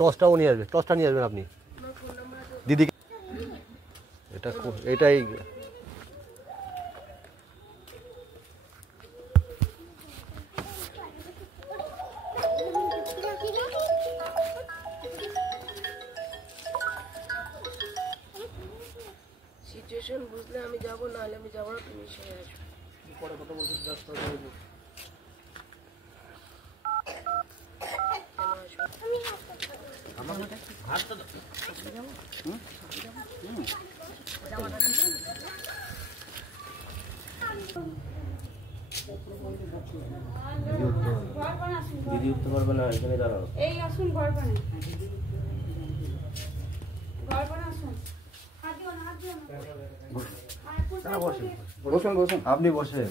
টসটাও নিয়ে আসবে, টসটা নিয়ে আসবেন আপনি দিদিকে। এটাই সিচুয়েশন বুঝলে আমি যাবো, নাহলে আমি যাবো না, তুমি সেরে আসবে। পরে কথা বলছি, দিদি উঠতে পারবে না, এখানে দাঁড়াও। এই আসুন ঘর বানান, ঘর বানান আসুন। বসুন বসুন, আপনি বসেন।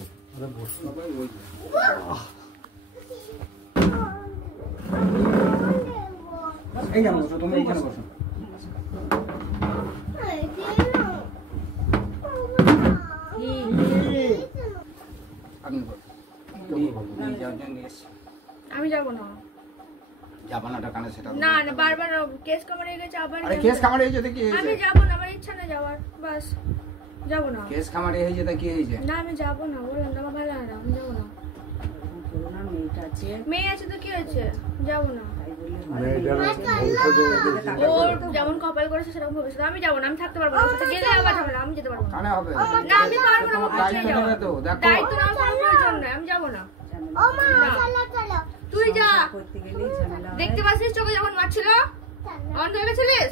এইখানে বসো, তুমি এইখানে বসো। আমি যাবো না, যাবা না কানে সেটা না না, বারবার কেস কামারে গেছে আবার। আরে কেস খামারে হয়ে যেতে কি হয়েছে? আমি যাবো না, আমার ইচ্ছা না যাওয়ার, বাস যাবো না। কেস খামারে হয়ে যেতে কি হয়েছে? না আমি যাবো না, বললাম তো আমার ভালো লাগে না, আমি যাবো না। মেয়ে আছে তো কি হয়েছে, যাবো না। ওর যেমন কপাল করেছে সেরকম ভবিষ্যৎ, আমি যাবো না, আমি থাকতে পারবো না। গেলে আবার ঝামেলা, আমি যেতে পারবো না। কানে হবে না আমি পারবো না, দায়িত্ব নেবে তো, দেখো দায়িত্ব না আমার প্রয়োজন নাই, আমি যাবো না। তুই যা, দেখতে পাচ্ছিস চোখে যখন মারছিল অন্ধ হয়ে গেছিলিস।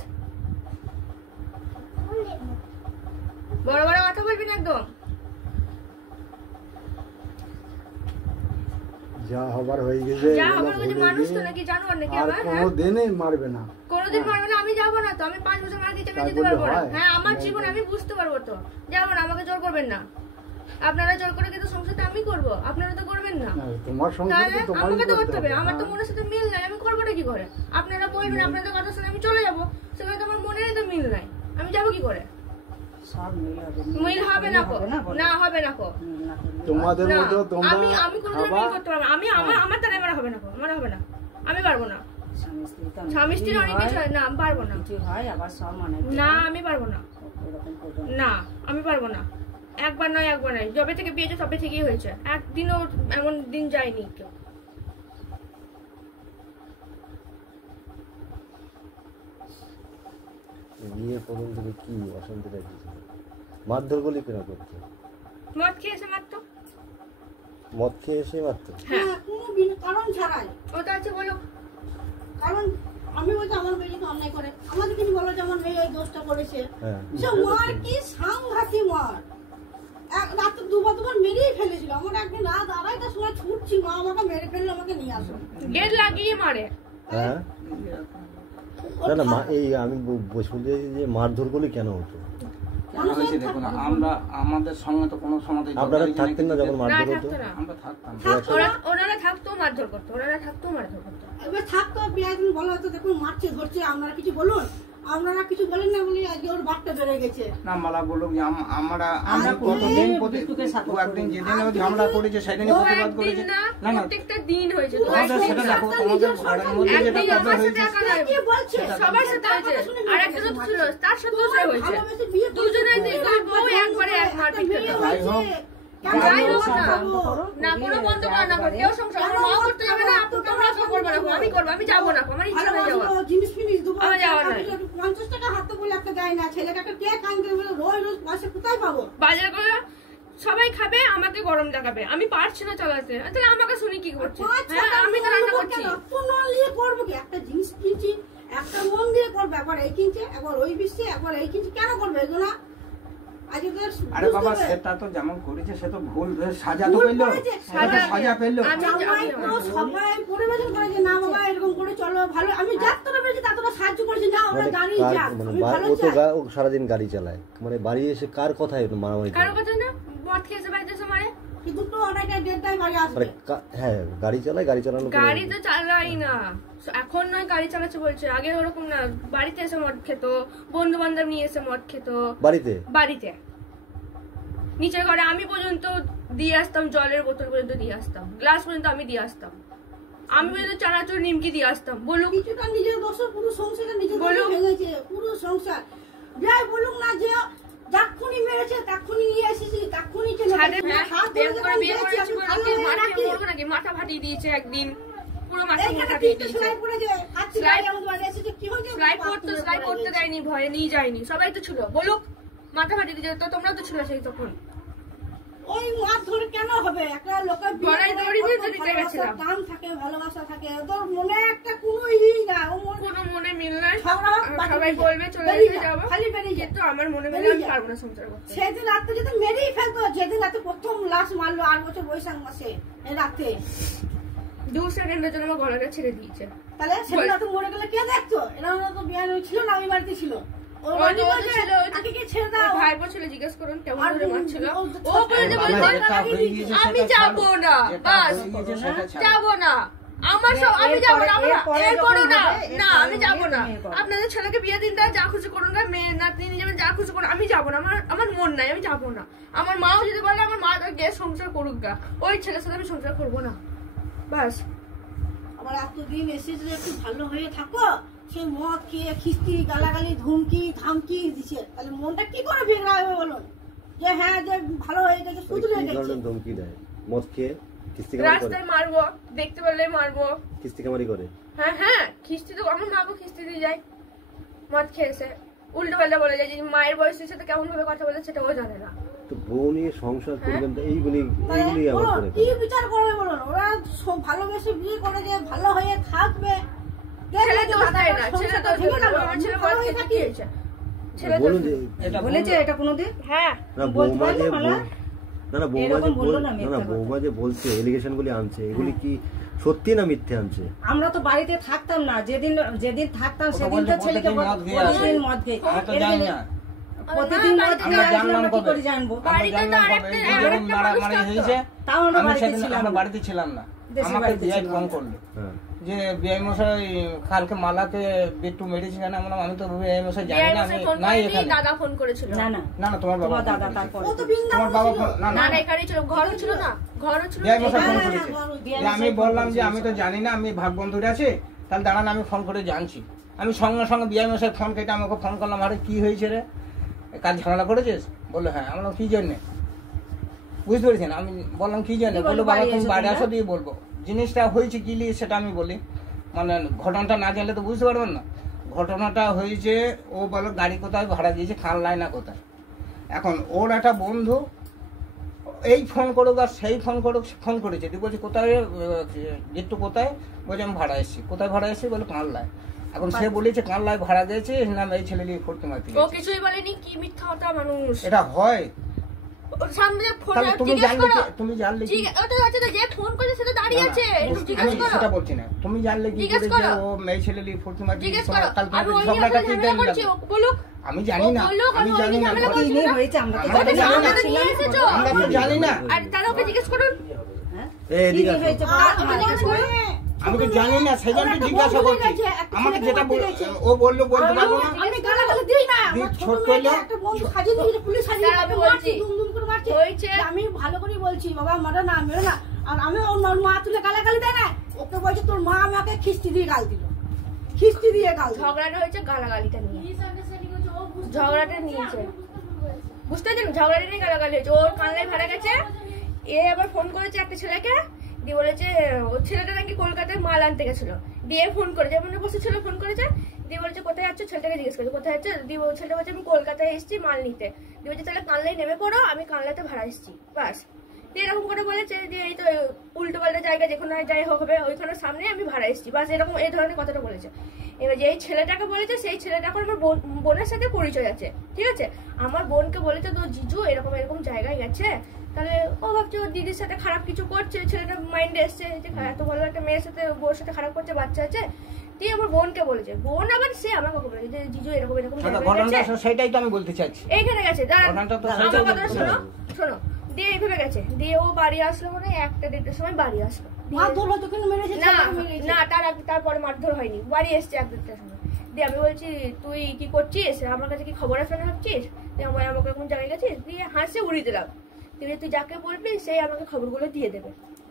বড় বড় কথা বলবি না একদম। যা হবার হয়ে গেছে, যা হবার হয়ে গেছে, মানুষ তো নাকি জানোয়ার নাকি আর আমার? কোনোদিনই মারবে না, কোনোদিন মারবে না, আমি যাবো না তো। আমি 5 বছর মার দিতে যেতে পারবো না। হ্যাঁ আমার জীবন আমি বুঝতে পারবো তো, যাবো না, আমাকে জোর করবেন না। আপনারা জোর করে কিন্তু সংসারটা আমি করবো, আপনারা তো করবেন না। তোমার সংসার তাহলে তো তোমারই আমাকে তো করতে করতে হবে, হবে। আমার তো মনের সাথে মিল নাই, আমি করবোটা কি করে? আপনারা বলবেন, আপনাদের কথা শুনে আমি চলে যাবো, সেখানে তো আমার মনেরই তো মিল নাই, আমি যাবো কি করে? মিল হবে না কো, না হবে না কো। তোমাদের মতো তোমরা আমি কোনোদিন মিল করতে পারবো না। আমি আমার দ্বারা আমার হবে না কো, আমার হবে না, আমি পারবো না। স্বামী স্ত্রীর অনেক কিছু হয়, না আমি পারবো না, না আমি পারবো না, না আমি পারবো না। একবার নয় একবার নয়, যবে থেকে বিয়েছে তবে থেকেই হয়েছে, একদিনও এমন দিন যায়নি কেউ। বিয়ের প্রথম থেকে কি অশান্তিটা কি ছিল? মারধর বলি কেন করতো? মদ খেয়ে এসে মারতো। মদ খেয়ে এসে মারতো? হ্যাঁ কোনো বিনা কারণ ছাড়াই। ওটা আছে বলো, কারণ আমি বলছি আমার মেয়ে তো অন্যায় করে, আমাকে কিছু বলো যে আমার মেয়ে এই দোষটা করেছে। হ্যাঁ সে মার কি সাংঘাতিক মার, রাতে দুবার মেরেই ফেলেছিল। আমার একদিন রাত 2:30টার সময় ছুটছি, মা আমাকে মেরে ফেললে, আমাকে নিয়ে আসো। গেট লাগিয়ে মারে। হ্যাঁ না না, এই আমি বলতে চাইছি যে মারধর গুলি কেন হতো? দেখুন আমরা আমাদের সঙ্গে তো কোনো সময় আপনারা থাকতেন না যখন না মারধর হতো? থাকতো না, আমরা থাকতাম। ওনারা থাকতো মারধর করতো, ওনারা থাকতো মারধর করতো। এবার থাকতো, একদিন বলা হতো দেখুন মারছে ধরছে, আপনারা কিছু বলুন। আপনারা কিছু বলেন না বলে আজকে ওর বাপটা বেড়ে গেছে। না মালা বললো যে আমরা কতদিন একদিন যেদিন ঝামেলা করেছে সেদিনই প্রতিবাদ করেছে। না না প্রত্যেকটা দিন হয়েছে, সেটা দেখো, তোমাদের ঘরের মধ্যে যেটা কথা হয়েছে সবার সাথে হয়েছে, আর একটা তো ছিল তার সাথেও হয়েছে, দুজনে দুই বউ একবারে এক মারপিট করতো। যাই হোক, যাই হোক না, না কোনো বন্ধ করা না, কেউ সংসার আমার মা করতে যাবে না, তোমরা কেউ করবে না, আমি করবো, আমি যাবো না, আমার ইচ্ছা নেই যাওয়া। জিনিস ফিনিস দেবো, আমার যাওয়া নাই। 50 টাকা হাতে বলে একটা দেয় না, ছেলেটাকে একটা কেক আনতে বলে রোজ রোজ পয়সা কোথায় পাবো? বাজার করে সবাই খাবে, আমাকে গরম দেখাবে, আমি পারছি না চালাতে, তাহলে আমাকে শুনি কি করছে? হ্যাঁ আমি তো রান্না করছি, মন দিয়ে করবো কি? একটা জিনিস কিনছি, একটা মন দিয়ে করবো, একবার এই কিনছে, একবার ওই বিশছে, একবার এই কিনছে, কেন করবে এগুলো? আরে বাবা সেটা তো যেমন করেছে সে তো ভুল, সাজা তো পেলো, সাজা পেলো। সবাই পরিবেশন করে যে না বাবা এরকম করে চলো ভালো, আমি যতটা পেরেছি ততটা সাহায্য করেছি, না ওরা দাঁড়িয়ে যাক, আমি ভালো চাই। ও সারাদিন গাড়ি চালায়, মানে বাড়ি এসে কার কথায় মারামারি? কারো কথা না, মদ খেয়েছে বাড়িতে এসে মারে। দুটো অনেকটা 1:30টায় বাড়ি আসবে। হ্যাঁ গাড়ি চালায়, গাড়ি চালানো গাড়ি তো চালাই না, এখন নয় গাড়ি চালাচ্ছে বলছে, আগে ওরকম না, বাড়িতে এসে মদ খেত, বন্ধু বান্ধব নিয়ে এসে মদ খেত বাড়িতে নিচের ঘরে। আমি পর্যন্ত দিয়ে আসতাম, জলের বোতল পর্যন্ত দিয়ে আসতাম, গ্লাস পর্যন্ত আমি দিয়ে আসতাম। আমি বলে চানাচুর নিমকি দিয়ে আসতাম। বলুক কিছুটা নিজের দোষ, পুরো সংসারটা নিজের দোষে ভেঙেছে, পুরো সংসার। যাই বলুক না যে যাক্ষুনি মেরেছে তাক্ষুনি নিয়ে এসেছি, তাক্ষুনি চলে নাকি মাথা ফাটিয়ে দিয়েছে একদিন, পুরো মাথা সেলাই করতে দেয়নি, ভয়ে নিয়ে যায়নি, সবাই তো ছিল। বলুক মাথা ফাটিয়ে দিয়েছে, তো তোমরা তো ছিল সেই তখন। ওই মার ধরে কেন হবে? একটা লোকের দাম থাকে, ভালোবাসা থাকে, তোর মনে একটা কোনো ইই না, কোনো মনে মিল নাই। সবাই বলবে চলে যাবো, খালি বেরিয়ে যেত। আমার মনে মিলে আমি পারবো না সংসার করতে। সেদিন রাতে যদি মেরেই ফেলতো, যেদিন রাতে প্রথম লাশ মারলো 8 বছর বৈশাখ মাসে রাতে, 2 সেকেন্ডের জন্য আমার গলাটা ছেড়ে দিয়েছে। তাহলে সেদিন রাতে মরে গেলে কে দেখতো? এরা তো বিয়ে ছিল না, আমি বাড়িতে ছিল। ভাইপো ছিল, জিজ্ঞেস করুন কেমন করে মারছিল। ও আমি যাবো না, বাস যাবো না, আমার সব আমি যাবো না, এরপরও না, না আমি যাবো না। আপনাদের ছেলেকে বিয়ে দিন, যা খুশি করুন না, মেয়ের নাতনি যাবেন, যা খুশি করুন, আমি যাবো না। আমার মন নাই, আমি যাবো না। আমার মাও যদি বলে আমার মা গিয়ে সংসার করুক গা, ওই ছেলের সাথে আমি সংসার করবো না, বাস। আবার এতদিন এসে যদি একটু ভালো হয়ে থাকো, সে মদ খেয়ে খিস্তি গালাগালি ধমকি ধামকি দিচ্ছে, তাহলে মনটা কি করে ভেঙে হবে বলুন? যে হ্যাঁ যে ভালো হয়ে গেছে, শুধরে গেছে। ধমকি দেয় মদ খেয়ে, রাস্তায় মারবো, দেখতে পেলে মারবো, কিস্তি কামারি করে। হ্যাঁ হ্যাঁ, খিস্তি তো আমার মাকে খিস্তি দিয়ে যায় মদ খেয়েছে, উল্টো পাল্টা বলে যায়। যে মায়ের বয়সের সাথে কেমন ভাবে কথা বলে সেটাও জানে না। তো বউ নিয়ে সংসার করবেন, এইগুলি আবার করে কি বিচার করবে বলুন? ওরা ভালোবেসে বিয়ে করে যে ভালো হয়ে থাকবে, ছেলে দোষ দেয় না, ছেলে দোষ দেয় না। আমার ছেলে মদ খেতে কি হয়েছে? ছেলে দোষ বলেছে এটা কোনোদিন? হ্যাঁ না, বৌমা যে বৌমা যে বলছে, এলিগেশন গুলি আনছে, এগুলি কি সত্যি না মিথ্যে আনছে? আমরা তো বাড়িতে থাকতাম না, যেদিন থাকতাম সেদিন তো ছেলেকে প্রতিদিন মদ খেয়ে, প্রতিদিন মদ খেয়ে আমরা কি করে জানবো? বাড়িতে তো মারামারি হয়েছে, তাও আমরা বাড়িতে ছিলাম না। আমাকে বিআই ফোন করলো যে বিআই মশাই কালকে মালাকে বিট্টু মেরেছে কেন? আমি তো বিআই মশাই জানি না, আমি নাই এখানে। দাদা ফোন করেছিল। না না না না, তোমার বাবা দাদা, তারপর তোমার বাবা না না এখানেই ছিল, ঘরও ছিল না, ঘরও ছিল। বিআই মশাই ফোন করেছে, আমি বললাম যে আমি তো জানি না, আমি ভাগ বন্ধুরা আছে, তাহলে দাঁড়ান আমি ফোন করে জানছি। আমি সঙ্গে সঙ্গে বিআই মশাই ফোন কেটে আমাকে ফোন করলাম, আরে কি হয়েছে রে, কাজ ঝামেলা করেছিস? বললো হ্যাঁ। আমরা কি জন্যে, বুঝতে পেরেছেন? আমি বললাম কি জন্যে? বললো বাবা তুমি বাড়ি আসো দিয়ে বলবো। জিনিসটা হয়েছে কি নিয়ে সেটা আমি বলি, মানে ঘটনাটা না জানলে তো বুঝতে পারবেন না। ঘটনাটা হয়েছে, ও বলো গাড়ি কোথায় ভাড়া দিয়েছে, খানলায় না কোথায়। এখন ওর একটা বন্ধু এই ফোন করুক আর সেই ফোন করুক, ফোন করেছে, তুই বলছি কোথায় একটু কোথায়? বলছি আমি ভাড়া এসেছি। কোথায় ভাড়া এসেছি? বলে কানলায়। এখন সে বলেছে কানলায় ভাড়া গেছে, নাম এই ছেলে নিয়ে ফুটতে মারতে। ও কিছুই বলেনি, কি মিথ্যা কথা মানুষ। এটা হয় সামনে ফোন তুমি জানলে কি? যে ফোন করেছে সেটা দাঁড়িয়ে আছে, জিজ্ঞেস করো। সেটা বলছি না, তুমি জানলে কি করে যে ও মেয়ে ছেলে নিয়ে ফুটতে মারতে? ঝগড়াটা কি দেন? বলুক আমি জানি না, আমি জানি না কি নিয়ে হয়েছে আমরা তো জানি না। আর তারা ওকে জিজ্ঞেস করুন, এদিকে আমি তো জানি না, সেই জন্য জিজ্ঞাসা করছি। আমাকে যেটা ও বললো বলতে পারবো না। আমি গালাগালি দিই না, ছোট একটা বন্ধু সাজিয়ে দিয়েছে, পুলিশ সাজিয়ে দিয়েছে, দুমদুম করে মারছে। আমি ভালো করে বলছি বাবা মারো না, মেরো না। আর আমি ওর মা তুলে গালাগালি দেয় না, ওকে বলছে তোর মা আমাকে খিস্তি দিয়ে গাল দিল, খিস্তি দিয়ে গাল। ঝগড়াটা হয়েছে গালাগালিটা নিয়ে, ঝগড়াটা নিয়েছে, বুঝতে পারছেন? ঝগড়াটা নিয়ে গালাগালি হয়েছে। ওর কানলায় ভাড়া গেছে, এ আবার ফোন করেছে একটা ছেলেকে, দিয়ে বলেছে ও ছেলেটা নাকি কলকাতায় মাল আনতে গেছিল। দিয়ে ফোন করেছে, এমন বসেছিল, ফোন করেছে, দিয়ে বলেছে কোথায় যাচ্ছ? ছেলেটাকে জিজ্ঞেস করেছে কোথায় যাচ্ছে, দিয়ে ছেলেটা বলছে আমি কলকাতায় এসেছি মাল নিতে। দিয়ে বলছে তাহলে কানলায় নেমে পড়ো, আমি কানলাতে ভাড়া এসেছি, বাস। দিয়ে এরকম করে বলেছে যে এই তো উল্টো পাল্টা জায়গা যেখানে যাই হবে ওইখানে সামনে আমি ভাড়া এসেছি, বাস। এরকম এই ধরনের কথাটা বলেছে। এবার যে এই ছেলেটাকে বলেছে, সেই ছেলেটা এখন আমার বোনের সাথে পরিচয় আছে, ঠিক আছে? আমার বোনকে বলেছে তো জিজু এরকম এরকম জায়গায় গেছে, তাহলে ও ভাবছে ওর দিদির সাথে খারাপ কিছু করছে, ছেলেটা মাইন্ডে এসছে যে এত ভালো একটা মেয়ের সাথে বউর সাথে খারাপ করছে, বাচ্চা আছে। দিয়ে আমার বোনকে বলেছে, বোন আবার সে আমাকে বলেছে যে জিজু এরকম এরকম সেটাই তো আমি বলতে চাইছি। এইখানে গেছে, আমার কথা শোনো শোনো। দিয়ে এইভাবে গেছে, দিয়ে ও বাড়ি আসলো মানে 1টা-1:30টার সময় বাড়ি আসলো। না তারপরে মারধর হয়নি, বাড়ি এসছে 1-1:30টার সময়। দিয়ে আমি বলছি তুই কি করছিস, আমার কাছে কি খবর আসবে না ভাবছিস? দিয়ে আমাকে এরকম জায়গায় গেছিস? দিয়ে হাসে উড়িয়ে দিলাম। তুই যাকে বলবি সেই আমাকে খবরগুলো দিয়ে দেবে।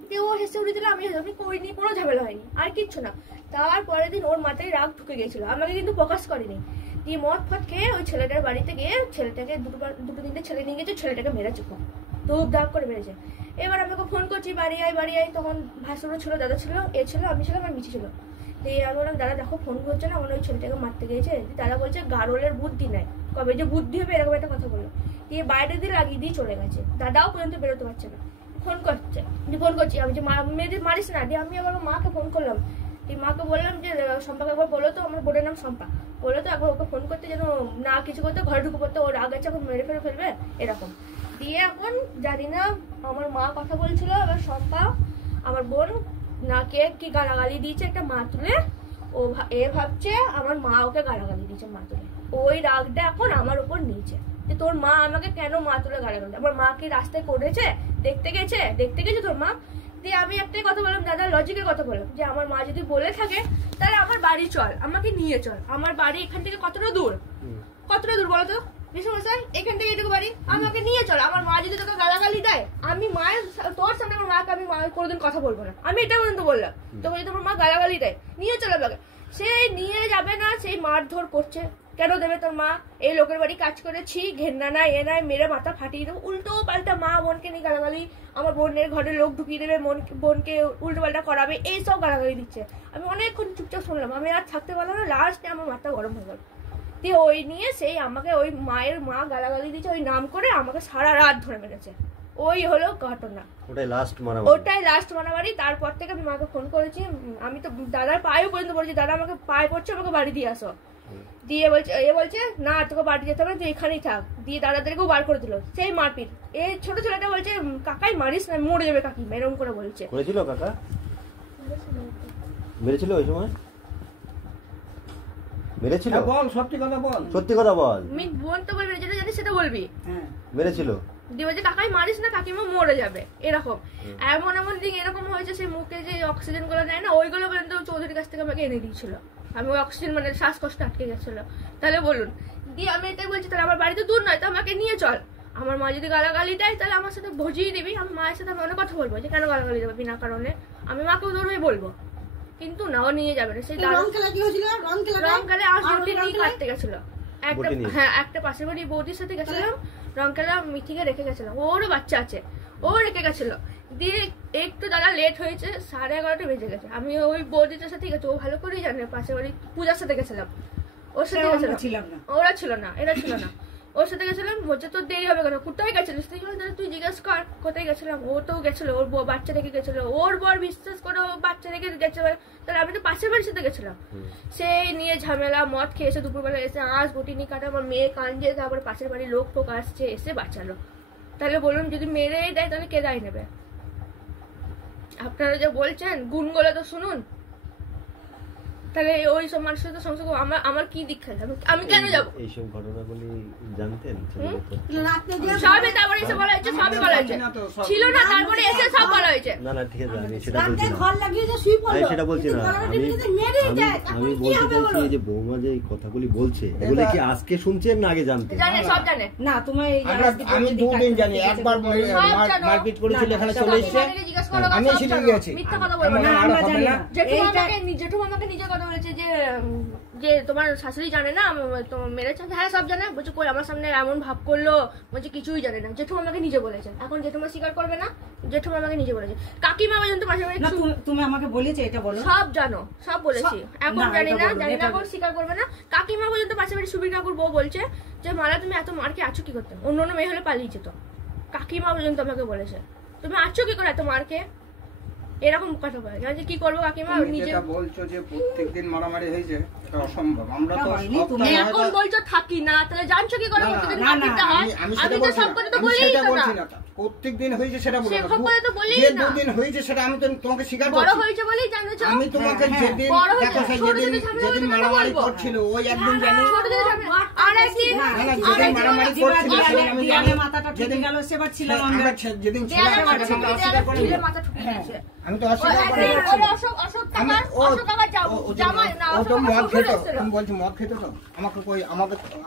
দিয়ে ও হেসে উঠে দিল, আমি করিনি, কোনো ঝামেলা হয়নি, আর কিচ্ছু না। তারপরের দিন ওর মাথায় রাগ ঢুকে গেছিল, আমাকে কিন্তু প্রকাশ করেনি। দিয়ে মদ ফট খেয়ে ওই ছেলেটার বাড়িতে গিয়ে ছেলেটাকে দুটো তিনটে ছেলে নিয়ে গেছে, ছেলেটাকে মেরেছে, খুব ধূপ ধাপ করে মেরেছে। এবার আমাকে ফোন করছি, বাড়ি আয়। তখন ভাসুরও ছিল, দাদা ছিল, এ ছিল, আমি ছিলাম, আর মিছি ছিল। দিয়ে আমি বললাম, দাদা দেখো ফোন করছে না, আমার ওই ছেলেটাকে মারতে গিয়েছে। দাদা বলছে গারোলের বুদ্ধি নাই, কবে যে বুদ্ধি হবে এরকম একটা কথা বললো। দিয়ে বাইরে দিয়ে লাগিয়ে দিয়ে চলে গেছে, দাদাও পর্যন্ত বেরোতে পারছে না। ফোন করছি আমি যে মেয়েদের মারিস না। দিয়ে আমি আমার মাকে ফোন করলাম, দিয়ে মাকে বললাম যে শম্পাকে একবার বলো তো, আমার বোনের নাম শম্পা, বলো তো একবার ওকে ফোন করতে, যেন না কিছু করতে, ঘরে ঢুকে পড়তে, ওর রাগ আছে এখন মেরে ফেলবে এরকম। দিয়ে এখন জানি না আমার মা কথা বলছিল, এবার শম্পা আমার বোন নাকে কি গালাগালি দিয়েছে একটা মা তুলে, ও ভাবছে আমার মা ওকে গালাগালি দিয়েছে মা তুলে। ওই রাগটা এখন আমার উপর নিয়েছে যে তোর মা আমাকে কেন মা তুলে গালাগালি। আমার মা কি রাস্তায় করেছে, দেখতে গেছে তোর মা। দিয়ে আমি একটাই কথা বললাম, দাদা লজিকের কথা বললাম যে আমার মা যদি বলে থাকে তাহলে আমার বাড়ি চল, আমাকে নিয়ে চল। আমার বাড়ি এখান থেকে কতটা দূর বলো তো বিশ্বমশাই, এখান থেকে এটুকু বাড়ি, আমাকে নিয়ে চল। আমার মা যদি তোকে গালাগালি দেয়, আমি মায়ের তোর সামনে আমার মাকে আমি মায়ের কোনোদিন কথা বলবো না, আমি এটা পর্যন্ত বললাম। তখন যদি আমার মা গালাগালি দেয়, নিয়ে চল আমাকে। সেই নিয়ে যাবে না, সেই মারধর করছে। কেন দেবে তোর মা? এই লোকের বাড়ি কাজ করেছি, ঘেন্না নাই এ নাই, মেরে মাথা ফাটিয়ে দেবো। উল্টো পাল্টা মা বোনকে নিয়ে গালাগালি, আমার বোনের ঘরে লোক ঢুকিয়ে দেবে, বোনকে উল্টো পাল্টা করাবে, এইসব গালাগালি দিচ্ছে। আমি অনেকক্ষণ চুপচাপ শুনলাম, আমি আর থাকতে পারলাম না, লাস্টে আমার মাথা গরম হয়ে গেল। দিয়ে ওই নিয়ে সেই আমাকে ওই মায়ের মা গালাগালি দিচ্ছে, ওই নাম করে আমাকে সারা রাত ধরে মেরেছে। ওই হলো ঘটনা, ওটাই লাস্ট মারামারি। তারপর থেকে আমি মাকে ফোন করেছি, আমি তো দাদার পায়ে পর্যন্ত বলেছি, দাদা আমাকে পায়ে পড়ছে, আমাকে বাড়ি দিয়ে আসো। দিয়ে বলছে না তোকে বাড়ি যেতে হবে না, তুই এখানেই থাক। দিয়ে দাদাদেরকেও বার করে দিল, সেই মারপিট। এই ছোট ছেলেটা বলছে কাকাই মারিস না, মরে যাবে কাকি, এরকম করে বলছে। কাকা মেরেছিল ওই সময়, মেরেছিল? বল সত্যি কথা বল, সত্যি কথা বল। আমি বোন তো বলবি, যেটা জানিস সেটা বলবি। মেরেছিল? দিয়ে বলছে কাকাই মারিস না, কাকিমা মরে যাবে, এরকম। এমন দিন এরকম হয়েছে, সেই মুখে যে অক্সিজেন গুলো নেয় না, ওইগুলো পর্যন্ত চৌধুরীর কাছ থেকে আমাকে এনে দিয়েছিল। আমি ওই অক্সিজেন মানে শ্বাসকষ্ট আটকে গেছিল। তাহলে বলুন, দিয়ে আমি এটাই বলছি, তাহলে আমার বাড়িতে দূর নয়, তো আমাকে নিয়ে চল। আমার মা যদি গালাগালি দেয় তাহলে আমার সাথে ভজিয়ে দিবি, আমি মায়ের সাথে আমি অনেক কথা বলবো যে কেন গালাগালি দেবে বিনা কারণে, আমি মাকেও দূর হয়ে বলবো। কিন্তু না, ও নিয়ে যাবে না। সেই রং খেলে কাটতে গেছিল, হ্যাঁ একটা পাশের বাড়ি বৌদির সাথে গেছিলাম, রং খেলা মিঠিকে রেখে গেছিলাম, ওরও বাচ্চা আছে, ও রেখে গেছিল। দিয়ে একটু দাদা লেট হয়েছে, 11:30 বেজে গেছে। আমি ওই বৌদিটার সাথে গেছি, ও ভালো করেই জানে, পাশের বাড়ি পূজার সাথে গেছিলাম, ওর সাথে গেছিলাম, ওরা ছিল না, এরা ছিল না, ওর সাথে গেছিলাম। বলছে তোর দেরি হবে কেন, কোথায় গেছিলিস তুই? তুই জিজ্ঞেস কর কোথায় গেছিলাম। ও তো গেছিল, ওর বাচ্চা রেখে গেছিল, ওর বর বিশ্বাস করে ও বাচ্চা রেখে গেছে, তাহলে আমি তো পাশের বাড়ির সাথে গেছিলাম। সেই নিয়ে ঝামেলা, মদ খেয়ে এসে দুপুরবেলা এসে আঁশ বটিনি কাটা, আমার মেয়ে কাঁদছে, তারপরে পাশের বাড়ির লোক ফোক আসছে, এসে বাঁচালো। তাহলে বলুন, যদি মেরে দেয় তাহলে কে দায় নেবে? আপনারা যে বলছেন গুণগুলো তো শুনুন, তাহলে ওই সব মানুষের সাথে সংসর্গ আমার কি দীক্ষা, আমি কেন যাবো? এইসব ঘটনাগুলি জানতেন? সবই তারপরে এসে বলা হয়েছে, সবই বলা হয়েছে, ছিল না তারপরে এসে সব বলা হয়েছে। না না ঠিক আছে, আমি সেটা বলছি না, সেটা বলছি না, আমি বলতে চাইছি যে বৌমা যে কথাগুলি বলছে এগুলো কি আজকে শুনছেন না আগে জানতেন? জানে, সব জানে। না তুমি আমি দুদিন জানি, একবার মারপিট করেছিল, এখানে চলে এসেছে, আমি সেদিন গেছি। মিথ্যা কথা বলবো না, আমরা জানি না। জেঠু আমাকে নিজে কথা বলেছে যে তোমার শাশুড়ি জানে না তোমার মেরেছে। হ্যাঁ সব জানে। বলছে কই আমার সামনে এমন ভাব করলো, বলছে কিছুই জানে না। জেঠু আমাকে নিজে বলেছেন, এখন জেঠুমা স্বীকার করবে না, জেঠুমা আমাকে নিজে বলেছে। কাকিমা পর্যন্ত পাশে তুমি আমাকে বলেছে এটা বলো, সব জানো, সব বলেছি, এখন জানি না এখন স্বীকার করবে না। কাকিমা পর্যন্ত পাশে বাড়ি সুবীর কাকুর বউ বলছে যে মালা তুমি এত মারকে আছো কি করতে, অন্য অন্য মেয়ে হলে পালিয়ে যেত। কাকিমা পর্যন্ত আমাকে বলেছে তুমি আছো কি করে এত মারকে, এরকম কথা বলে। জানছি কি করবো কাকিমা, নিজে বলছো যে প্রত্যেকদিন মারামারি হয়েছে, এটা অসম্ভব। আমরা তো এখন বলছো থাকি না, তাহলে জানছো কি করে প্রত্যেকদিন মারতে হয়? আমি তো সব কথা তো বলেই না, প্রত্যেকদিন হয়েছে সেটা বলি না, তো বলেই যে না, দুদিন হয়েছে সেটা আমি তো তোমাকে স্বীকার করছি। বড় হয়েছে বলেই জানোছো। আমি তোমাকে যেদিন দেখো যেদিন মারামারি করছিল ওই একদিন জানি, আর একদিন যেদিন মারামারি করছিল সেদিন আমি জানি, মাথাটা ঠুকে গেল সেবার ছিলাম আমরা যেদিন ছিলাম সেটা আমরা অস্বীকার করিনি। দিয়েছে। আমি তো অস্বীকার করে যাচ্ছি না। ও তো মদ খেতো, তুমি বলছি মদ খেতো তো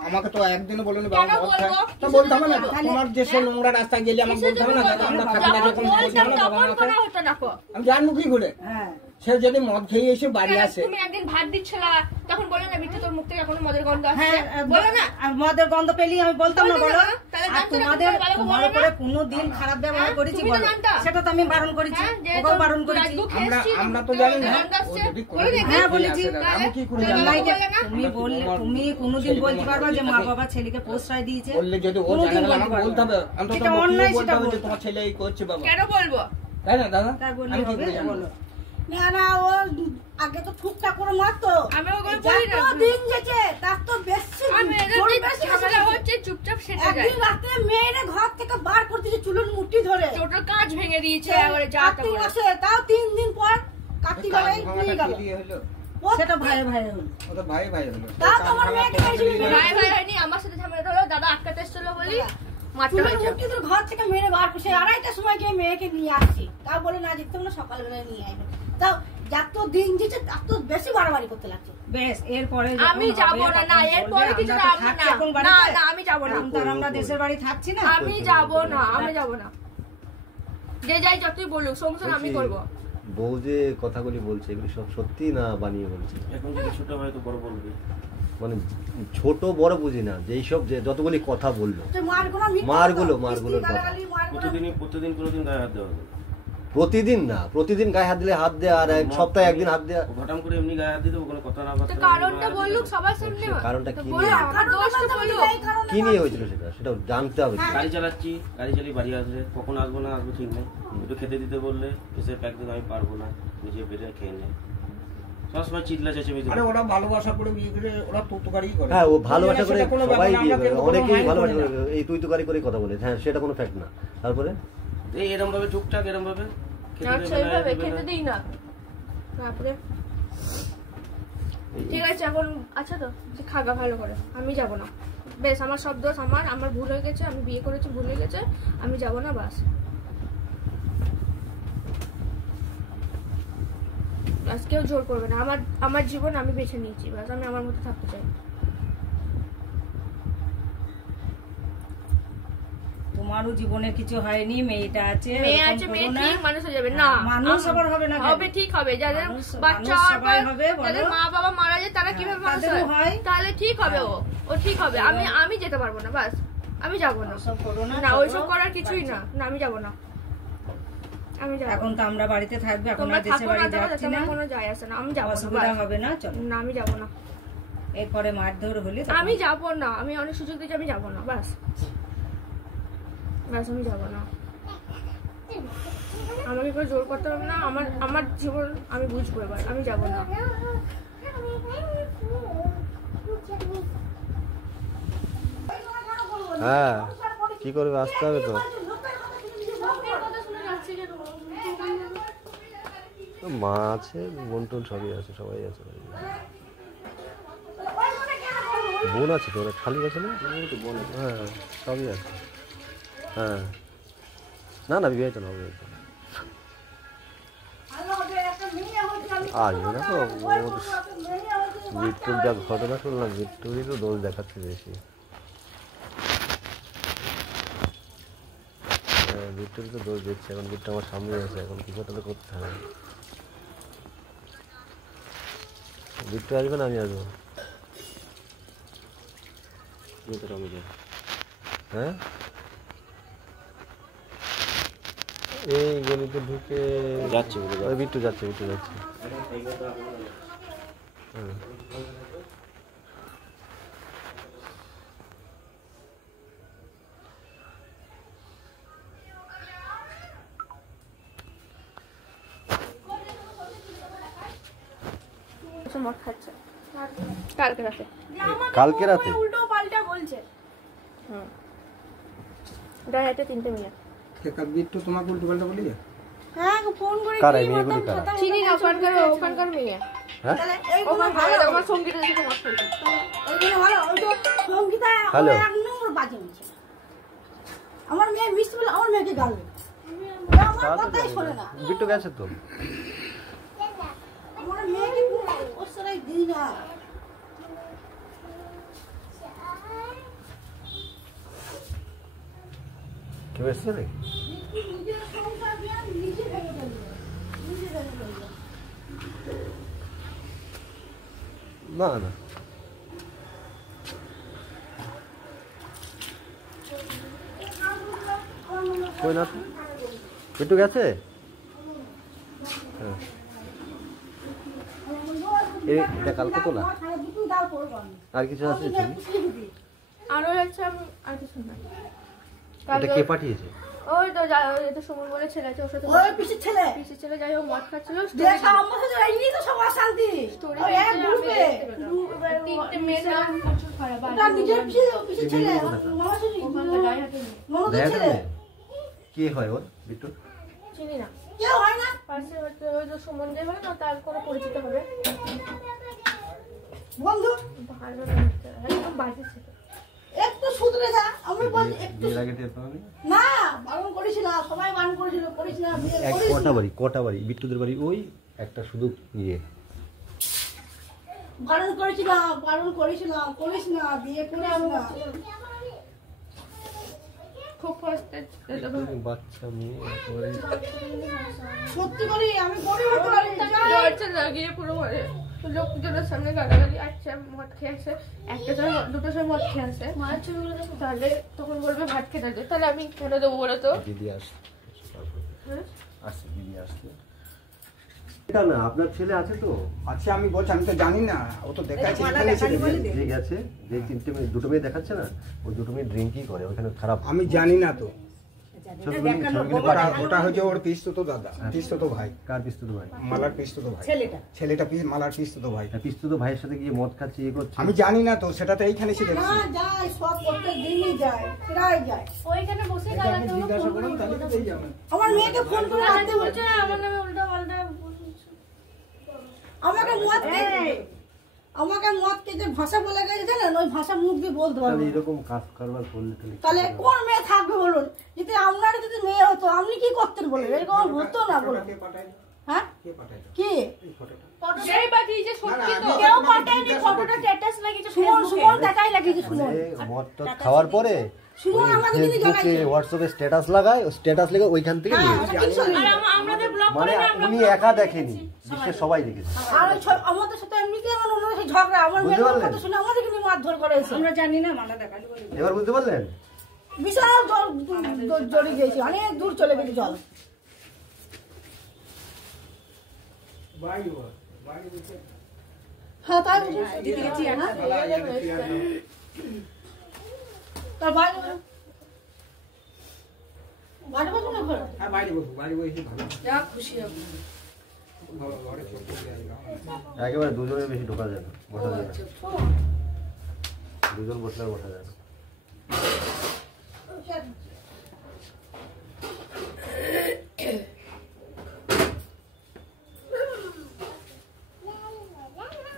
আমাকে তো একদিনও বলোনি বাবা মদ খায়, তো বলতে হবে না তোমার যে সে নোংরা রাস্তায় গেলে আমাকে বলতে হবে না দাদা আমরা খাবো না, যখন বলতে হবে না বাবা আমাকে, আমি জানবো কি করে? সে যদি মদ খেয়ে এসে বাড়ি আসে, তুমি একদিন ভাত দিচ্ছিলা তখন বলে না বিট্টু তোর মুখ থেকে এখনো মদের গন্ধ আসছে, বলে না মদের গন্ধ পেলি আমি বলতাম না বলো? আর তোমার উপরে কোনোদিন খারাপ ব্যবহার করেছি বলো? সেটা তো আমি বারণ করেছি, ওকেও বারণ করেছি। আমরা তো জানি না হ্যাঁ বলেছি। আমি কি করে জানবো? তুমি কোনোদিন বলতে পারবা যে মা বাবা ছেলেকে প্রশ্রয় দিয়েছে? বললে যদি ও জানে না আমাকে বলতে হবে, অন্তত বলতে হবে যে তোমার ছেলে এই করছে বাবা। কেন বলবো? তাই না দাদা? আমি কি করে জানবো? না না ও আগে তো ঠুকঠাক করে মারতো, আমি ওকে বলি না দিন যেছে তার তো বেশি আমি এদের ঝামেলা হচ্ছে চুপচাপ সেটা যায়। একদিন রাতে মেয়েরে ঘর থেকে বার করতে যে চুলের মুঠি ধরে টোটাল কাজ ভেঙে দিয়েছে একবারে যা তা করে। আসে তাও 3 দিন পর কার্তিক ভাই নিয়ে গেল। সেটা ভাই ভাই হলো, ও তো ভাই ভাই হলো। তাও তোমার মেয়েকে ভাই ভাই হয়নি, আমার সাথে ঝামেলা হলো, দাদা আটকাতে এসেছিল বলি মারতে হয়েছে। কিন্তু ঘর থেকে মেরে বার করছে, 2:30টার সময় গিয়ে মেয়েকে নিয়ে আসছি, তাও বলে না যেতে না সকালবেলা নিয়ে আসবে। তাও যত দিন যেছে তত বেশি বাড়াবাড়ি করতে লাগছে। বেশ এরপরে আমি যাব না, না এরপরে কিছু না, না না আমি যাব না, আমরা দেশের বাড়ি থাকছি না, আমি যাব না, আমি যাব না। যে যাই যতই বলুক সংসার আমি করব। বউ যে কথাগুলি বলছে এগুলি সব সত্যি না বানিয়ে বলছে? এখন যদি ছোট হয় তো বড় বলবে, মানে ছোট বড় বুঝি না, যে এইসব যে যতগুলি কথা বললো মারগুলো প্রতিদিন কোনোদিন গায়ে হাত দেওয়া হবে? প্রতিদিন না, প্রতিদিন গায়ে হাত দিলে হাত দেয়া আর এক সপ্তাহে একদিন হাত দেয়া, ঘটাম করে এমনি গায়ে হাত দিতে কোনো কথা না তো কারণটা বলুক সবার সামনে। কারণটা কি কি নিয়ে হয়েছিল সেটা জানতে হবে। গাড়ি চালাচ্ছি, গাড়ি চালিয়ে বাড়ি আসবে, কখন আসবো না আসবো ঠিক নেই, একটু খেতে দিতে বললে এসে প্যাক দিতে আমি পারবো না, নিজে বেড়ে খেয়ে নেয়, সবসময় চিল্লা চেঁচেমেচি। আরে ওরা ভালোবাসা করে বিয়ে করে ওরা তুতুকারি করে। হ্যাঁ ও ভালোবাসা করে সবাই বিয়ে করে, অনেকেই ভালোবাসা করে এই তুই তুকারি করে কথা বলে। হ্যাঁ সেটা কোনো ফ্যাক্ট না। তারপরে এই এরকম ভাবে টুকটাক এরকম ভাবে খেতে দিই না, তারপরে ঠিক আছে এখন আচ্ছা তো খাগা ভালো করে, আমি যাব না। বেশ আমার সব দোষ, আমার ভুল হয়ে গেছে, আমি বিয়ে করেছি ভুল হয়ে গেছে, আমি যাব না বাস। কেউ জোর করবে না, আমার জীবন আমি বেছে নিয়েছি, বাস আমি আমার মতো থাকতে চাই। তোমারও জীবনে কিছু হয়নি, মেয়েটা আছে, মেয়ে আছে, মেয়ে ঠিক মানুষ হয়ে যাবে না, মানুষ আবার হবে না, হবে ঠিক হবে। যাদের বাচ্চা হবে, যাদের মা বাবা মারা যায় তারা কিভাবে মানুষ হয়, তাহলে ঠিক হবে, ও ঠিক হবে। আমি যেতে পারবো না, বাস আমি যাব না, না ওইসব করার কিছুই না, না আমি যাব না, আমি যাব। এখন তো আমরা বাড়িতে থাকবে, এখন আমরা দেশে বাড়ি যাচ্ছি না, কোনো যায় আসে না, আমি যাব না, অসুবিধা হবে না, চলো না আমি যাব না, এরপরে মারধর হলে আমি যাব না, আমি অনেক সুযোগ দিয়েছি, আমি যাব না, বাস বাস আমি যাব না। আমাকে কেউ জোর করতে হবে না, আমার জীবন আমি বুঝবো এবার, আমি যাব না। হ্যাঁ কি করবে, আসতে হবে তো। মা আছে, বোন টোন সবই আছে, সবাই আছে, বোন আছে তো, ওরা খালি আছে না? হ্যাঁ সবই আছে। হ্যাঁ না না বিবাহিত না, বিবাহিত আসবে না তো। মৃত্যুর যা ঘটনা শুনলাম, মৃত্যুরই তো দোষ দেখাচ্ছে বেশি। মৃত্যুরই তো দোষ দিচ্ছে, এখন মৃত্যু আমার সামনে আছে, এখন কিছু একটা তো করতে হবে। মৃত্যু আসবে না আমি আসবো? হ্যাঁ এই গলিতে ঢুকে যাচ্ছে, বিট্টু যাচ্ছে, বিট্টু যাচ্ছে। হ্যাঁ মদ খাচ্ছে কালকে রাতে, কালকে রাতে উল্টো পাল্টা বলছে। গায়ে হাতে 3টে মিনিট বিট্টু তোমাকে উল্টো পাল্টা বলি? হ্যাঁ ফোন করে চিনি না, ওখানকার মেয়ে। হ্যাঁ আমার সঙ্গীতা দেখে মদ খাচ্ছে। হ্যালো আমার মেয়ে মিষ্টি বলে আমার মেয়েকে গাল আমার কথাই শোনে না। বিট্টু গেছে তো। আমার মেয়েকে ওর সারাই দিই না। কেউ এসছে রে? নিজের সংসার জ্ঞান নিজে ভেঙে ফেলবে, নিজে ভেঙে ফেলবে। না না কই না বিট্টু গেছে? হ্যাঁ এটা কালকে তোলা আর কিছু আছে ছবি? আরো আছে আর কিছু না। এটা কে পাঠিয়েছে? ওই তো এটা সময় বলে ছেলে আছে ওর সাথে ওই পিসির ছেলে যাই হোক মদ খাচ্ছিল দেখ আমার সাথে রাইনি তো সব অশান্তি স্টোরি ওই এক গ্রুপে তিনটে মেয়েরা প্রচুর খারাপ ওটা নিজের পিসির ছেলে মামা ছেলে গায়ে হাতে ননদের ছেলে কে হয় ওর বিট্টু? চিনি না কেউ হয় না পাশে হচ্ছে ওই যে সুমন যে হয় না তার কোনো পরিচিত হবে বন্ধু ভালো একদম বাজে ছিল একটু শুধরে যা আমি বলি একটু বিয়ের আগে টের পাওনি? না বারণ করেছিল সবাই বারণ করেছিল করিস না বিয়ে এক করিস না। কটা বাড়ি বিট্টুদের বাড়ি ওই একটা শুধু ইয়ে বারণ করেছিলাম করিস না বিয়ে করিস না খুব কষ্টে বাচ্চা মেয়ে একেবারে সত্যি করি আমি গরিব হতে পারি দরজা লাগিয়ে পুরো ঘরে লোকজনের সামনে গালাগালি আচ্ছা মদ খেয়ে আসে একটা সময় দুটো সময় মদ খেয়ে আসে মায়ের ছবিগুলো দেখো তাহলে তখন বলবে ভাত খেতে দে তাহলে আমি কেন দেবো বলে তো দিদি আসছে দিদি আসছে এটা না আপনার ছেলে আছে তো? আচ্ছা আমি বলছি আমি তো জানি না ও তো দেখাচ্ছে যে গেছে যে তিনটে মেয়ে দুটো মেয়ে দেখাচ্ছে না ওই দুটো মেয়ে ড্রিঙ্কই করে ওখানে খারাপ আমি জানি না তো ছবিগুলি ওটা হচ্ছে ওর পিস্তত দাদা পিস্তত ভাই কার পিস্তুত ভাই? মালার পিস্তত ভাই ছেলেটা মালার পিস্তত ভাই পিস্তুত ভাইয়ের সাথে গিয়ে মদ খাচ্ছে ইয়ে করছে আমি জানি না তো সেটা তো এইখানে এসে দেখছি না যায় সব প্রত্যেক দিনই যায় প্রায় যায় ওইখানে বসে গালাতে জিজ্ঞাসা করুন তাহলে তো পেয়ে যাবেন আমার মেয়েকে ফোন করে রাখতে বলছে বলছে আমার নামে উল্টা পাল্টা আমাকে মদ কে যে ভাষা বলে গেছে জানেন ওই ভাষা মুখ দিয়ে বলতে পারবে এরকম কাজ কারবার করলে তাহলে কোন মেয়ে থাকবে বলুন যদি আপনার যদি মেয়ে হতো আপনি কি করতেন বলে এরকম হতো না বলুন হ্যাঁ কি সেই বাকিছে সত্যি তো কেউ পাঠায়নি ফটোটা স্ট্যাটাস লাগিয়েছে সুমন দেখাই লাগিয়েছে সুমন মদটা খাওয়ার পরে সুমন আমাকে যদি জানাই হোয়াটসঅ্যাপে স্ট্যাটাস লাগায় স্ট্যাটাস লেগে ওইখান থেকে নিয়ে আমাদের ব্লগ মানে উনি একা দেখেনি বিশ্বের সবাই দেখেছে আর আমাদের সাথে এমনি কি আমার অন্য সাথে ঝগড়া আমার মেয়ের কথা শুনে আমাদেরকে নিয়ে মারধর করেছে আমরা জানি না মানা দেখালি এবার বুঝতে পারলেন বিশাল জড়িয়ে গেছি অনেক দূর চলে গেছি জল হ্যাঁ তাই তার বাইরে বাইরে বসো না ঘরে বাইরে বসে ভালো যা খুশি হবে একেবারে দুজনের বেশি ঢোকা যায় না বসা যায় না দুজন বসলে বসা যায় না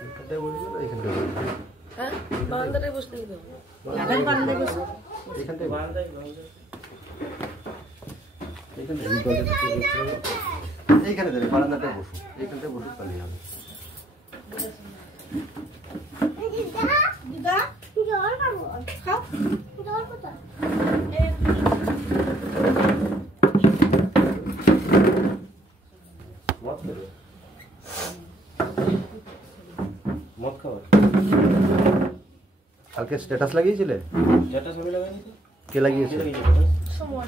এখানটায় বসবে না এখানটায় বসবে হ্যাঁ বারান্দাটায় বসতে দিতে হবে এখানটায় এইখানে দেবে বারান্দাটায় বসুন এইখানটায় বসুন তাহলেই হবে দিদা জল খাবো খাও জল কোথায় মদ খাওয়ার কালকে স্ট্যাটাস লাগিয়েছিলে? স্ট্যাটাস আমি লাগাইনি তো। কে লাগিয়েছে? সুমন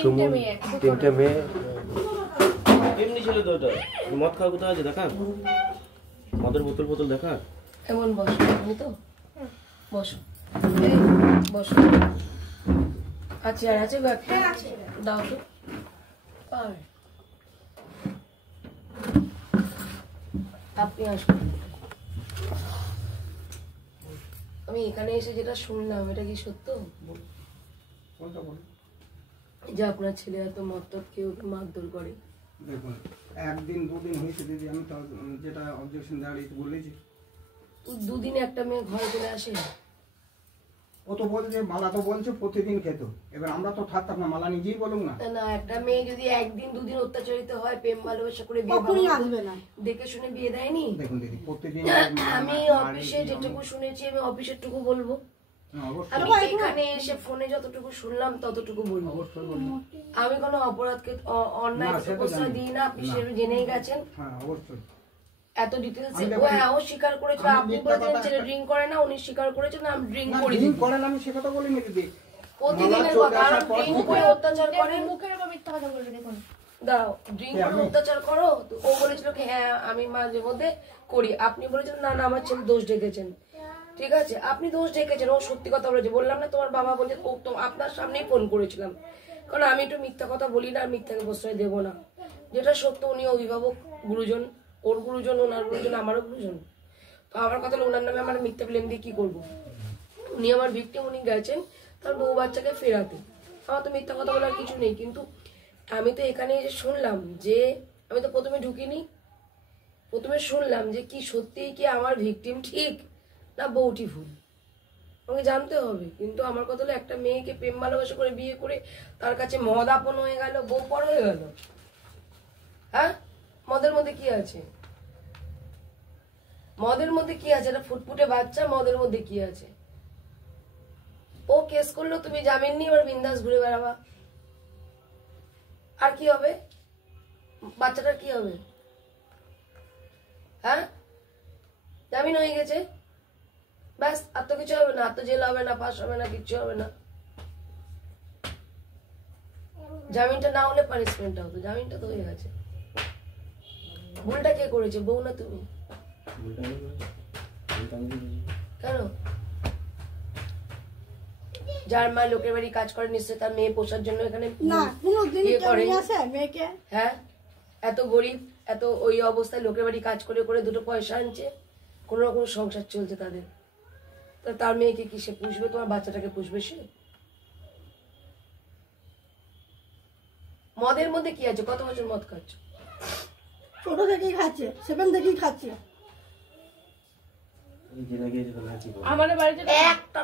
সুমন তিনটে মেয়ে এমনি ছিল তো ওটা মদ খাওয়া কোথায় আছে দেখা মদের বোতল দেখা এমন বসো আমি তো বসো এই বসো আচ্ছা আর আছে একটা দাও তো পাবে আপনি আসুন আমি এখানে এসে যেটা শুনলাম এটা কি সত্য যে আপনার ছেলে এত মদ কেউ মারধর করে? দেখুন একদিন দুদিন হয়েছে দিদি আমি তো যেটা অবজেকশন দাঁড়িয়ে বলেছি দুদিনে একটা মেয়ে ঘরে চলে আসে ও তো বলছে মালা তো বলছে প্রতিদিন খেত, এবার আমরা তো থাকতাম না, মালা নিজেই বলুক না। না একটা মেয়ে যদি একদিন দুদিন অত্যাচারিত হয়, প্রেম ভালোবাসা করে দেখে শুনে বিয়ে দেয়নি। দেখুন দিদি প্রতিদিন আমি অফিসে যেটুকু শুনেছি আমি অফিসের টুকু বলবো, আমি এখানে এসে ফোনে যতটুকু শুনলাম ততটুকু বলবো। আমি কোনো অপরাধকে অন্যায় প্রশ্রয় দিই না, আপনি সেটা জেনেই গেছেন। এত ডিটেলস ও স্বীকার করেছিল, আপনি বলেছেন ছেলে ড্রিঙ্ক করে না, উনি স্বীকার করেছেন আমি ড্রিঙ্ক করি। ড্রিঙ্ক করেন আমি সে কথা বলিনি দিদি, প্রতিদিনের কথা। আর ড্রিঙ্ক করে অত্যাচার করেন, মুখের উপর মিথ্যা কথা বলবে। দেখুন দাঁড়াও, ড্রিঙ্ক করে অত্যাচার করো, ও বলেছিল কি হ্যাঁ আমি মাঝে মধ্যে করি, আপনি বলেছেন না না আমার ছেলে দোষ ডেকেছেন। ঠিক আছে, আপনি দোষ ডেকেছেন, ও সত্যি কথা বলেছে। বললাম না তোমার বাবা বলছে, ও তো আপনার সামনেই ফোন করেছিলাম, কারণ আমি একটু মিথ্যা কথা বলি না, মিথ্যাকে প্রশ্রয় দেবো না। যেটা সত্য, উনি অভিভাবক, গুরুজন, ওর গুরুজন, ওনার গুরুজন, আমারও গুরুজন। তো আমার কথা হলো ওনার নামে আমার মিথ্যা ব্লেম দিয়ে কি করবো? উনি আমার ভিক্টিম, উনি গেছেন তার বউ বাচ্চাকে ফেরাতে, আমার তো মিথ্যা কথা বলার কিছু নেই। কিন্তু আমি তো এখানে এসে শুনলাম যে, আমি তো প্রথমে ঢুকিনি, প্রথমে শুনলাম যে কি সত্যিই কি আমার ভিক্টিম ঠিক না বউটি ভুল, আমাকে জানতে হবে। কিন্তু আমার কথা হলো একটা মেয়েকে প্রেম ভালোবাসা করে বিয়ে করে তার কাছে মদ আপন হয়ে গেল, বউ পর হয়ে গেল। হ্যাঁ, মদের মধ্যে কি আছে? মদের মধ্যে কি আছে? একটা ফুটফুটে বাচ্চা, মদের মধ্যে কি আছে? ও কেস করলো, তুমি জামিন নিয়ে এবার বিন্দাস ঘুরে বেড়াবা, আর কি হবে? বাচ্চাটার কি হবে? হ্যাঁ, জামিন হয়ে গেছে, ব্যাস, আর তো কিছু হবে না, আর তো জেল হবে না, ফাঁস হবে না, কিচ্ছু হবে না। জামিনটা না হলে পানিশমেন্টটা হতো, জামিনটা তো হয়ে গেছে। ভুলটা কে করেছে, বউ না তুমি? কেন? যার মা লোকের বাড়ি কাজ করে নিশ্চয় তার মেয়ে পোষার জন্য এখানে হ্যাঁ, এত গরিব, এত ওই অবস্থায় লোকের বাড়ি কাজ করে করে দুটো পয়সা আনছে, কোন রকম সংসার চলছে তাদের। তার মেয়েকে কি সে পুষবে? তোমার বাচ্চাটাকে পুষবে সে? মদের মধ্যে কি আছে? কত বছর মদ খাচ্ছ? ছোট থেকেই খাচ্ছে, 7 থেকেই খাচ্ছে। আমাদের বাড়িতে একটা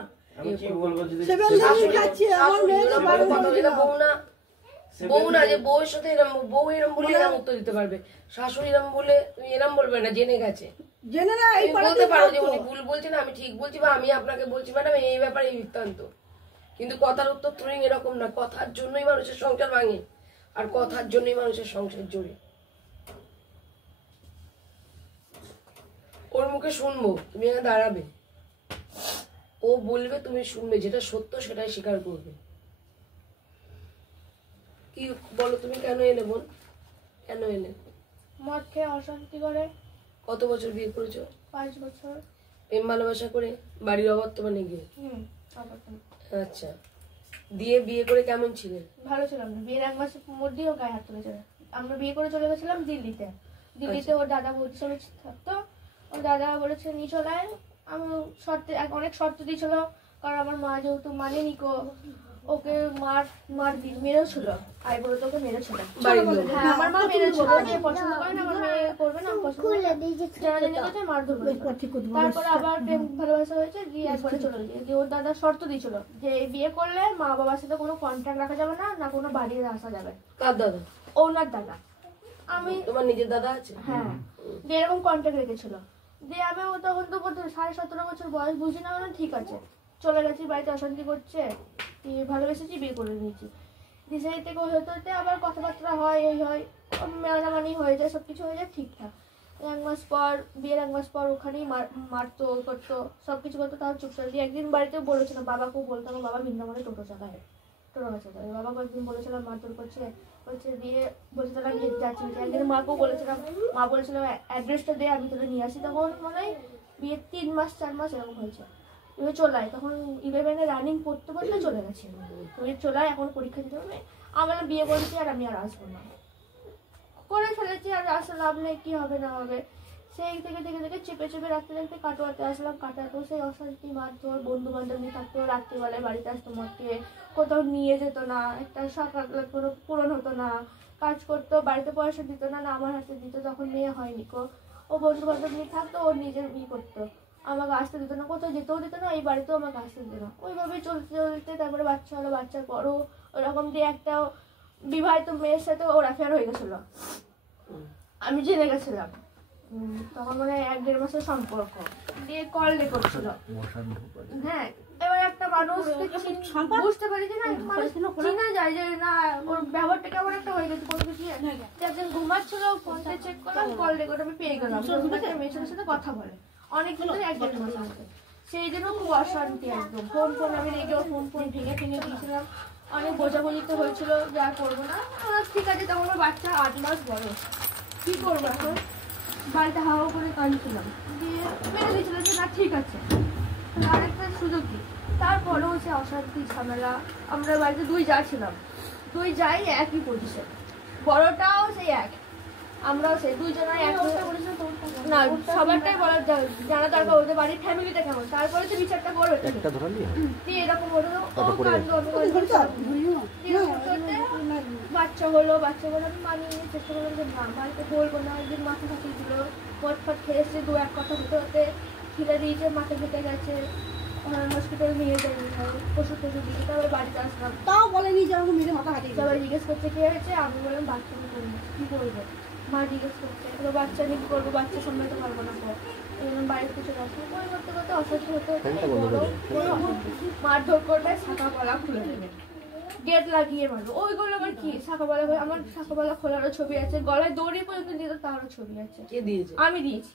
বউ না যে বউয়ের সাথে এরম, বউ এরম বলে এরম উত্তর দিতে পারবে, শাশুড়ি এরম বলে তুমি এরম বলবে না, জেনে গেছে। বলতে পারো যে উনি ভুল বলছেন, আমি ঠিক বলছি, বা আমি আপনাকে বলছি ম্যাডাম এই ব্যাপারে এই বৃত্তান্ত। কিন্তু কথার উত্তর তুমি এরকম না। কথার জন্যই মানুষের সংসার ভাঙে, আর কথার জন্যই মানুষের সংসার জড়ে। ওর মুখে শুনবো, তুমি এখানে দাঁড়াবে, ও বলবে, তুমি শুনবে, যেটা সত্য সেটাই স্বীকার করবে। কি বলো তুমি, কেন এলে বোন, কেন এলে? মদ খেয়ে অশান্তি করে। কত বছর বিয়ে করেছো? 5 বছর। প্রেম ভালোবাসা করে বাড়ির অবর্তমানে গিয়ে? আচ্ছা, দিয়ে বিয়ে করে কেমন ছিলেন? ভালো ছিলাম না, বিয়ের 1 মাসের মধ্যেই ও গায়ে হাত তুলেছিল। আমরা বিয়ে করে চলে গেছিলাম দিল্লিতে। দিল্লিতে ওর দাদা বৌদির সঙ্গে থাকতো, ওর দাদা বলেছে নিয়ে চলে আয়। আমি শর্তে, অনেক শর্ত দিয়েছিল, কারণ আমার মা যেহেতু মানেনি কো, ওকে মেরেছিল, আই বলে তোকে মেরেছিল। হ্যাঁ, আমার মা মেরেছিল, যে পছন্দ করে না আমার মেয়ে করবে না, পছন্দ জানাজানি করছে, মারধর করেছে। তারপরে আবার প্রেম ভালোবাসা হয়েছে, দিয়ে একবারে চলে গিয়ে ওর দাদা শর্ত দিয়েছিল যে বিয়ে করলে মা বাবার সাথে কোনো কন্ট্যাক্ট রাখা যাবে না, না কোনো বাড়ি আসা যাবে। কার দাদা? ওনার দাদা। আমি, তোমার নিজের দাদা আছে? হ্যাঁ, দিয়ে এরকম কন্ট্যাক্ট রেখেছিল। দিয়ে আমি তখন তো 17.5 বছর বয়স, বুঝি না, ঠিক আছে চলে গেছি, বাড়িতে অশান্তি করছে, ভালোবেসেছি, বিয়ে করে নিয়েছি। দিয়ে সেই থেকে হতে হতে আবার কথাবার্তা হয়, এই হয়, মানামানি হয়ে যায়, সবকিছু হয়ে যায় ঠিকঠাক। 1 মাস পর, বিয়ের 1 মাস পর ওখানেই মারতো, করতো, সবকিছু করতো, তাও চুপচাপ। দিয়ে একদিন বাড়িতে বলেছিলাম, বাবাকেও বলতাম, বাবা বৃন্দাবনে টোটো চালায়, টোটো চালায়। বাবা কয়েকদিন বলেছিলাম মারধর করছে, দিয়ে বলছিলাম আমি যাচ্ছি। একদিন মাকেও বলেছিলাম, মা বলেছিল অ্যাড্রেসটা দিয়ে আমি তোকে নিয়ে আসি। তখন মনে হয় বিয়ের 3 মাস 4 মাস এরকম হয়েছে। তুমি চলে আয়, তখন 11-এ রানিং পড়তে পড়তে চলে গেছি। তুমি চলে আয়, এখন পরীক্ষা দিতে হবে। আমার বিয়ে করেছি আর আমি আর আসবো না, করে ফেলেছি, আর আসলে লাভ নেই, কি হবে না হবে। সেই থেকে চেপে রাখতে কাটোয়াতে আসলাম। কাটোয়াতেও সেই অশান্তি, মারধর, বন্ধু বান্ধব নিয়ে থাকতো, রাত্রিবেলায় বাড়িতে আসতো মদকে, কোথাও নিয়ে যেত না, একটা সকাল কোনো পূরণ হতো না, কাজ করতো, বাড়িতে পয়সা দিত না, না আমার হাতে দিত। তখন মেয়ে হয়নি কো, ও বন্ধু বান্ধব নিয়ে থাকতো, ওর নিজের বিয়ে করতো, আমাকে আসতে দিত না, কোথাও যেতেও দিত না, এই বাড়িতেও আমাকে আসতে দিত না। ওইভাবে চলতে চলতে তারপরে বাচ্চা হলো, বাচ্চার পরও ওরকম দিয়ে একটা বিবাহিত মেয়ের সাথে ওর অ্যাফেয়ার হয়ে গেছিলো, আমি জেনে গেছিলাম। তখন মানে 1-1.5 মাসের সম্পর্ক দিয়ে কল করছিল। হ্যাঁ, এবার একটা মানুষ বুঝতে পারি যে না চিনা যায় যে না ওর ব্যবহারটা কেমন একটা হয়ে গেছে, কোনো কিছু একদিন ঘুমাচ্ছিল, ফোনটা চেক করলাম, কল রেকর্ড আমি পেয়ে গেলাম, মেয়েছেলের সাথে কথা বলে অনেকদিন ধরে 1-1.5 মাস আসবে। সেই জন্য খুব অশান্তি একদম। ফোন আমি রেগে ফোন ভেঙে দিয়েছিলাম, অনেক বোঝাবুঝিতে হয়েছিল যা করবো না। ঠিক আছে, তখন আমার বাচ্চা 8 মাস বয়স, কি করবো এখন, বাড়িতে হাওয়া করে কাঁদছিলাম, দিয়ে মেনে দিয়েছিলাম যে না ঠিক আছে, আরেকটা সুযোগ দিই। তারপরেও সে অশান্তি ঝামেলা। আমরা বাড়িতে 2 যা ছিলাম, 2 যাই একই পজিশন, বড়টাও সেই এক, আমরাও সেই 2 জনাই এক না, সবারটাই বলার জানা দরকার ওদের বাড়ির ফ্যামিলিটা কেমন, তারপরে তো বিচারটা করবে। এরকম হলো বাচ্চা হলো, আমি মানিয়ে নিয়ে চেষ্টা করলাম যে না বাড়িতে বলবো না। একদিন মাথা ফাটিয়ে দিল, পট খেয়েছে, 2-1 কথা হতে খিলে দিয়েছে, মাথা ফেটে গেছে, হসপিটাল নিয়ে যায়নি, ওষুধ টষুধ দিয়ে তারপরে বাড়িতে আসলাম, তাও বলেনি যে আমাকে মেরে মাথা ফাটিয়ে। সবাই জিজ্ঞেস করছে কি হয়েছে, আমি বললাম বাচ্চা নিয়ে করবো, কি করবো, মা জিজ্ঞেস করছে এবার বাচ্চা নিয়ে কি করবো, বাচ্চা সামলাতে পারবো না, বাড়ির কিছু রাখবো। ওই করতে করতে অসুস্থ হতে মারধর করবে, শাখা গলা খুলে দেবে, গেট লাগিয়ে মারবো। ওইগুলো আবার কি শাখা গলা, আমার শাখা গলা খোলারও ছবি আছে, গলায় দড়ি পর্যন্ত দিত তারও ছবি আছে। আমি দিয়েছি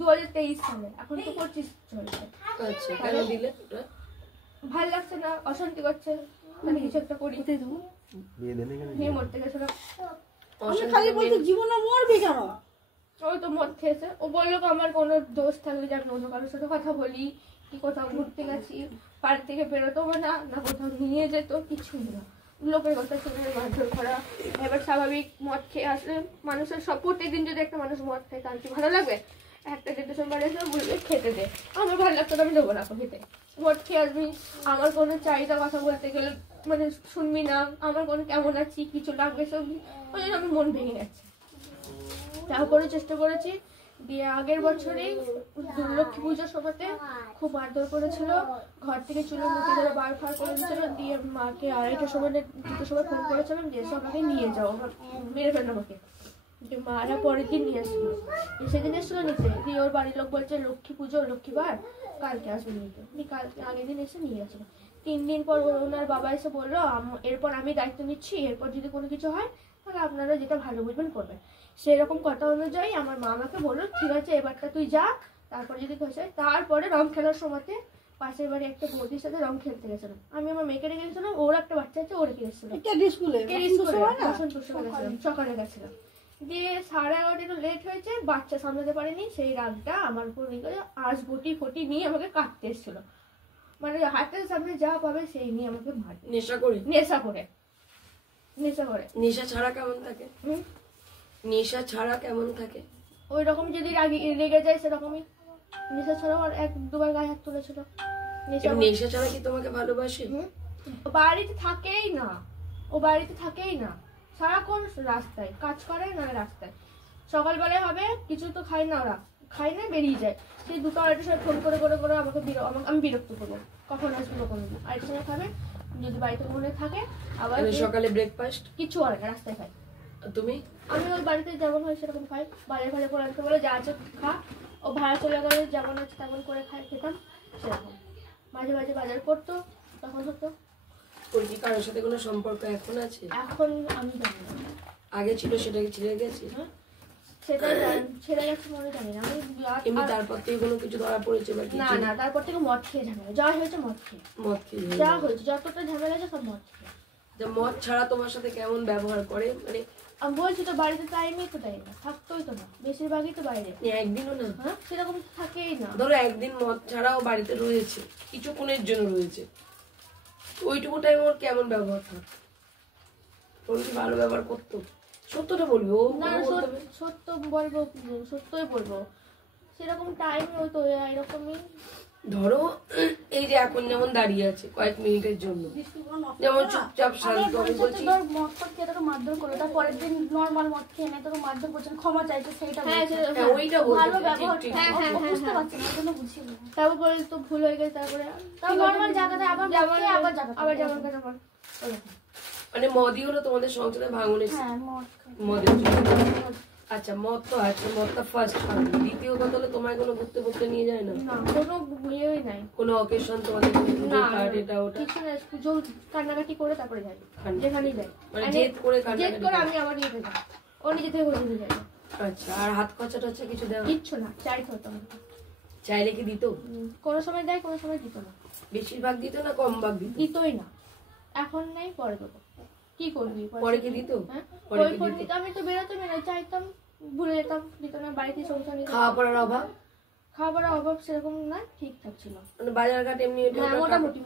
2023 সালে, এখন তো 25 চলছে। ভাল লাগছে না, অশান্তি করছে, আমি কিছু একটা করি, নিয়ে মরতে গেছিলাম। জীবনে মরবি কেন, ওই তো মদ খেয়েছে। ও বললো আমার কোনো দোষ থাকলে যে আমি অন্য কারোর সাথে কথা বলি, কি কোথাও ঘুরতে গেছি, বাড়ি থেকে বেরোতো না, না কোথাও নিয়ে যেত, কিছুই না, লোকের কথা শুনে মারধর করা। এবার স্বাভাবিক মদ খেয়ে আসলে মানুষের সব, প্রত্যেকদিন যদি একটা মানুষ মদ খায় তার কি ভালো লাগবে? একটা যেতে সোমবার এসে বলবে খেতে দে, আমার ভালো লাগতো না, আমি দেবো না খেতে। মদ খেয়ে আসবি, আমার কোনো চাহিদা কথা বলতে গেলে মানে শুনবি না, আমার কোনো কেমন আছি কিছু লাগবে সব, ওই জন্য আমি মন ভেঙে গেছে। তারপরে চেষ্টা করেছি, দিয়ে আগের বছরেই লক্ষ্মী পুজোর সময়তে খুব মারধর করেছিল, ঘর থেকে চুলো মুখে ধরে বার ফার করে দিয়েছিল। দিয়ে মাকে 2:30টার সময় 2টোর সময় ফোন করেছিলাম যে এসে আমাকে নিয়ে যাও, মেরে ফেললো আমাকে। মারা পরের দিন নিয়ে আসলো, সেদিন এসেছিলো নিতে, দিয়ে ওর বাড়ির লোক বলছে লক্ষ্মী পুজো লক্ষ্মীবার কালকে আসবে নিতে, কালকে আগের দিন এসে নিয়ে গেছিলো। 3 দিন পর ওনার বাবা এসে বললো এরপর আমি দায়িত্ব নিচ্ছি, এরপর যদি কোনো কিছু হয় তাহলে আপনারা যেটা ভালো বুঝবেন করবেন। সেরকম কথা অনুযায়ী আমার মা আমাকে বললো ঠিক আছে এবারটা তুই যা, তারপর যদি কিছু হয়। তারপরে রং খেলার সময়তে পাশের বাড়ি একটা বৌদির সাথে রং খেলতে গেছিলাম, আমি আমার মেয়েকে রেখে গেছিলাম, ওর একটা বাচ্চা আছে ওর রেখে গেছিলাম, সকালে গেছিলাম। দিয়ে 11:30 লেট হয়েছে, বাচ্চা সামলাতে পারেনি, সেই রাগটা আমার উপর আজ বটি নিয়ে আমাকে কাটতে এসেছিল, মানে হাতের সামনে যা পাবে সেই নিয়ে আমাকে মারবে। নেশা করে নেশা ছাড়া কেমন থাকে? নেশা ছাড়া কেমন থাকে? ওই রকম যদি রেগে যায় সেরকমই। নেশা ছাড়াও আর 1-2 গায়ে হাত তুলেছিল। নেশা ছাড়া কি তোমাকে ভালোবাসে? বাড়িতে থাকেই না, ও বাড়িতে থাকেই না, সারাক্ষণ রাস্তায় কাজ করে না, রাস্তায় সকালবেলায় হবে কিছু তো খায় না, ওরা খায় না বেরিয়ে যায়, সেই 2-2:30টার সময় ফোন করে আমাকে আমি বিরক্ত করবো, কখন আসবো কখন 2:30টার সময় খাবে, যদি বাড়িতে মনে থাকে। আবার সকালে ব্রেকফাস্ট কিছু হয় না, রাস্তায় খাই। তুমি? আমি ওর বাড়িতে যেমন হয় সেরকম খাই, বাজার ভাজা করে আনতে বলে যা আছে খা, ও ভাড়া চলে গেলে যেমন আছে তেমন করে খেতাম, সেরকম মাঝে মাঝে বাজার করতো, তখন হতো। ওর কি কারোর সাথে কোনো সম্পর্ক এখন আছে? এখন আমি জানি না, আগে ছিল সেটা কি ছেড়ে গেছে? সেটা ছেড়ে গেছে মনে জানি না আমি। তারপর থেকে কোনো কিছু ধরা পড়েছে? না, তারপর থেকে মদ খেয়ে ঝামেলা, যা হয়েছে মদ খেয়ে যা হয়েছে, যতটা ঝামেলা আছে সব মদ খেয়ে। মদ ছাড়া তোমার সাথে কেমন ব্যবহার করে? মানে আমি বলছি তো বাড়িতে টাইমই তো দেয় না, থাকতোই তো না, বেশিরভাগই তো বাইরে। একদিনও না? হ্যাঁ, সেরকম থাকেই না। ধরো একদিন মদ ছাড়াও বাড়িতে রয়েছে, কিছুক্ষণের জন্য রয়েছে, ওইটুকু টাইম ওর কেমন ব্যবহার থাকতো? ওর কি ভালো ব্যবহার করতো? সত্যটা বলবো না, সত্য বলবো, সত্যই বলবো, সেরকম টাইম হতো এরকমই ধরো এই যে এখন যেমন দাঁড়িয়ে আছে কয়েক মিনিটের জন্য, যেমন চুপচাপ শান্ত, আমি বলছি মদ খেয়ে তোকে মারধর করলো, তার পরের দিন নর্মাল মদ খেয়ে নেয় তোকে মারধর করছেন, ক্ষমা চাইছে, সেইটা ওইটা ভালো ব্যবহার বুঝতে পারছি না, কোনো বুঝি না। তারপর বলে তো ভুল হয়ে গেছে, তারপরে নর্মাল জায়গাতে আবার আবার যেমন মানে মদই হলো তোমাদের সংসারে ভাঙনের মদের জন্য। আচ্ছা মদ তো আছে, মদটা ফার্স্ট খাবে। দ্বিতীয় কথা হলো তোমায় কোনো ঘুরতে ঘুরতে নিয়ে যায় না? কোনো ইয়েই নাই, কোনো অকেশন তোমাদের এটা ওটা কিছু না, জল কান্নাকাটি করে তারপরে যাই যেখানেই যাই, মানে জেদ করে কান্নাকাটি করে আমি আবার নিয়ে যাই, ও নিজে থেকে ঘুরতে যাই। আচ্ছা আর হাত খরচা টরচা কিছু দেওয়া? কিচ্ছু না, চাইতে হতো না। চাইলে কি দিত? কোনো সময় দেয়, কোনো সময় দিত না। বেশিরভাগ দিত না কম ভাগ দিত? দিতই না, এখন নেই, পরে দেবো। কি করবি, পরে কি দিত? আমি তো বেরোতে না, চাইতাম, ভুলে যেতাম, দিত না। বাড়িতে সংসার, খাওয়া পড়ার অভাব? খাওয়া পড়ার অভাব সেরকম না, ঠিকঠাক ছিল। মানে বাজার ঘাট এমনি মোটামুটি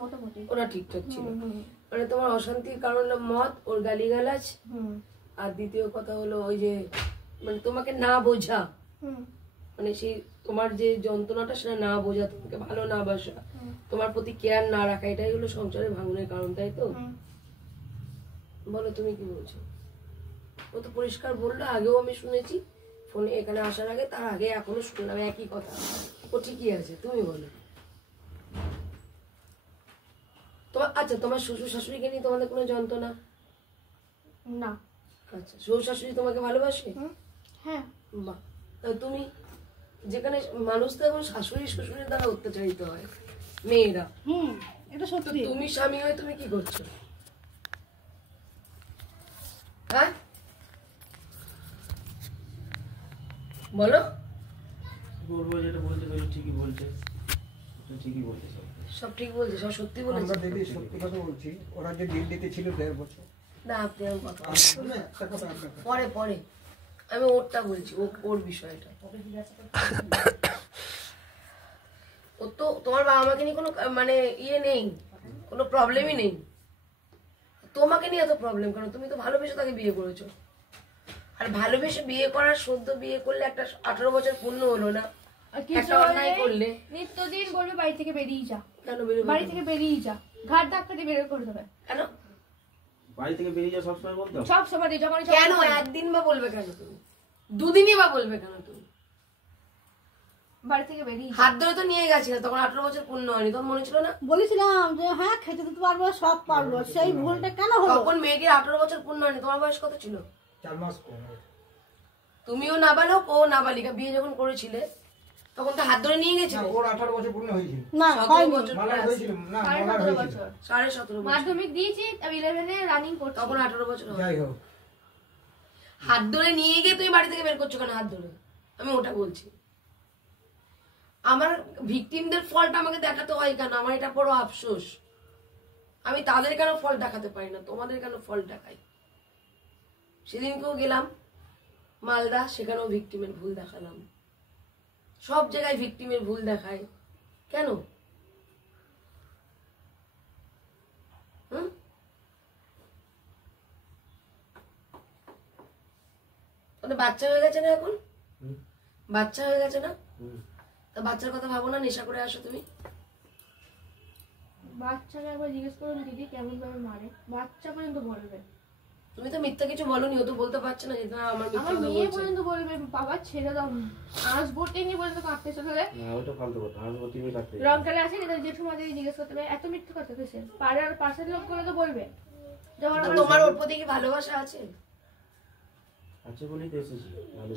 ওরা ঠিকঠাক ছিল। মানে তোমার অশান্তির কারণ হলো মদ, ওর গালিগালাজ, আর দ্বিতীয় কথা হলো ওই যে মানে তোমাকে না বোঝা, মানে সেই তোমার যে যন্ত্রণাটা সেটা না বোঝা, তোমাকে ভালো না বাসা, তোমার প্রতি কেয়ার না রাখা, এটাই হলো সংসারে ভাঙনের কারণ, তাই তো? বলো তুমি কি বলছো? ও তো পরিষ্কার বললো, আগেও আমি শুনেছি ফোনে, এখানে আসার আগে, তার আগে এখনো শুনলাম একই কথা। ও ঠিকই আছে, তুমি বলো। তোমার আচ্ছা তোমার শ্বশুর শাশুড়িকে নিয়ে তোমাদের কোনো যন্ত্রণা? না। আচ্ছা শ্বশুর শাশুড়ি তোমাকে ভালোবাসে? হ্যাঁ। বাহ, তুমি যেখানে মানুষ তো এখন শাশুড়ি শ্বশুরের দ্বারা অত্যাচারিত হয় মেয়েরা, এটা সত্যি। তুমি স্বামী হয়ে তুমি কি করছো? হ্যাঁ বলো। বলবো যেটা বলছে ঠিকই বলছে, ঠিকই বলছে, সব ঠিক বলছে, সব সত্যি বলেছে। আমরা দিদি সত্যি কথা বলছি, ওরা যে ডিল দিতে ছিল 1.5 বছর। না আপনি আমার কথা পরে পরে আমি ওরটা বলছি, ওর বিষয়টা। ও তো তোমার বাবা মাকে নিয়ে কোনো মানে ইয়ে নেই, কোনো প্রবলেমই নেই। তোমাকে নিয়ে এত প্রবলেম কেন? তুমি তো ভালোবেসে তাকে বিয়ে করেছো, আর ভালোবেসে বিয়ে করার সদ্য বিয়ে করলে একটা 18 বছর পূর্ণ হলো না, একটা অন্যায় করলে নিত্যদিন বলবে বাড়ি থেকে বেরিয়ে যা। কেন বাড়ি থেকে বেরিয়ে যা, ঘাট ধাক্কা দিয়ে বের করে দেবে। কেন বাড়ি থেকে বেরিয়ে যা সবসময় বলতাম? সব সময় যখন কেন একদিন বা বলবে কেন? তুমি দুদিনই বা বলবে কেন? তুমি বাড়ি থেকে বেরিয়ে হাত ধরে তো নিয়ে গেছিলে, তখন 18 বছর পূর্ণ হয়নি, তখন মনে ছিল না? বলেছিলাম যে হ্যাঁ খেতে দিতে পারবো, সব পারবো, সেই ভুলটা কেন হলো? তখন মেয়েটির 18 বছর পূর্ণ হয়নি, তোমার বয়স কত ছিল? 4 মাস কম। তুমিও নাবালক, ও নাবালিকা, বিয়ে যখন করেছিলে তখন তো হাত ধরে নিয়ে গেছিলে। ওর 18 বছর পূর্ণ হয়েছিল না, 17 বছর মালা হয়েছিল না, মালা হয়েছিল 17.5 বছর। মাধ্যমিক দিয়েছি, 11 রানিং করছি, তখন 18 বছর হবে। যাই হোক, হাত ধরে নিয়ে গিয়ে তুমি বাড়ি থেকে বের করছো কেন? হাত ধরে আমি ওটা বলছি। আমার ভিকটিমদের ফলটা আমাকে দেখাতে হয় কেন? আমার এটা বড় আফসোস। আমি তাদের কেন ফল দেখাতে পারি না, তোমাদের কেন ফল দেখাই? সেদিনকেও গেলাম মালদা, সেখানেও ভিকটিমের ভুল দেখালাম। সব জায়গায় ভিকটিমের ভুল দেখায় কেন? বাচ্চা হয়ে গেছে না এখন? বাচ্চা হয়ে গেছে না? তো বাচ্চার কথা ভাবো না, নেশা করে আসো তুমি। বাচ্চাকে একবার জিজ্ঞেস করুন দিদি কেমন ভাবে মারে, বাচ্চা পর্যন্ত বলবে। তুমি তো মিথ্যা কিছু বলোনি, ও তো বলতে পারছে না যে না আমার মিথ্যা কথা মেয়ে বলছে। পর্যন্ত বলবে বাবা ছেড়ে দাও, আসবো টেনে পর্যন্ত কাঁদতে চলে না ওটা ফালতু কথা, আসবো তুমি কাটতে রংকালে আসেনি, তাহলে জেঠুমাদের জিজ্ঞেস করতে হবে এত মিথ্যা কথা কেসে, পাড়ার পাশের লোকগুলো তো বলবে। তোমার ওর প্রতি কি ভালোবাসা আছে? আছে বলেই তো এসেছি।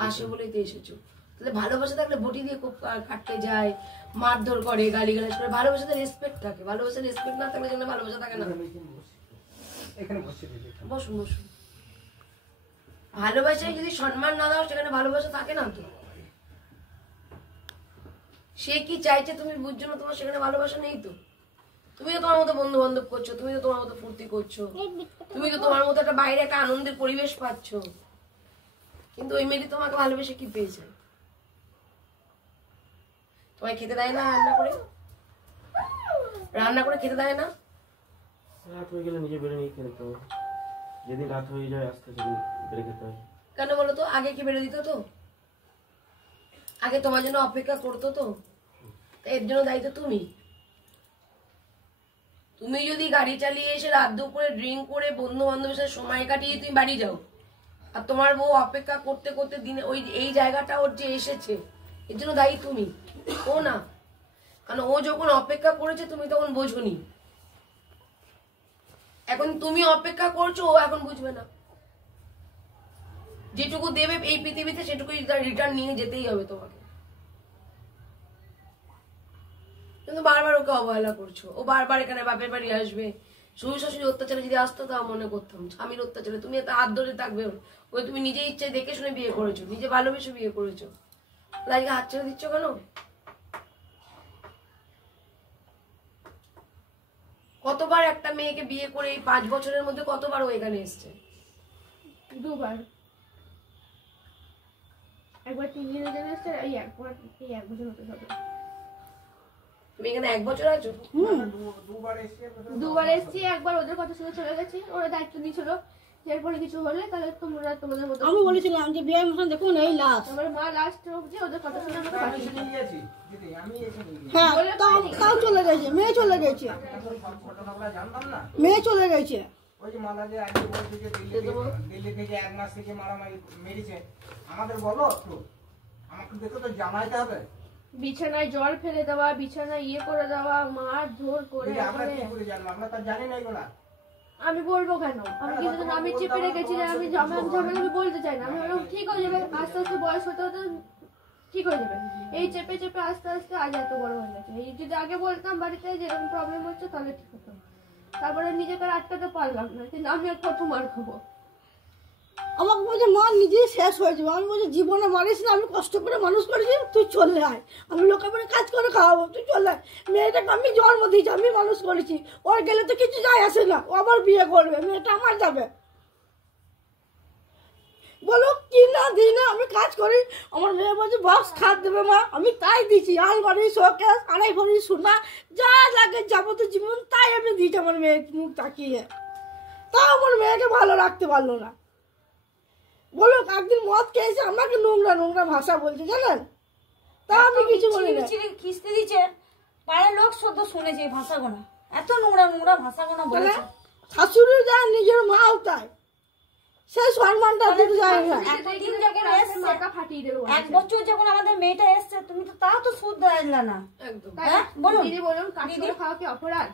আসে বলেই তো এসেছো। তাহলে ভালোবাসা থাকলে বটি দিয়ে খুব কাটতে যায়, মারধর করে, গালিগালাজ করে। ভালোবাসাতে রেসপেক্ট থাকে, ভালোবাসার রেসপেক্ট না থাকলে যেন ভালোবাসা থাকে না। এখানে বসে দিদি, বসুন বসুন। ভালোবাসায় যদি সম্মান না দাও সেখানে ভালোবাসা থাকে না তো। সে কি চাইছে তুমি বুঝছো না, তোমার সেখানে ভালোবাসা নেই তো। তুমি তো তোমার মতো বন্ধু বান্ধব করছো, তুমি তো তোমার মতো ফুর্তি করছো, তুমি তো তোমার মতো একটা বাইরে একটা আনন্দের পরিবেশ পাচ্ছ, কিন্তু ওই মেয়েটি তোমাকে ভালোবেসে কি পেয়েছে? তোমায় খেতে দেয় না? রান্না করে খেতে দেয় না? রাত হয়ে গেলে নিজে বেড়ে নিয়ে খেতে হবে, যেদিন রাত হয়ে যায় আস্তে সেদিন বেড়ে খেতে হয়। কেন বলো তো? আগে কি বেড়ে দিত তো? আগে তোমার জন্য অপেক্ষা করতো তো? এর জন্য দায়িত্ব তুমি। তুমি যদি গাড়ি চালিয়ে এসে রাত দুপুরে ড্রিঙ্ক করে বন্ধু বান্ধবের সাথে সময় কাটিয়ে তুমি বাড়ি যাও, আর তোমার বউ অপেক্ষা করতে করতে দিনে ওই এই জায়গাটা ওর যে এসেছে, এর জন্য দায়ী তুমি, ও না। কারণ ও যখন অপেক্ষা করেছে তুমি তখন বোঝোনি, এখন তুমি অপেক্ষা করছো, ও এখন বুঝবে না। যেটুকু দেবে এই পৃথিবীতে সেটুকু রিটার্ন নিয়ে যেতেই হবে তোমাকে। কিন্তু বারবার ওকে অবহেলা করছো। ও বারবার এখানে বাপের বাড়ি আসবে, শ্বশুর শাশুড়ি অত্যাচারে যদি আসতো তাও মনে করতাম, স্বামীর অত্যাচারে তুমি এত হাত ধরে থাকবে। ওই তুমি নিজে ইচ্ছে দেখে শুনে বিয়ে করেছো, নিজে ভালোবেসে বিয়ে করেছো, লাইকে হাত ছেড়ে দিচ্ছ কেন? কতবার একটা মেয়েকে বিয়ে করে এই 5 বছরের মধ্যে কতবার ও এখানে এসছে? 2 বার। একবার 3 দিনের জন্য এসছে, এই 1 বছর হতে হবে। তুমি এখানে 1 বছর আছো? দুবার এসছি। একবার ওদের কথা শুনে চলে গেছি, ওরা দায়িত্ব নিয়েছিল এরপরে কিছু হলে তাহলে তোমরা তোমাদের মতো। আমি বলেছিলাম যে বিয়ে মতন দেখুন এই লাস্ট, আমার মা লাস্ট অবধি ওদের কথা শুনে আমাকে পাঠিয়ে দিয়েছে। হ্যাঁ তাও চলে গেছে, মেয়ে চলে গেছে, মেয়ে চলে গেছে। ওই যে মালা যে আগে বলছে যে দিল্লি থেকে 1 মাস থেকে মারামারি মেরেছে, আমাদের বলো একটু, আমাকে দেখো তো জানাইতে হবে। বিছানায় জল ফেলে দেওয়া, বিছানায় ইয়ে করে দেওয়া, মার ধর করে। আমরা কি করে জানবো? আমরা তো জানি না এগুলা। আমি বলবো কেন? আমি কিন্তু আমি চেপে রেখেছি যে আমি ঝামেলা আমি বলতে চাই না। আমি বললাম ঠিক হয়ে যাবে, আস্তে আস্তে বয়স হতে হতে ঠিক হয়ে যাবে। এই চেপে চেপে আস্তে আস্তে আজ এত বড় হয়ে গেছে। এই যদি আগে বলতাম বাড়িতে যে এরকম প্রবলেম হচ্ছে তাহলে ঠিক হতো। তারপরে নিজেকে আটকাতে পারলাম না, কিন্তু আমি আর কত মার খাবো। আমাকে বলছে মা নিজেই শেষ হয়ে যাবে। আমি বলছি জীবনে মারিস না, আমি কষ্ট করে মানুষ করেছি, তুই চলে আয়, আমি লোকের বাড়ি কাজ করে খাওয়াবো, তুই চলে আয়। মেয়েটাকে আমি জন্ম দিয়েছি, আমি মানুষ করেছি, ওর গেলে তো কিছু যায় আসে না, ও আবার বিয়ে করবে, মেয়েটা আমার যাবে। বলো কি না দিই না, আমি কাজ করি। আমার মেয়ে বলছে বক্স খাট দেবে মা, আমি তাই দিচ্ছি। আলমারি শোকেস 2.5 ভরি সোনা যা লাগে যাবতীয় জীবন তাই আমি দিচ্ছি আমার মেয়ের মুখ তাকিয়ে। তাও আমার মেয়েকে ভালো রাখতে পারলো না। বলো একদিন মদ খেয়েছে, আমাকে নোংরা নোংরা ভাষা বলছে জানেন, তা আমি কিছু বলি না। খিস্তি দিচ্ছে, পাড়ার লোক শুধু শুনেছে এই ভাষাগুলো, এত নোংরা নোংরা ভাষাগুলো বলেছে। শাশুড়ি যায় নিজের মাও তাই, সেই সম্মানটা দিতে যায় না। এতদিন যখন এসছে, 1 বছর যখন আমাদের মেয়েটা এসছে, তুমি তো তাও তো শুদ্ধ আসলা না। একদম। হ্যাঁ বলুন দিদি, বলুন কাজ করে খাওয়া কি অপরাধ?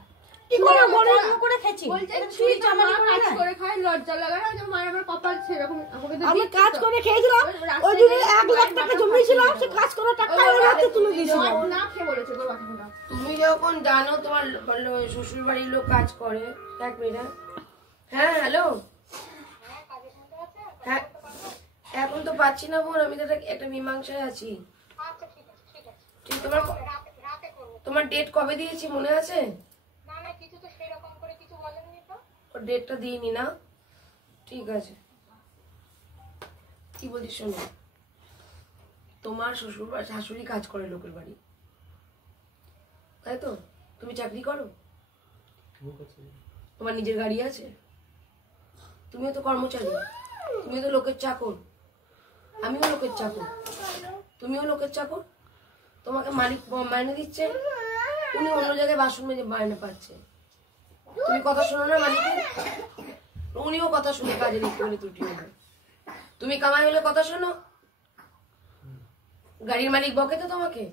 কি করে বলে না করে খেয়েছি, বলছে চুরি চামারি কাজ করে খায়, লজ্জা লাগে না? যে মার আমার কপাল সেরকম, আমাকে তো আমি কাজ করে খেয়েছিলাম, ওই জন্য 1 লাখ টাকা জমিয়েছিলাম, সে কাজ করা টাকা ওর হাতে তুলে দিয়েছিলাম। না খেয়ে বলেছে গো কথাটা। তুমি যখন জানো তোমার শ্বশুর বাড়ির লোক কাজ করে, 1 মিনিট। হ্যাঁ হ্যালো, হ্যাঁ এখন তো পাচ্ছি না বোন, আমি তো একটা মীমাংসায় আছি। ঠিক, তোমার ডেট কবে দিয়েছি মনে আছে? ওর ডেটটা দিইনি না? ঠিক আছে, কি বলছি শোনো, তোমার শ্বশুর শাশুড়ি কাজ করে লোকের বাড়ি, তাই তো? তুমি চাকরি করো, তোমার নিজের গাড়ি আছে, তুমিও তো কর্মচারী, তুমিও তো লোকের চাকর, আমিও লোকের চাকর, তুমিও লোকের চাকর। তোমাকে মালিক মাইনে দিচ্ছে, উনি অন্য জায়গায় বাসন মেজে মাইনে পাচ্ছে, তুমি কথা শোনো না মালিকের? উনিও কথা শুনে কাজের একটু হলে ত্রুটি হবে। তুমি কামাই হলে কথা শোনো, গাড়ির মালিক বকে তো তোমাকে,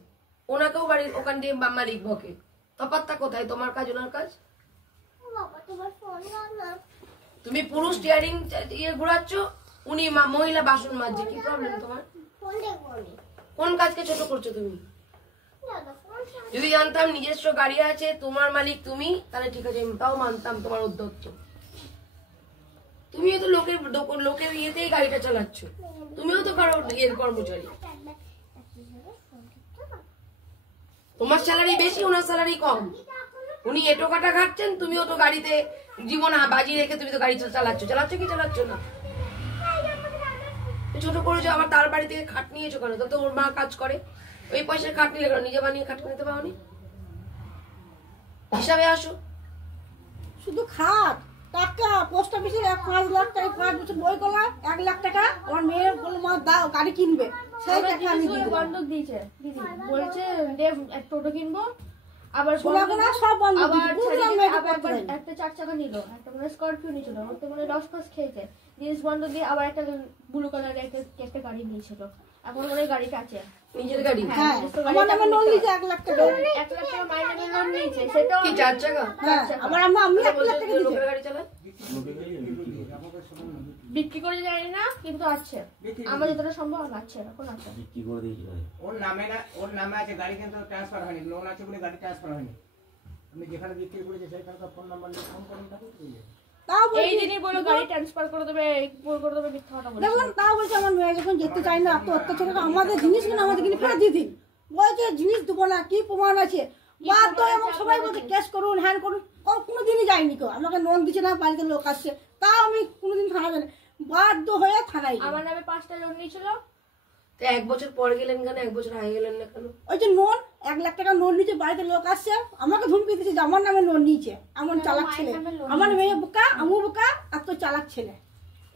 ওনাকেও বাড়ির ওখান দিয়ে মালিক বকে, তফাৎটা কোথায়? তোমার কাজ ওনার কাজ। তুমি পুরুষ স্টিয়ারিং ইয়ে ঘোরাচ্ছ, উনি মহিলা বাসন মাজছে, কি প্রবলেম তোমার? কোন কাজকে ছোট করছো তুমি? যদি জানতাম নিজস্ব গাড়ি আছে, তোমার মালিক তুমি, তাহলে ঠিক আছে, তাও মানতাম তোমার উদ্যোক্ত। তুমিও তো লোকের ইয়েতেই গাড়িটা চালাচ্ছ, তুমিও তো কারো ইয়ের কর্মচারী। তোমার স্যালারি বেশি, ওনার স্যালারি কম। উনি এটো কাটা ঘাটছেন, তুমিও তো গাড়িতে জীবন বাজি রেখে তুমি তো গাড়ি চালাচ্ছ কি চালাচ্ছ না? ছোট করেছো, আবার তার বাড়ি থেকে খাট নিয়েছো কেন? তো ওর মা কাজ করে, ওই পয়সার খাট নিলে কেন? নিজে বানিয়ে খাট কিনতে পাওনি? হিসাবে আসো। শুধু খাট টাকা, পোস্ট অফিসের 5 লাখ টাকা 5 বছর বই করলাম, 1 লাখ টাকা। আমার মেয়ে বললো মা দাও গাড়ি কিনবে, বন্ধক দিয়েছে দিদি, বলছে টোটো কিনবো, আবার একটা 4 চাকা নিল, একটা মানে স্করপিও নিয়েছিল, ওর তো মানে রস ফস খেয়েছে, জিনিস বন্ধ দিয়ে আবার একটা ব্লু কালারের একটা গাড়ি নিয়েছিল, এখন মনে গাড়িটা আছে নিজের গাড়ি। হ্যাঁ আমার নামে লোন নিয়েছে 1 লাখ টাকা, 1 লাখ টাকা মাইনে লোন নিয়েছে, সেটাও কি 4 চাকা? আমার আমি 1 লাখ টাকা দিয়েছি। লোকের গাড়ি চালায়, বিক্রি করে জানি না, কিন্তু আছে আমার যতটা সম্ভব আছে, এখন আছে বিক্রি করে দিয়েছি ভাই। ওর নামে না, ওর নামে আছে, গাড়ি কিন্তু ট্রান্সফার হয়নি, লোন আছে বলে গাড়ি ট্রান্সফার হয়নি। আমি যেখানে বিক্রি করেছি সেখানকার ফোন নাম্বার নিয়ে ফোন করুন, এই দিনই বলো গাড়ি ট্রান্সফার করে দেবে, করে দেবে, মিথ্যা কথা বলে। দেখুন তাও বলছে আমার মেয়ে যখন যেতে চাই না, এত অত্যাচার করে আমাদের জিনিসগুলো আমাদের কিনে ফেরত দিয়ে দিন, বলছে জিনিস দেবো না, কি প্রমাণ আছে, বাধ্য হয়ে এবং সবাই বলছে কেস করুন, হ্যান করুন, কোনোদিনই যায়নি কেউ, আমাকে লোন দিচ্ছে না, বাড়িতে লোক আসছে, তাও আমি কোনোদিন থানা যাই না, বাধ্য হয়ে থানায়। আমার নামে 5টা লোন নিয়েছিল, তো 1 বছর পর গেলেন কেন, 1 বছর আগে গেলেন না কেন? ওই যে লোন 1 লাখ টাকা লোন নিয়েছে, বাড়িতে লোক আসছে, আমাকে ধমকি দিচ্ছে যে আমার নামে লোন নিয়েছে, এমন চালাক ছেলে, আমার মেয়ে বোকা, আমু বোকা, আর তো চালাক ছেলে,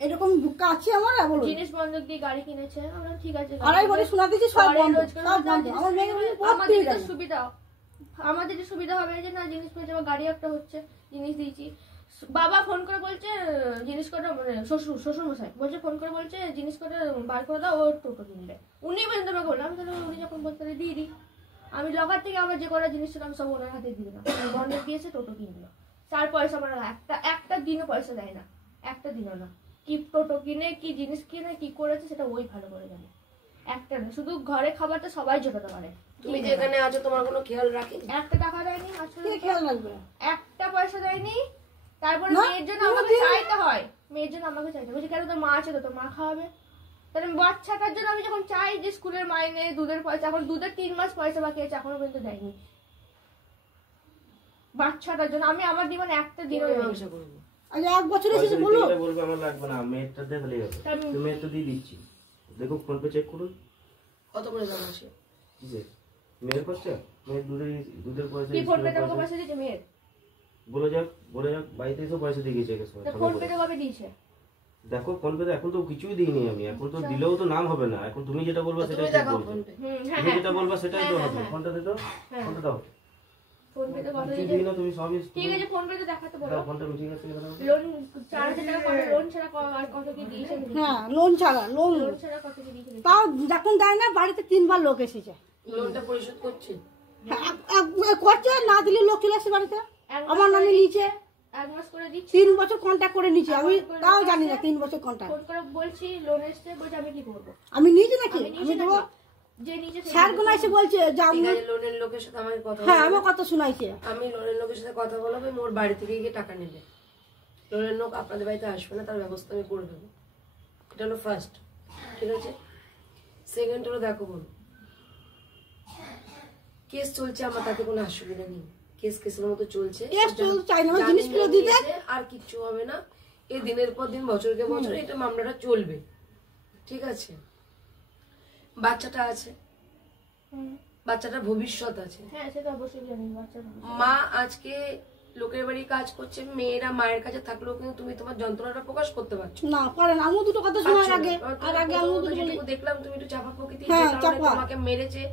এরকম বোকা আছে আমার। জিনিস বন্ধক দিয়ে গাড়ি কিনেছে, আমরা ঠিক আছে, আড়াই বলে শোনা দিচ্ছি সব বন্ধ, সব বন্ধ। আমার মেয়ে আমাদের সুবিধা, আমাদের সুবিধা হবে যে না জিনিস পেয়েছে, আবার গাড়ি একটা হচ্ছে, জিনিস দিয়েছি। বাবা ফোন করে বলছে জিনিস কটা, মানে শ্বশুর মশাই বলছে, ফোন করে বলছে জিনিস কটা বার করে দাও, ও টোটো কিনবে। উনি পর্যন্ত আমাকে বললাম, তাহলে উনি যখন বলতে দিয়ে দিই, আমি লগার থেকে আমার যে কটা জিনিস ছিল আমি সব ওনার হাতে দিয়ে দিলাম, বন্ধক দিয়েছে, টোটো কিনলো। 4 পয়সা আমার একটা দিনও পয়সা দেয় না, একটা দিনও না। কি টোটো কিনে, কি জিনিস কিনে, কি করেছে সেটা ওই ভালো করে জানে, একটা না। শুধু ঘরে খাবারটা সবাই জোটাতে পারে, তুমি যেখানে আছো তোমার কোনো খেয়াল রাখি? 1 টাকা দেয়নি, আসলে খেয়াল রাখবে, 1 পয়সা দেয়নি। তারপরে মেয়ের জন্য আমাকে চাইতে হয়, মেয়ের জন্য আমাকে চাইতে বলছি, কেন তোর মা আছে তো, তোর মা খাওয়াবে। তাহলে বাচ্চাটার জন্য আমি যখন চাই যে স্কুলের মাইনে, দুধের পয়সা, এখন দুধের 3 মাস পয়সা বাকি আছে, এখনো পর্যন্ত দেয়নি। বাচ্চাটার জন্য আমি আমার জীবনে একটা দিনও ব্যবসা করবো। আরে 1 বছর এসেছে বলো, বলবে আমার লাগবে না, মেয়েরটা দেখলেই হবে, তুমি মেয়েরটা দিয়ে দিচ্ছি, দেখো ফোন পে চেক করুন কত করে দাম আছে। কিসে মেয়ের খরচা, মেয়ের দুধের পয়সা, কি ফোন পে টাকা পয়সা দিয়েছে মেয়ের, বলে যাক বাড়িতে এসে পয়সা দিয়ে গেছে, ফোন পে কবে দিয়েছে দেখো ফোন পে এখন তো কিছুই দিইনি আমি, এখন তো দিলেও তো নাম হবে না, এখন তুমি যেটা বলবা সেটাই ঠিক বলবে, তুমি যেটা বলবা সেটাই তো হবে। ফোনটা দে তো, ফোনটা দাও, ফোন পে তো কথা দিই না তুমি সবই ঠিক আছে, ফোন পে তো দেখাতে বলো, ফোনটা ঠিক আছে, লোন 4000 টাকা করে, লোন ছাড়া আর কত কি দিয়েছে? হ্যাঁ লোন ছাড়া, লোন ছাড়া কত কি দিয়েছে? তাও যখন দেয় না, বাড়িতে 3 বার লোক এসেছে, লোনটা পরিশোধ করছে, করছে না দিলে লোক চলে আসছে বাড়িতে, আমার নামে নিচে 1 মাস করে দিচ্ছি, 3 বছর কন্ট্যাক্ট করে নিচে, আমি তাও জানি না 3 বছর কন্ট্যাক্ট। ফোন করে বলছি লোন এসছে, বলছে আমি কি করব, আমি নিচে নাকি, আমি দেবো, যে নিচে স্যার কোন এসে বলছে যে আমি লোনের লোকের সাথে আমাকে কথা, হ্যাঁ আমার কথা শোনাইছে, আমি লোনের লোকের সাথে কথা বলবো, মোর বাড়ি থেকে গিয়ে টাকা নেবে, লোনের লোক আপনাদের বাড়িতে আসবে না, তার ব্যবস্থা আমি করে দেবো। এটা হলো ফার্স্ট, ঠিক আছে। সেকেন্ড হলো দেখো বোন, কেস চলছে, আমার তাতে কোনো অসুবিধা নেই, কেসের মতো চলছে, আর কিচ্ছু হবে না, এই দিনের পর দিন, বছরকে বছর এটা মামলাটা চলবে, ঠিক আছে। বাচ্চাটা আছে, বাচ্চাটার ভবিষ্যৎ আছে, মা আজকে লোকের বাড়ি কাজ করছে, মেয়েরা মায়ের কাছে থাকলেও কিন্তু তুমি তোমার যন্ত্রণাটা প্রকাশ করতে পারছো না, পারেন। আমি দুটো কথা শোনার আগে দেখলাম তুমি একটু চাপা প্রকৃতি, তোমাকে মেরেছে,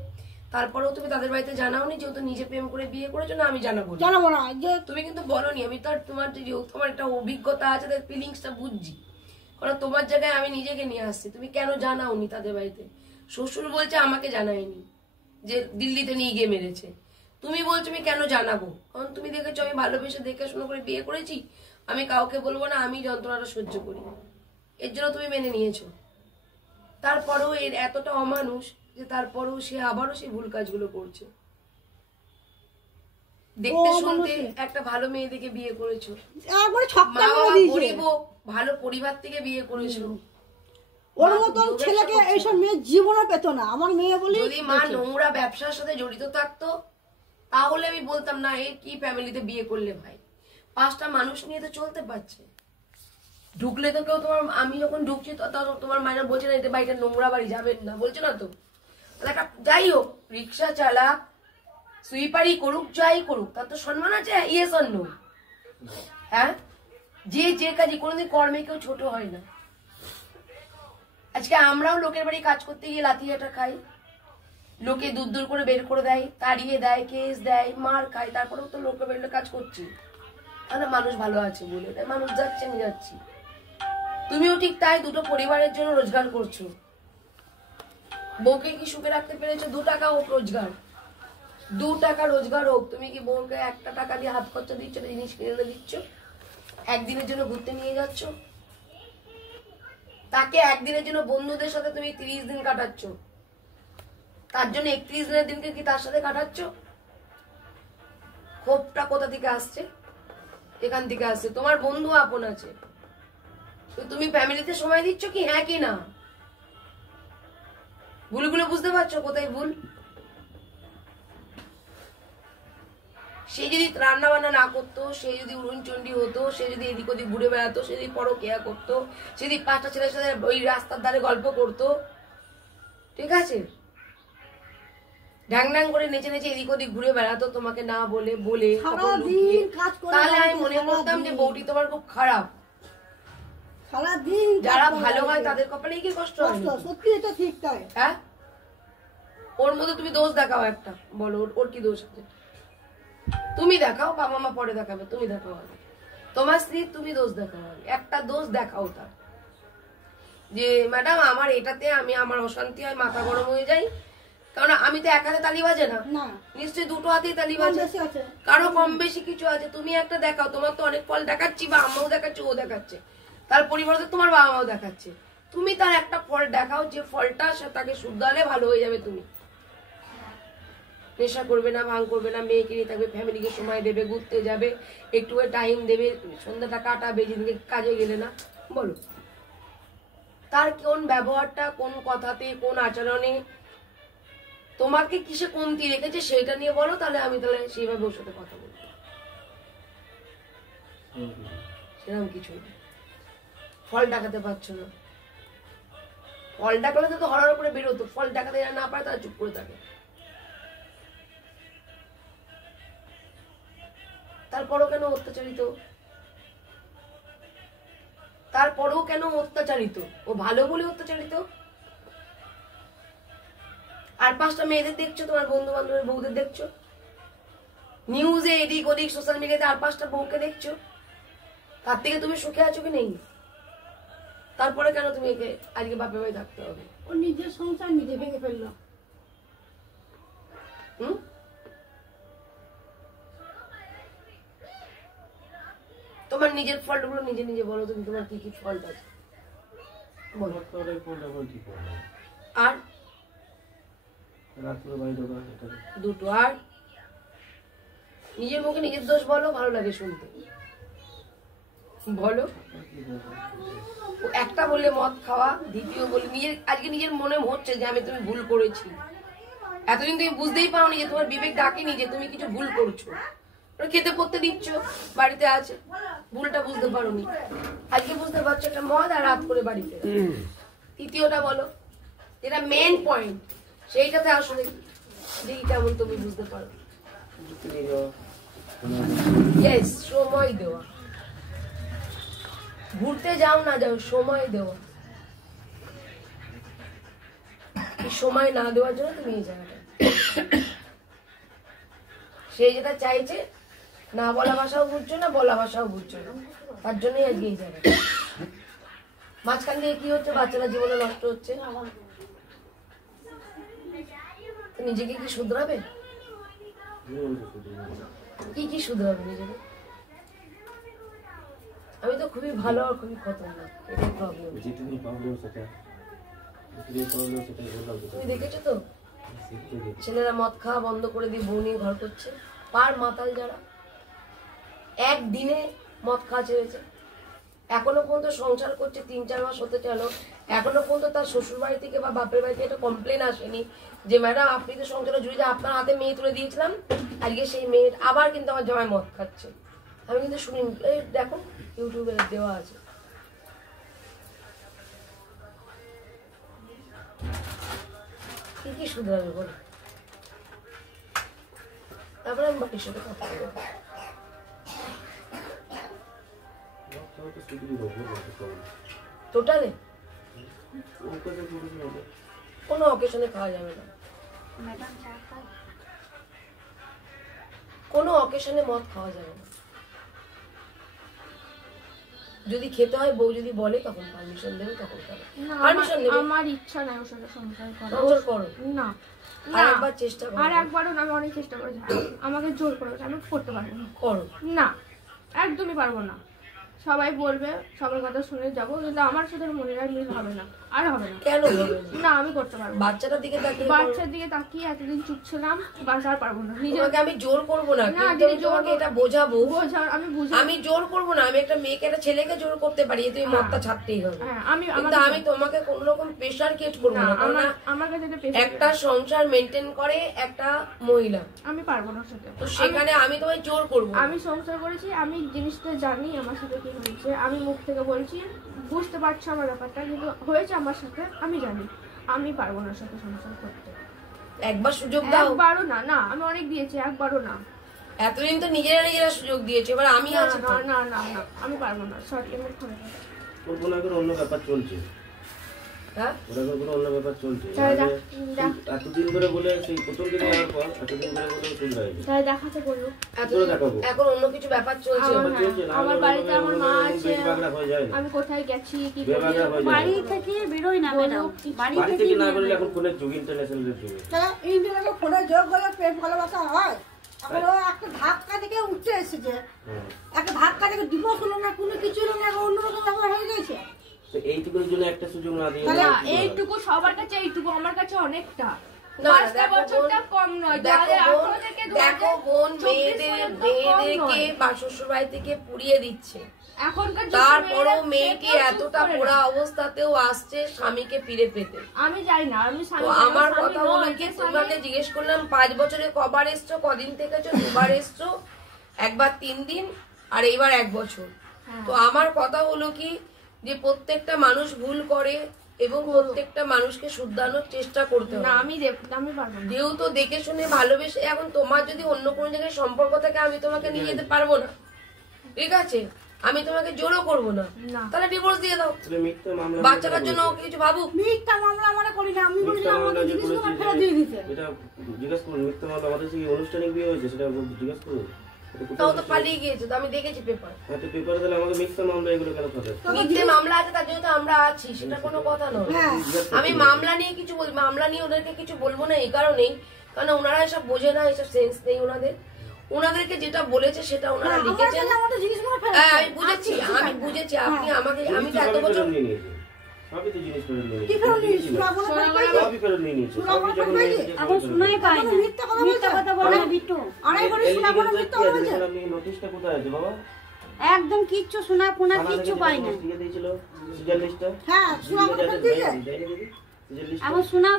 তারপরেও তুমি তাদের বাড়িতে জানাওনি, যেহেতু নিজে প্রেম করে বিয়ে করেছো না, আমি জানাবো না, তুমি কিন্তু বলোনি, আমি তো তোমার তোমার একটা অভিজ্ঞতা আছে, তাদের ফিলিংসটা বুঝছি, কারণ তোমার জায়গায় আমি নিজেকে নিয়ে আসছি, তুমি কেন জানাওনি তাদের বাড়িতে? শ্বশুর বলছে আমাকে জানায়নি যে দিল্লিতে নিয়ে গিয়ে মেরেছে, তুমি বলছো আমি কেন জানাবো? কারণ তুমি দেখেছো আমি ভালোবেসে দেখে শুনে করে বিয়ে করেছি, আমি কাউকে বলবো না, আমি যন্ত্রণাটা সহ্য করি, এর জন্য তুমি মেনে নিয়েছো। তারপরেও এর এতটা অমানুষ যে তারপরেও সে আবারও সেই ভুল কাজগুলো করছে। দেখতে শুনতে একটা ভালো মেয়ে দেখে বিয়ে করেছো, ভালো পরিবার থেকে বিয়ে করেছো, ওর মতন ছেলেকে এইসব মেয়ে জীবনও পেত না। আমার মেয়ে বলি যদি মা নোংরা ব্যবসার সাথে জড়িত থাকতো তাহলে আমি বলতাম না এই কি ফ্যামিলিতে বিয়ে করলে ভাই, 5টা মানুষ নিয়ে তো চলতে পারছে, ঢুকলে তো কেউ তোমার, আমি যখন ঢুকছি তোমার মায়েরা বলছে না এটা বাড়িটা নোংরা বাড়ি, যাবেন না, বলছে না তো। যাই হোক, রিক্সা চালাক, সুইপারি করুক, যাই করুক, তার তো সম্মান আছে, ইয়েস অর নো? হ্যাঁ, যে কাজই কোনোদিন কর্মে কেউ ছোট হয় না, আজকে আমরাও লোকের বাড়ি কাজ করতে গিয়ে লাথিয়াটা খাই, লোকে দূর দূর করে বের করে দেয়, তাড়িয়ে দেয়, কেস দেয়, মার খাই, তারপরেও তো লোকের বাড়িতে কাজ করছি। তাহলে মানুষ ভালো আছে বলে, তাই মানুষ যাচ্ছে, আমি যাচ্ছি। তুমিও ঠিক তাই, দুটো পরিবারের জন্য রোজগার করছো। বউকে কি সুখে রাখতে পেরেছো? 2 টাকা হোক রোজগার, 2 টাকা রোজগার হোক। তুমি কি বউকে 1 টাকা দিয়ে হাত খরচা দিচ্ছ, জিনিস কিনে দিচ্ছ? একদিনের জন্য ঘুরতে নিয়ে যাচ্ছ তাকে, একদিনের জন্য বন্ধুদের সাথে তুমি 30 দিন কাটাচ্ছ, তার জন্য 31 দিনের দিনকে কি তার সাথে কাটাচ্ছ? ক্ষোভটা কোথা থেকে আসছে? এখান থেকে আসছে। তোমার বন্ধু আপন আছে, তুমি ফ্যামিলিতে সময় দিচ্ছ কি? হ্যাঁ কি না? ভুলগুলো বুঝতে পারছো কোথায় ভুল? সে যদি রান্না বান্না না করতো, সে যদি উড়নচন্ডি হতো, সে যদি এদিক ওদিক ঘুরে বেড়াতো, সে যদি পরকিয়া করতো, সে যদি 5টা ছেলের সাথে ওই রাস্তার ধারে গল্প করতো, ঠিক আছে, ঢ্যাং ঢ্যাং করে নেচে নেচে এদিক ওদিক ঘুরে বেড়াতো তোমাকে না বলে বলে, তাহলে আমি মনে করতাম যে বউটি তোমার খুব খারাপ। যারা ভালো হয় তাদের কপালে কি কষ্ট হয়? সত্যি এটা ঠিক তাই। হ্যাঁ, ওর মধ্যে তুমি দোষ দেখাও একটা, বলো ওর কি দোষ আছে? তুমি দেখাও, বাবা মা পরে দেখাবে, তুমি দেখাও আগে। তোমার স্ত্রী তুমি দোষ দেখাও আগে, একটা দোষ দেখাও তার, যে ম্যাডাম আমার এটাতে আমার অশান্তি হয়, মাথা গরম হয়ে যায়। কারণ আমি তো এক হাতে তালি বাজে না, নিশ্চয়ই 2টো হাতেই তালি বাজে, কারো কম বেশি কিছু আছে। তুমি একটা দেখাও, তোমার তো অনেক ফল দেখাচ্ছি, বা আম্মাও দেখাচ্ছে, ও দেখাচ্ছে, তার পরিবর্তে তোমার বাবা মাও দেখাচ্ছে। তুমি তার একটা ফল দেখাও, যে ফলটা সে তাকে শুধরালে ভালো হয়ে যাবে। তুমি নেশা করবে না, ভাঙ করবে না, মেয়েকে নিয়ে থাকবে, ফ্যামিলিকে সময় দেবে, ঘুরতে যাবে, একটু টাইম দেবে, সন্ধ্যাটা কাটাবে, যেদিনকে কাজে গেলে না। বলো তার কোন ব্যবহারটা, কোন কথাতে, কোন আচরণে তোমাকে কিসে কমতি রেখেছে সেটা নিয়ে বলো, তাহলে আমি তাহলে সেইভাবে ওর সাথে কথা বলবো। সেরকম কিছু নেই। ফল দেখাতে পারছো না, ফল দেখালে তো হরার করে বেরোতো, ফল দেখাতে না পারে তারা চুপ করে থাকে। তারপরও কেন অত্যাচারিত? তারপরেও কেন অত্যাচারিত? ও ভালো বলে অত্যাচারিত? আর 5টা মেয়েদের দেখছো, তোমার বন্ধু বান্ধবের বউদের দেখছো, নিউজে এদিক ওদিক সোশ্যাল মিডিয়াতে আর 5টা বউকে দেখছো, তার থেকে তুমি সুখে আছো কি নেই? তারপরে কেন তুমি একে আজকে বাপের বাড়ি থাকতে হবে? ও নিজের সংসার নিজে ভেঙে ফেললো। তোমার নিজের ফল্ট গুলো নিজে নিজে বলো, তুমি তোমার কি কি ফল্ট আছে আর 2টো। আর নিজের মুখে নিজের দোষ বলো, ভালো লাগে শুনতে, বলো। একটা বললে মদ খাওয়া, দ্বিতীয় বলে নিজের আজকে নিজের মনে হচ্ছে যে তুমি ভুল করেছি। এতদিন তুমি বুঝতেই পারোনি, যে তোমার বিবেক ডাকেনি যে তুমি কিছু ভুল করছো, খেতে পড়তে দিচ্ছ, বাড়িতে আছে, ভুলটা বুঝতে পারোনি, আজকে বুঝতে পারছো একটা মদ আর রাত করে বাড়িতে। তৃতীয়টা বলো, যেটা মেন পয়েন্ট, সেইটাতে আসলে দেখি কেমন তুমি বুঝতে পারো। ইয়েস, সময় দেওয়া। ঘুরতে যাও না যাও, সময় দেওয়া। সময় না দেওয়ার জন্য তুমি এই জায়গাটা, সে যেটা চাইছে, না বলা ভাষাও বুঝছো না, বলা ভাষাও বুঝছো না, তার জন্যই আজকে এই জায়গাটা। মাঝখান দিয়ে কি হচ্ছে? বাচ্চারা জীবনে নষ্ট হচ্ছে। নিজেকে কি শুধরাবে? কি শুধরাবে নিজেকে? আমি তো খুবই ভালো আর খুবই খতরনাক, এটাই প্রবলেম। তুমি দেখেছো তো ছেলেরা মদ খাওয়া বন্ধ করে দিয়ে বউ নিয়ে ঘর করছে, পার মাতাল যারা একদিনে মদ খাওয়া ছেড়েছে, এখনো পর্যন্ত সংসার করছে, 3-4 মাস হতে চলো, এখনো পর্যন্ত তার শ্বশুর বাড়ি থেকে বা বাপের বাড়ি থেকে একটা কমপ্লেন আসেনি যে ম্যাডাম আপনি তো সংসারে জুড়ে আপনার হাতে মেয়ে তুলে দিয়েছিলাম, আজকে সেই মেয়ে আবার কিন্তু আমার জামাই মদ খাচ্ছে। আমি কিন্তু শুনি, এই দেখো ইউটিউবে দেওয়া আছে। কি শুধরাবে বলো? তারপরে আমি বাকির সাথে কথা বলবো। টোটালে কোনো অকেশনে খাওয়া যাবে না, কোনো অকেশনে মদ খাওয়া যাবে না। যদি খেতে হয় বউ যদি বলে তখন পারমিশন দেবে, তখন খাবে। পারমিশন দেবে। আমার ইচ্ছা নাই ওর সাথে সংসার করার। সংসার করো না, আরেকবার চেষ্টা করো। আর একবারও না, আমি অনেক চেষ্টা করেছি, আমাকে জোর করে আমি করতে পারবো না। করো না, একদমই পারবো না। সবাই বলবে, সবার কথা শুনে যাবো, কিন্তু আমার সাথে মনের আর মিল হবে না, আর হবে না। কেন হবে না? আমি করতে পারবো। বাচ্চাটার দিকে তাকিয়ে, বাচ্চার দিকে তাকিয়ে এতদিন চুপ ছিলাম, বাস আর পারবো না। নিজেকে আমি জোর করবো না, কিন্তু আমি তোমাকে এটা বোঝাবো। আমি জোর করবো না। আমি একটা মেয়েকে, একটা ছেলেকে জোর করতে পারি, তুমি মদটা ছাড়তেই হবে। কিন্তু আমি তোমাকে কোন রকম প্রেশার ক্রিয়েট করবো না। আমার কাছে একটা সংসার মেনটেন করে একটা মহিলা, আমি পারবো না সাথে। তো সেখানে আমি তোমায় জোর করবো। আমি সংসার করেছি, আমি জিনিসটা জানি আমার সাথে কি হয়েছে। আমি মুখ থেকে বলছি, বুঝতে পারছি আমার ব্যাপারটা, কিন্তু হয়েছে আমার সাথে, আমি জানি। আমি পারবো না সাথে সংসার করতে। একবার সুযোগ দাও। একবারও না। না, আমি অনেক দিয়েছি, একবারও না। এতদিন তো নিজেরা সুযোগ দিয়েছে, এবার আমি আছি। না না না না, আমি পারবো না। সরি, আমি ক্ষমা করো। অন্য ব্যাপার চলছে। হ্যাঁ, অন্য ব্যাপার চলছে। এতদিন ধরে বলে সেই প্রথম দিন যাওয়ার পর এতদিন ধরে বলে শুনতে হয়। তাই দেখাতে বলবো। এখন অন্য কিছু ব্যাপার চলছে। আমার বাড়িতে আমার মা আছে, আমি কোথায় গেছি, কি বাড়ি থেকে বেরোই না ম্যাডাম। বাড়ি থেকে না বেরোলে এখন ফোনের যুগ, ইন্টারন্যাশনাল যুগ। ইন্টারনেটে ফোনের যোগ হলে প্রেম ভালোবাসা হয়। এখন একটা ধাক্কা থেকে উঠে এসেছে, একটা ধাক্কা থেকে ডিভোর্স হলো না, কোনো কিছু হলো না, অন্যরকম ব্যাপার হয়ে গেছে। এইটুকুর জন্য একটা সুযোগ না দিয়ে, এইটুকু সবার কাছে, এইটুকু আমার কাছে অনেকটা। দেখো বোন, মেয়েদেরকে শ্বশুর বাড়ি থেকে পুড়িয়ে দিচ্ছে, তারপরও মেয়েটি এতটা পোড়া অবস্থাতেও আসছে স্বামীকে ফিরে পেতে। আমি যাই না, আমার কথা হলো কি, তোমাকে জিজ্ঞেস করলাম 5 বছরে কবার এসছো, কদিন থেকেছো? 2বার এসছো, একবার 3 দিন, আর এইবার 1 বছর। তো আমার কথা হলো কি, যে প্রত্যেকটা মানুষ ভুল করে এবং প্রত্যেকটা মানুষকে শুধরানোর চেষ্টা করতে হবে। যেহেতু দেখে শুনে ভালোবেসে, এখন তোমার যদি অন্য কোনো জায়গায় সম্পর্ক থাকে, আমি তোমাকে নিয়ে যেতে পারবো না, ঠিক আছে? আমি তোমাকে জোরও করবো না, তাহলে ডিভোর্স দিয়ে দাও। বাচ্চাটার জন্য কিছু ভাবুক। মিথ্যা মামলা আমরা করি না, আমি বলি আমাকে জিনিসগুলো ফেরত দিয়ে দিতে। এটা জিজ্ঞাসা করুন, মিথ্যা মামলা আমাদের কি অনুষ্ঠানিক বিয়ে হয়েছে সেটা জিজ্ঞাসা করুন। তাও তো পালিয়ে গিয়েছে, তো আমি দেখেছি পেপার। পেপারে তাহলে আমাকে মিথ্যা মামলা এগুলো কেন ফাঁসে? মিথ্যে মামলা আছে, তার জন্য তো আমরা আছি, সেটা কোনো কথা নয়। আমি মামলা নিয়ে কিছু বলি, মামলা নিয়ে ওদেরকে কিছু বলবো না এই কারণেই, কারণ ওনারা এসব বোঝে না, এসব সেন্স নেই ওনাদের। ওনাদেরকে যেটা বলেছে সেটা ওনারা লিখেছেন। হ্যাঁ, আমি বুঝেছি। আপনি আমাকে, আমি তো এত বছর সবই তো জিনিস করে নিয়ে কি ফেরত নিয়েছি? সবই ফেরত নিয়ে নিয়েছি। এখন শোনাই পাই না, মিথ্যা কথা বলে বিট্টু। আড়াই করে শোনা বলে মিথ্যা কথা বলছে। আপনি নোটিশটা কোথায় আছে বাবা? একদম কিচ্ছু শোনা ফোনা কিচ্ছু পাই না। দিয়ে দিয়েছিল সিজার লিস্টটা। হ্যাঁ, শোনা বলে দিয়েছে। এখন শোনা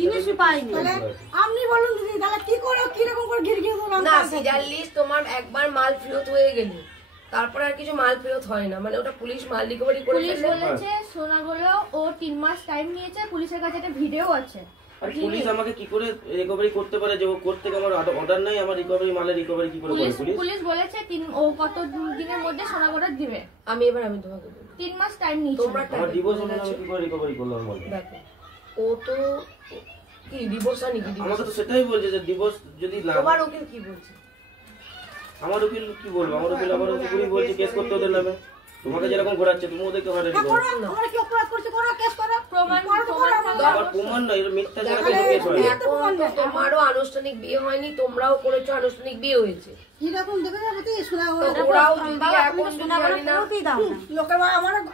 জিনিসই পাই না। আপনি বলুন দিদি, তাহলে কি করে, কি রকম করে গিরগির করলাম? না, সিজার লিস্ট তোমার একবার মাল ফেরত হয়ে গেলে তারপরে আর কিছু মাল ফেরত হয় না, মানে ওটা পুলিশ মাল রিকভারি করে ফেলে। বলেছে সোনাগুলো ও 3 মাস টাইম নিয়েছে, পুলিশের কাছে একটা ভিডিও আছে। আর পুলিশ আমাকে কি করে রিকভারি করতে পারে, যে ও করতে আমার অর্ডার নাই, আমার রিকভারি মালের রিকভারি কি করে করে? পুলিশ বলেছে ও কত দিনের মধ্যে সোনাগুলো দিবে। আমি তোমাকে বলি 3 মাস টাইম নিয়েছে। তোমরা আমার ডিভোর্স হলো না, আমি কি করে রিকভারি করলাম বলো? দেখো, ও তো কি ডিভোর্স আনি কি? আমাকে তো সেটাই বলছে যে ডিভোর্স যদি না। তোমার উকিল কি বলছে? আমার উকিল কি বলবো? আমার উকিল আবার উকিল বলছে কেস করতে ওদের নামে। তোমাকে যেরকম ঘোরাচ্ছে তুমি ওদেরকে ঘোরাতে দিও। আমরা কি অপরাধ করছি? করো, কেস করো, প্রমাণ আবার প্রমাণ না, এটা মিথ্যা জায়গা থেকে কেস হয়। এখন তো তোমারও আনুষ্ঠানিক বিয়ে হয়নি, তোমরাও করেছো আনুষ্ঠানিক বিয়ে হয়েছে। এরকম দেখে যাবে তো শোনা ওরাও যদি এখন শোনা বলে না লোকের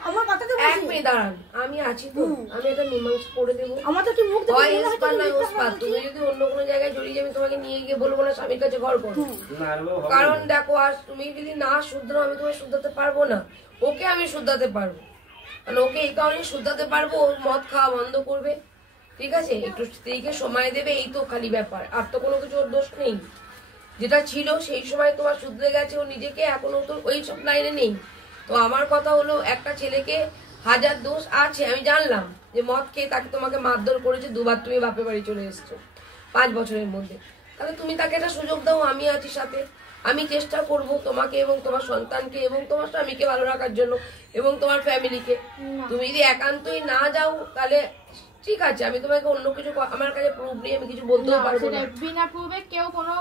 আমার কথাতে বলছি। 1 মিনিট দাঁড়ান, আমি আছি তো, আমি এটা মীমাংস করে দেবো। আমার তো কি মুখ দেখে হয় ইস্পাত না ওস্পাত। তুমি যদি অন্য কোনো জায়গায় জড়িয়ে যাবে, তোমাকে নিয়ে গিয়ে বলবো না স্বামীর কাছে ঘর করো। কারণ দেখো, আজ তুমি যদি না শুধরো, আমি তোমায় শুধরাতে পারবো না। ওকে আমি শুধরাতে পারবো, কারণ ওকে এই কারণে শুধরাতে পারবো, ও মদ খাওয়া বন্ধ করবে, ঠিক আছে, একটু স্ত্রীকে সময় দেবে, এই তো খালি ব্যাপার, আর তো কোনো কিছু ওর দোষ নেই। যেটা ছিল সেই সময় তোমার শুধরে গেছে ও নিজেকে, এখনো তো ওই সব লাইনে নেই। তো আমার কথা হলো, একটা ছেলেকে 1000 দোষ আছে, আমি জানলাম যে মদ খেয়ে তাকে তোমাকে মারধর করেছে, 2বার তুমি বাপের বাড়ি চলে এসছো 5 বছরের মধ্যে, তাহলে তুমি তাকে একটা সুযোগ দাও, আমি আছি সাথে। আমি চেষ্টা করব তোমাকে এবং তোমার সন্তানকে এবং তোমার স্বামীকে ভালো রাখার জন্য এবং তোমার ফ্যামিলিকে। তুমি যদি একান্তই না যাও তাহলে ঠিক আছে, আমি তোমাকে অন্য কিছু, আমার কাছে প্রুফ নেই, আমি কিছু বলতেও পারবো না। বিনা প্রুফে কেউ কোনো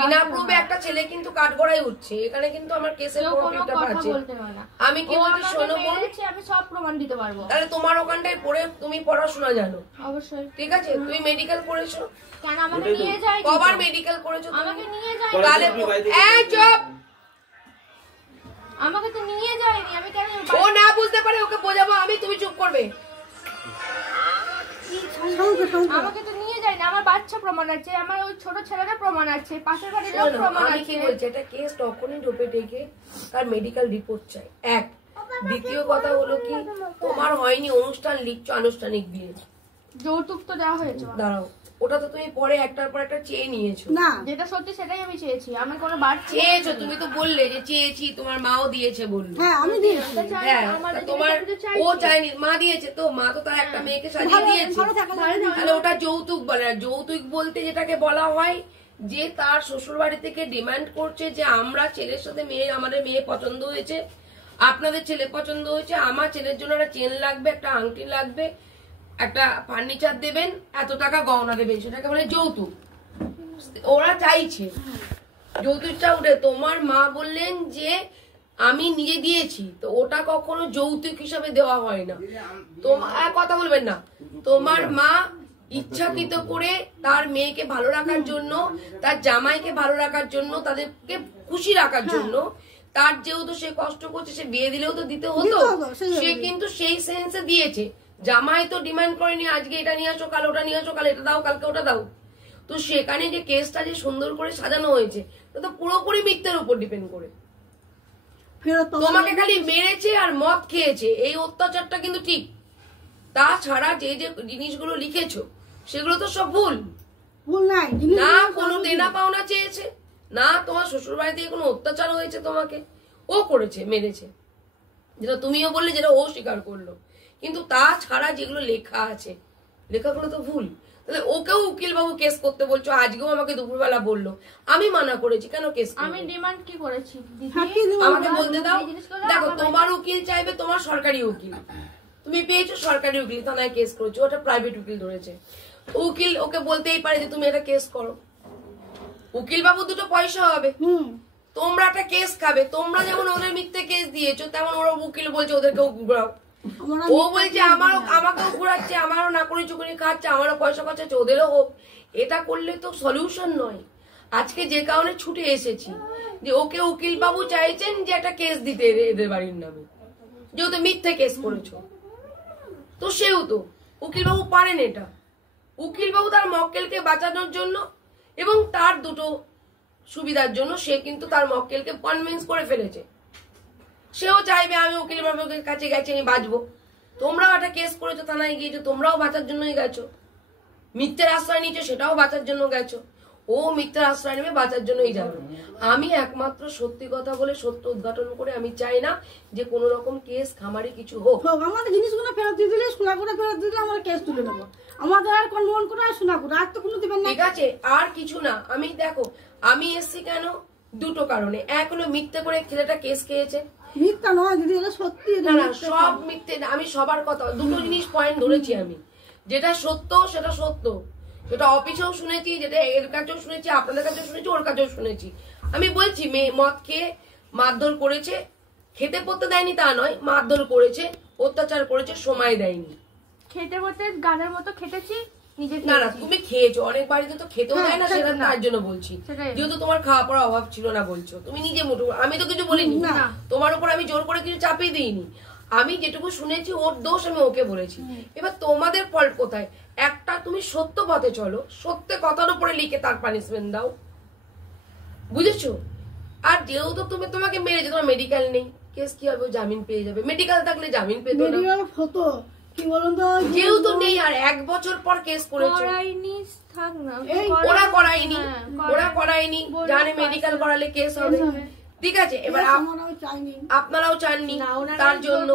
বিনা প্রুফে একটা ছেলে কিন্তু কাঠগড়ায় উঠছে, এখানে কিন্তু আমার কেসের প্রুফটা আছে। আমি কি বলছি শোনো বোন, আমি সব প্রমাণ দিতে পারবো। তাহলে তোমার ওখানটায় পড়ে তুমি পড়াশোনা জানো? অবশ্যই। ঠিক আছে, তুমি মেডিকেল করেছো? কেন আমাকে নিয়ে যাই? কবার মেডিকেল করেছো? আমাকে নিয়ে যাই। তাহলে এই চুপ, আমাকে তো নিয়ে যায়নি, আমি কেন? ও না বুঝতে পারে, ওকে বোঝাবো আমি, তুমি চুপ করবে। আমাকে তো নিয়ে যায় না, আমার বাচ্চা প্রমাণ আছে, আমার ওই ছোট ছেলেটা প্রমাণ আছে, পাশের বাড়ির লোক প্রমাণ আছে। আমি কি বলছি, এটা কেস তখনই ঢোপে টেকে তার মেডিকেল রিপোর্ট চাই, এক। দ্বিতীয় কথা হলো কি, তোমার হয়নি অনুষ্ঠান, লিখছো আনুষ্ঠানিক বিয়ে, যৌতুক তো দেওয়া হয়েছে। দাঁড়াও, ওটা তো তুমি পরে একটার পর একটা চেয়ে নিয়েছো না, যেটা সত্যি সেটাই আমি চেয়েছি। আমি কোনো বার চেয়েছো, তুমি তো বললে যে চেয়েছি, তোমার মাও দিয়েছে বললো। হ্যাঁ আমি দিয়েছি। হ্যাঁ তোমার ও চাইনি, মা দিয়েছে, তো মা তো তার একটা মেয়েকে সাজিয়ে দিয়েছে, তাহলে ওটা যৌতুক বলে। আর যৌতুক বলতে যেটাকে বলা হয় যে তার শ্বশুর বাড়ি থেকে ডিমান্ড করছে যে আমরা ছেলের সাথে মেয়ে, আমাদের মেয়ে পছন্দ হয়েছে, আপনাদের ছেলে পছন্দ হয়েছে, আমার ছেলের জন্য একটা চেন লাগবে, একটা আংটি লাগবে, একটা ফার্নিচার দেবেন, এত টাকা গহনা দেবেন, সেটাকে বলে যৌতুক। ওরা চাইছে যৌতুকটা উঠে। তোমার মা বললেন যে আমি নিজে দিয়েছি, তো ওটা কখনো যৌতুক হিসাবে দেওয়া হয় না। তোমার কথা বলবেন না, তোমার মা ইচ্ছাকৃত করে তার মেয়েকে ভালো রাখার জন্য, তার জামাইকে ভালো রাখার জন্য, তাদেরকে খুশি রাখার জন্য, তার যেহেতু সে কষ্ট করছে, সে বিয়ে দিলেও তো দিতে হতো, সে কিন্তু সেই সেন্সে দিয়েছে। জামাই তো ডিমান্ড করেনি আজকে এটা নিয়ে আসো, কাল ওটা নিয়ে আসো, কাল এটা দাও, কালকে ওটা দাও। তো সেখানে যে কেসটা যে সুন্দর করে সাজানো হয়েছে, এটা তো পুরোপুরি মিথ্যের উপর ডিপেন্ড করে। তোমাকে খালি মেরেছে আর মদ খেয়েছে, এই অত্যাচারটা কিন্তু ঠিক। তাছাড়া যে যে জিনিসগুলো লিখেছো সেগুলো তো সব ভুল। না কোনো দেনা পাওনা চেয়েছে, না তোমার শ্বশুর বাড়ি থেকে কোনো অত্যাচার হয়েছে, তোমাকে ও করেছে, মেরেছে, যেটা তুমিও বললে, যেটা ও স্বীকার করলো। কিন্তু তাছাড়া যেগুলো লেখা আছে, লেখাগুলো তো ভুল। তাহলে ওকেও উকিল বাবু কেস করতে বলছো? আজকেও আমাকে দুপুরবেলা বললো, আমি মানা করেছি, কেন কেস? আমি ডিমান্ড কি করেছি আমাকে বলতে দাও। দেখো, তোমার উকিল চাইবে তোমার সরকারি উকিল, তুমি পেয়েছো সরকারি উকিল, থানায় কেস করেছো, ওটা প্রাইভেট উকিল ধরেছে। উকিল ওকে বলতেই পারে যে তুমি এটা কেস করো, উকিল বাবু দুটো পয়সা হবে, তোমরা একটা কেস খাবে। তোমরা যেমন ওদের মিথ্যে কেস দিয়েছো, তেমন ওরা উকিল বলছে ওদেরকেও ঘুরাও। ও বলছে আমাকেও ঘুরাচ্ছে, আমারও না করে চুকুনি খাচ্ছে, আমারও পয়সা পাচ্ছে, ওদেরও হোক। এটা করলে তো সলিউশন নয়। আজকে যে কারণে ছুটে এসেছি যে ওকে উকিল বাবু চাইছেন যে একটা কেস দিতে এদের বাড়ির নামে, যেহেতু মিথ্যে কেস করেছো। তো সেও তো উকিল বাবু পারেন এটা। উকিল বাবু তার মক্কেলকে বাঁচানোর জন্য এবং তার দুটো সুবিধার জন্য সে কিন্তু তার মক্কেলকে কনভিন্স করে ফেলেছে। সেও চাইবে আমি উকিল বাবুর কাছে গেছি, আমি বাঁচবো। তোমরাও একটা কেস করেছো, থানায় গিয়েছো, তোমরাও বাঁচার জন্যই গেছো। মিথ্যের আশ্রয় নিয়েছো, সেটাও বাঁচার জন্য গেছো। ও মিথ্যের আশ্রয় নেবে, বাঁচার জন্যই যাবে। আমি একমাত্র সত্যি কথা বলে, সত্য উদ্ঘাটন করে, আমি চাই না যে কোনো রকম কেস খামারি কিছু হোক। আমাদের জিনিসগুলো ফেরত দিয়ে দিলে, শোনা করে ফেরত দিলে আমরা কেস তুলে নেবো। আমাদের আর কনভন করে আর শোনা করে আর তো কোনো দিবেন না। ঠিক আছে, আর কিছু না। আমি দেখো, আমি এসছি কেন, দুটো কারণে। এক হলো মিথ্যে করে ছেলেটা কেস খেয়েছে। মিথ্যা নয় দিদি, এটা সত্যি। না, সব মিথ্যে। আমি সবার কথা, দুটো জিনিস পয়েন্ট ধরেছি আমি। যেটা সত্য সেটা সত্য, যেটা অফিসেও শুনেছি, যেটা এর কাছেও শুনেছি, আপনাদের কাছেও শুনেছি, ওর কাছেও শুনেছি। আমি বলছি মেয়ে মদ খেয়ে মারধর করেছে, খেতে পড়তে দেয়নি তা নয়, মারধর করেছে, অত্যাচার করেছে, সময় দেয়নি। খেতে পড়তে গানের মতো খেতেছি নিজে। না না, তুমি খেয়েছো, অনেক বাড়িতে তো খেতেও দেয় না, সেটা তার জন্য বলছি। যেহেতু তোমার খাওয়া পড়ার অভাব ছিল না বলছো, তুমি নিজে মোটো, আমি তো কিছু বলিনি, তোমার উপর আমি জোর করে কিছু চাপিয়ে দিইনি। আমি যেটুকু শুনেছি ওর দোষ আমি ওকে বলেছি। এবার তোমাদের ফল্ট কোথায়? একটা তুমি সত্য পথে চলো, সত্য কথার উপরে লিখে তার পানিশমেন্ট দাও, বুঝেছো? আর যেহেতু তুমি, তোমাকে মেরেছে, তোমার মেডিকেল নেই, কেস কি হবে? জামিন পেয়ে যাবে। মেডিকেল থাকলে জামিন পেত না, কি বলুন তো, যেহেতু নেই। আর 1 বছর পর কেস করেছো, ওরা করায়নি, ওরা করায়নি, জানে মেডিকেল করালে কেস হবে। ঠিক আছে, এবার আপনারাও চাননি, তার জন্য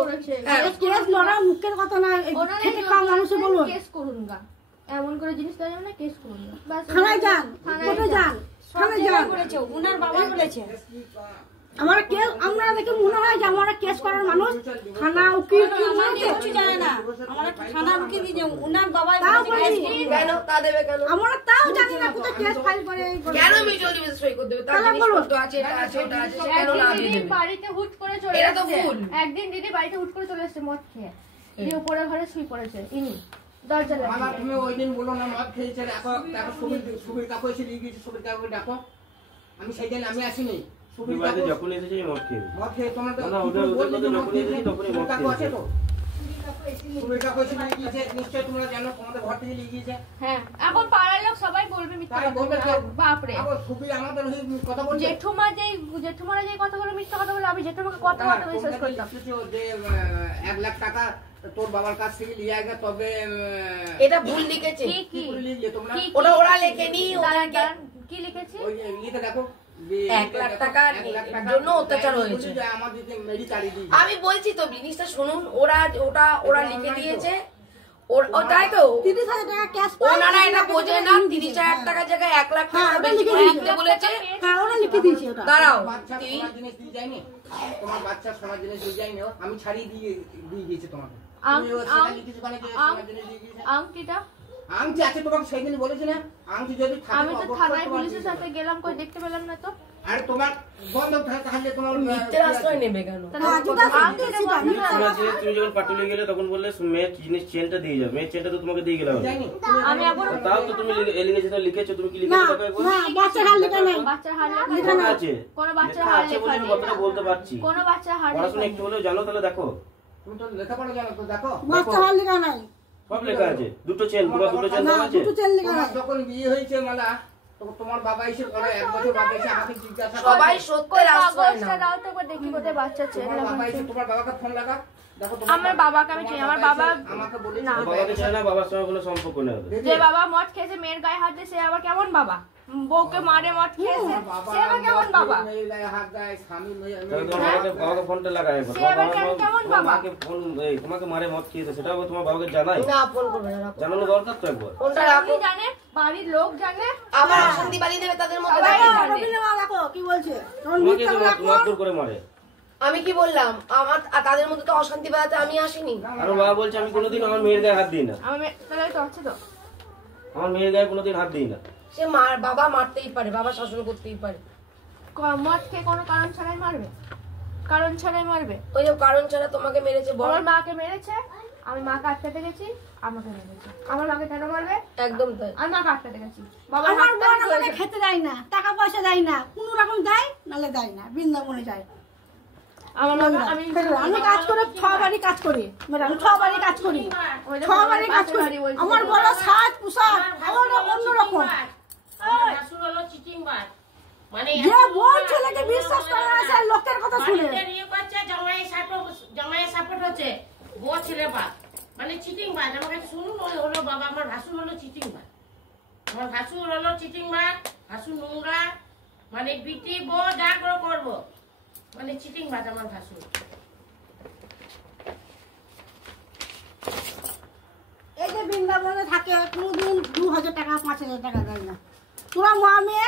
মুখের কথা না, মানুষে বলুন এমন করে জিনিস দেওয়া যাবে না, কেস করবে। থানায় যান, কোর্টে যান, থানায় যান। উনার বাবা বলেছে আমার কেস, আমরা দেখে মনে হয় যে আমরা কেস করার মানুষ, থানা উকিল কিছু জানে না। আমরা থানা উকিল দিয়ে উনার বাবা কেন তা দেবে কেন? আমরা তাও জানি না কোথায় কেস ফাইল করে। কেন মিউচুয়াল ডিভোর্স সই করে দেবে? তার জিনিসপত্র আছে, এটা আছে, ওটা আছে, কেন না দিয়ে দেবে? বাড়িতে হুট করে চলে এটা তো এসেছে। ভুল। একদিন দিদি বাড়িতে হুট করে চলে এসেছে মদ খেয়ে, দিয়ে উপরে ঘরে শুয়ে পড়েছে ইনি দরজা লাগিয়ে। তুমি ওই দিন বলো না মদ খেয়েছে, দেখো সুবীর কাকু এসে দিয়ে গিয়েছে, সুবীর কাকুকে ডাকো। আমি সেই দিন আমি আসিনি, সুবীর কাকু যখন এসেছে মদ খেয়ে তোমার তো না, ওটা যখন এসেছে তখনই মদ কাকু আছে খেয়ে। তো সুবীর কাকু এসে দিয়ে গিয়েছে, নিশ্চয়ই তোমরা জানো, তোমাদের ঘর থেকে নিয়ে গিয়েছে। হ্যাঁ, এখন পাড়ার লোক সবাই বলবে মিথ্যা তাই বলবে কথা। তো। বাপরে, আবার সুবীর আমাদের হয়ে কথা বলছে। জেঠুমারা যে কথাগুলো মিথ্যা কথা বলে, আমি জেঠুমাকে কত কথা বিশ্বাস করতাম। যে 1 লাখ টাকা তোর বাবার কাছ থেকে নিয়ে আগে, তবে এটা ভুল লিখেছে। কি লিখলে তোমরা ওটা ওরা লেখেনি, ওদেরকে কি লিখেছি? ওই লিখে দেখো 1 লাখ টাকার জন্য অত্যাচার হয়েছে। আমাদেরকে মেরি তাড়িয়ে দিয়ে আমি বলছি তো জিনিসটা শুনুন, ওরা লিখে দিয়েছে, তাই তো 30,000 টাকা ক্যাশ ওনারা এটা বোঝে না, 30,000 টাকার জায়গায় 1 লাখ টাকা বেশি করে লিখতে বলেছে। হ্যাঁ, ওরা লিখে দিয়েছে ওটা। দাঁড়াও, বাচ্চা সোনার জিনিস দিয়ে যায়নি, তোমার বাচ্চা সোনার জিনিস দিয়ে যায়নি, আমি ছাড়িয়ে দিয়ে গিয়েছি তোমাকে। আংটিটা আংটি আছে তোমাকে সেই দিন বলেছি না, আংটি যদি থাকে আমি তো থানায় পুলিশের সাথে গেলাম, কই দেখতে পেলাম না তো। আর তোমার বন্ধ থাকলে তোমার মিথ্যের আশ্রয় নেবে কেন? তুমি যখন পাটুলি গেলে তখন বললে মেয়ের জিনিস চেনটা দিয়ে যাও, মেয়ের চেনটা তো তোমাকে দিয়ে গেলাম। আমি এখন তাও তো তুমি লিখেছো, তুমি কি লিখেছো? না, বাচ্চার হাল লেখা নাই। বাচ্চার হাল লেখা আছে, কোন বাচ্চার লেখা হাল আছে লেখা বলে আমি নেই। কথাটা বলতে পারছি। কোন বাচ্চার হাল পড়াশোনা একটু হলেও জানো, তাহলে দেখো। তুমি তো লেখাপড়া জানো তো, দেখো বাচ্চার হাল লেখা নাই। সব লেখা আছে, দুটো চেন, তোমার দুটো চেন দেওয়া আছে। দুটো চেন লেখা নাই। যখন বিয়ে হয়েছে মালা, তখন তোমার বাবা এসে পরে 1 বছর বাদে এসে আমাকে জিজ্ঞাসা করে, সবাই সত্যের আশ্রয় কাগজটা না। দাও তো, একবার দেখি কোথায় বাচ্চা চেন তোমার বাবা এসে তোমার বাবাকে ফোন লাগা, দেখো তোমার আমার বাবাকে আমি চিনি, আমার বাবা আমাকে বলেছে না। বাবাকে চায় না, বাবার সঙ্গে কোনো সম্পর্ক নেই ওদের। যে বাবা মদ খেয়েছে, মেয়ের গায়ে হাত দিয়ে, সে আবার কেমন বাবা? বউকে মারে মদ খেয়েছে, সে আবার কেমন বাবা? মেয়ের গায়ে হাত দেয়, স্বামী তাহলে তোমার বাবাকে ফোনটা লাগায় একবার। সে আবার কেমন তোমার বাবা? মাকে ফোন, তোমাকে মারে মদ খেয়েছে, সেটা আবার তোমার বাবাকে জানাই, না, ফোন করবে না, রাখো। জানানো দরকার তো একবার। ফোনটা সবাই রাখো। জানে, বাড়ির লোক জানে, আবার অশান্তি বাড়িয়ে দেবে তাদের মধ্যে। সবাই দেখো। জানে। রবীন্দ্র দেখো কি বলছে। তোমাকে মারধর করে মারে। আমি কি বললাম? আমার তাদের মধ্যে তো অশান্তি বাড়াতে আমি আসিনি। আর ওর বাবা বলছে আমি কোনোদিন আমার মেয়ের গায়ে হাত দিই না, আমার তাহলে তো আছে তো। আমার মেয়ের গায়ে কোনোদিন হাত দিই না। সে বাবা মারতেই পারে, বাবা শাসন করতেই পারে। মদ খেয়ে কোনো কারণ ছাড়াই মারবে, কারণ ছাড়াই মারবে। ওই যে কারণ ছাড়া তোমাকে মেরেছে বল। আমার মাকে মেরেছে, আমি মাকে আটকাতে গেছি, আমাকে মেরেছে। আমার মাকে কেন মারবে? একদম তাই। আমি মাকে আটকাতে গেছি। বাবা আমার বোন আমাকে খেতে দেয় না, টাকা পয়সা দেয় না, কোনো রকম দেয় নালে দেয় না, বৃন্দাবনে যায়। আমার মাকে আমি আমি কাজ করে 6 বাড়ি কাজ করি, আমি 6 বাড়ি কাজ করি, 6 বাড়ি কাজ করি। আমার বড় সাজ পোশাক অন্যরকম। যে বোন ছেলেকে বিশ্বাস করে না, সে লোকের কথা শুনে। জামাই সাপোর্ট হচ্ছে বউ ছেলে বাপ, মানে চিটিং বাজ। আমার কাছে শুনুন, ওই হলো বাবা, আমার ভাসুর হলো চিটিং বাজ, আমার ভাসুর হলো চিটিং বাজ, ভাসুর নোংরা, মানে বিটি বউ যা করে করবো, মানে চিটিং বাজ আমার ভাসুর। এই যে বৃন্দাবনে থাকে, কোনোদিন 2,000 টাকা 5,000 টাকা দেয় না। তোরা মা মেয়ে